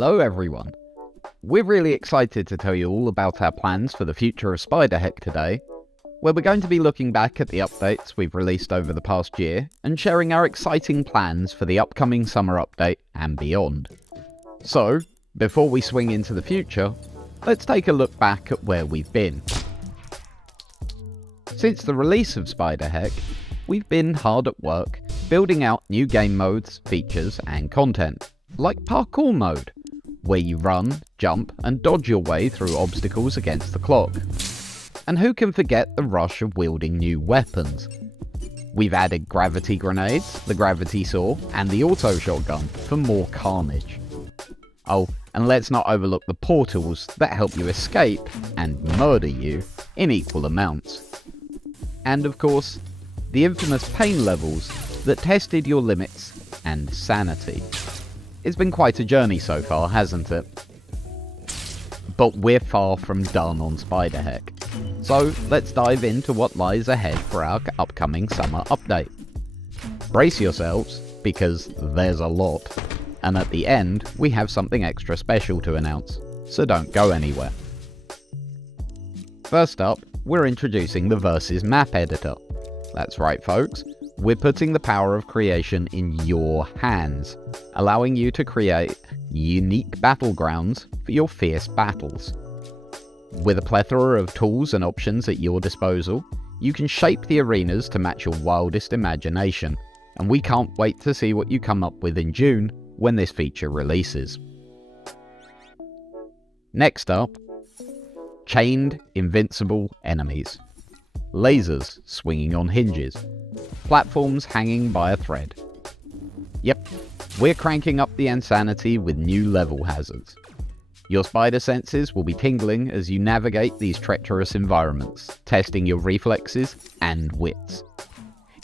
Hello everyone. We're really excited to tell you all about our plans for the future of Spiderheck today, where we're going to be looking back at the updates we've released over the past year and sharing our exciting plans for the upcoming summer update and beyond. So, before we swing into the future, let's take a look back at where we've been. Since the release of Spiderheck, we've been hard at work building out new game modes, features and content, like parkour mode, where you run, jump and dodge your way through obstacles against the clock. And who can forget the rush of wielding new weapons? We've added gravity grenades, the gravity saw and the auto shotgun for more carnage. Oh, and let's not overlook the portals that help you escape and murder you in equal amounts. And of course, the infamous pain levels that tested your limits and sanity. It's been quite a journey so far, hasn't it? But we're far from done on Spiderheck. So let's dive into what lies ahead for our upcoming summer update. Brace yourselves, because there's a lot. And at the end, we have something extra special to announce, so don't go anywhere. First up, we're introducing the Versus map editor. That's right folks, we're putting the power of creation in your hands, allowing you to create unique battlegrounds for your fierce battles. With a plethora of tools and options at your disposal, you can shape the arenas to match your wildest imagination, and we can't wait to see what you come up with in June when this feature releases. Next up, chained invincible enemies. Lasers swinging on hinges. Platforms hanging by a thread. Yep, we're cranking up the insanity with new level hazards. Your spider senses will be tingling as you navigate these treacherous environments, testing your reflexes and wits.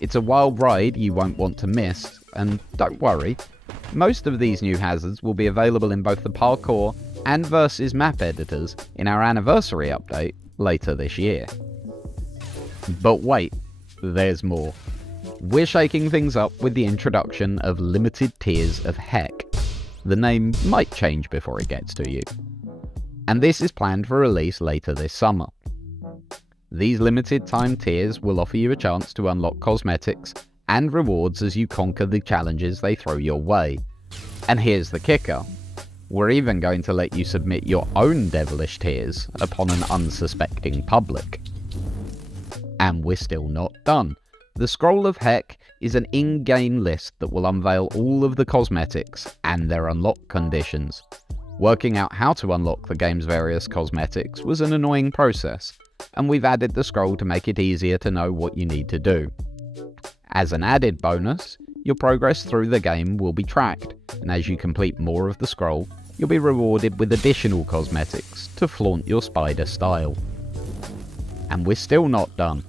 It's a wild ride you won't want to miss, and don't worry, most of these new hazards will be available in both the parkour and Versus map editors in our anniversary update later this year. But wait, there's more. We're shaking things up with the introduction of limited tiers of Heck. The name might change before it gets to you. And this is planned for release later this summer. These limited time tiers will offer you a chance to unlock cosmetics and rewards as you conquer the challenges they throw your way. And here's the kicker. We're even going to let you submit your own devilish tiers upon an unsuspecting public. And we're still not done. The Scroll of Heck is an in-game list that will unveil all of the cosmetics and their unlock conditions. Working out how to unlock the game's various cosmetics was an annoying process, and we've added the scroll to make it easier to know what you need to do. As an added bonus, your progress through the game will be tracked, and as you complete more of the scroll, you'll be rewarded with additional cosmetics to flaunt your spider style. And we're still not done.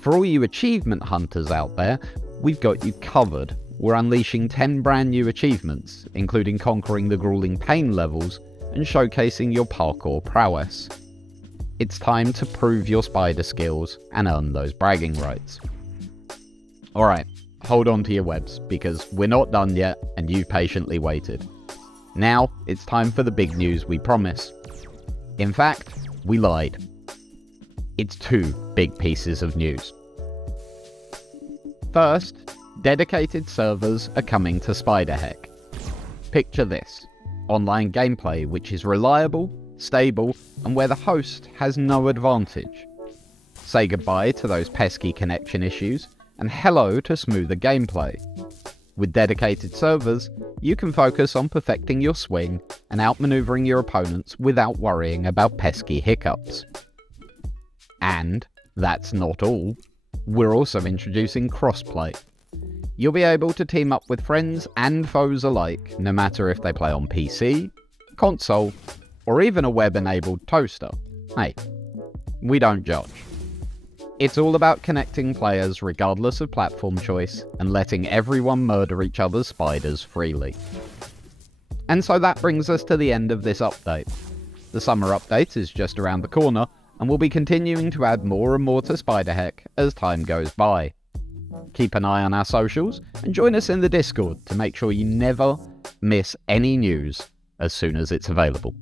For all you achievement hunters out there, we've got you covered. We're unleashing 10 brand new achievements, including conquering the grueling pain levels and showcasing your parkour prowess. It's time to prove your spider skills and earn those bragging rights. Alright, hold on to your webs, because we're not done yet and you've patiently waited. Now, it's time for the big news we promised. In fact, we lied. It's 2 big pieces of news. First, dedicated servers are coming to Spiderheck. Picture this, online gameplay which is reliable, stable, and where the host has no advantage. Say goodbye to those pesky connection issues, and hello to smoother gameplay. With dedicated servers, you can focus on perfecting your swing and outmaneuvering your opponents without worrying about pesky hiccups. And that's not all. We're also introducing crossplay. You'll be able to team up with friends and foes alike, no matter if they play on PC, console, or even a web-enabled toaster. Hey, we don't judge. It's all about connecting players regardless of platform choice and letting everyone murder each other's spiders freely. And so that brings us to the end of this update. The summer update is just around the corner, and we'll be continuing to add more and more to Spiderheck as time goes by. Keep an eye on our socials and join us in the Discord to make sure you never miss any news as soon as it's available.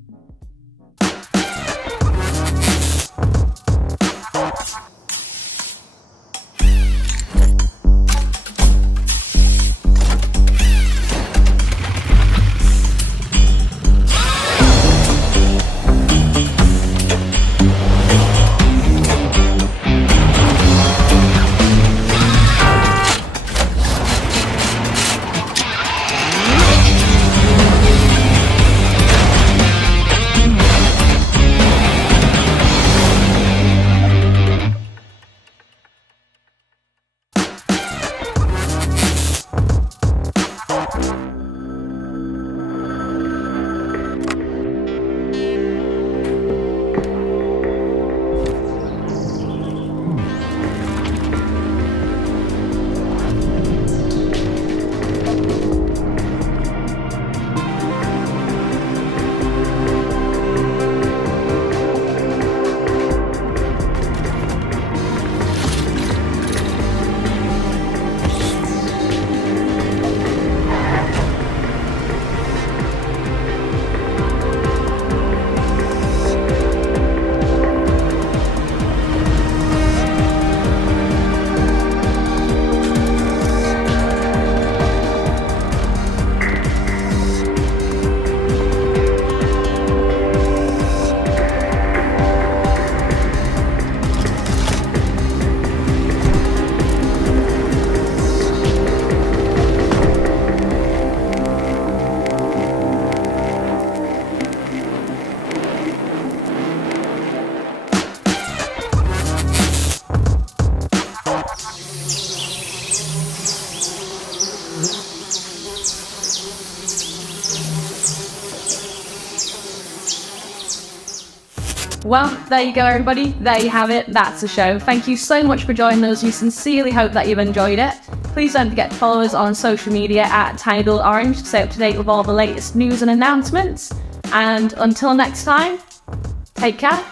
Well, there you go, everybody. There you have it. That's the show. Thank you so much for joining us. We sincerely hope that you've enjoyed it. Please don't forget to follow us on social media at TinyBuildOrange to stay up to date with all the latest news and announcements. And until next time, take care.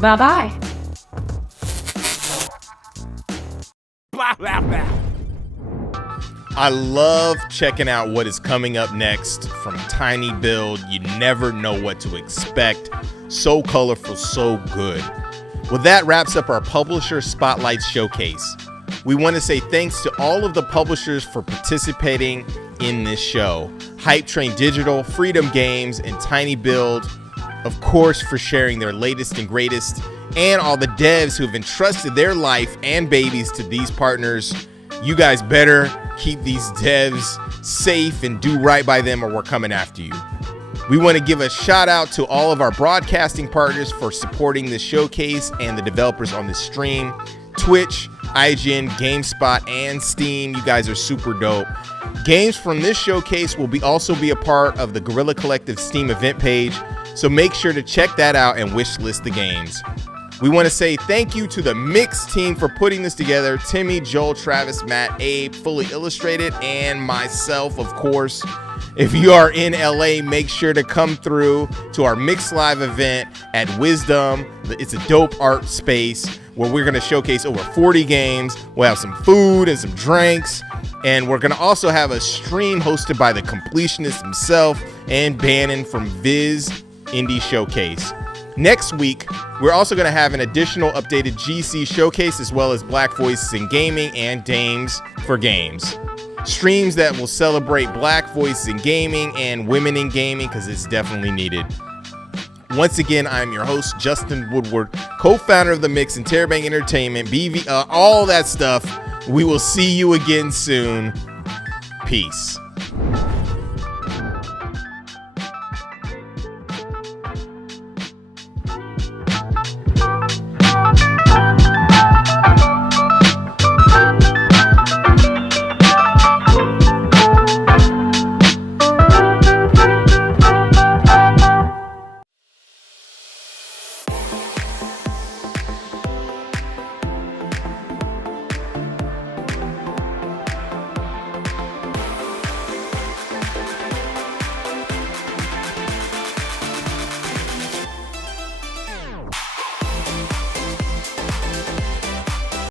Bye-bye. I love checking out what is coming up next from Tiny Build. You never know what to expect. So colorful, so good. Well, that wraps up our Publisher Spotlight Showcase. We want to say thanks to all of the publishers for participating in this show. Hype Train Digital, Freedom Games, and Tiny Build, of course, for sharing their latest and greatest, and all the devs who have entrusted their life and babies to these partners. You guys better keep these devs safe and do right by them, or we're coming after you. We want to give a shout out to all of our broadcasting partners for supporting this showcase and the developers on this stream. Twitch, IGN, GameSpot, and Steam. You guys are super dope. Games from this showcase will also be a part of the Guerrilla Collective Steam event page, so make sure to check that out and wishlist the games. We want to say thank you to the Mix team for putting this together. Timmy, Joel, Travis, Matt, Abe, Fully Illustrated, and myself, of course. If you are in LA, make sure to come through to our Mix Live event at Wisdom. It's a dope art space where we're going to showcase over 40 games. We'll have some food and some drinks. And we're going to also have a stream hosted by the completionist himself and Bannon from Viz Indie Showcase. Next week, we're also going to have an additional updated GC showcase, as well as Black Voices in Gaming and Dames for Games. Streams that will celebrate Black voices in gaming and women in gaming, because it's definitely needed. Once again, I'm your host, Justin Woodward, co-founder of The Mix and Terabang Entertainment, BV, all that stuff. We will see you again soon. Peace.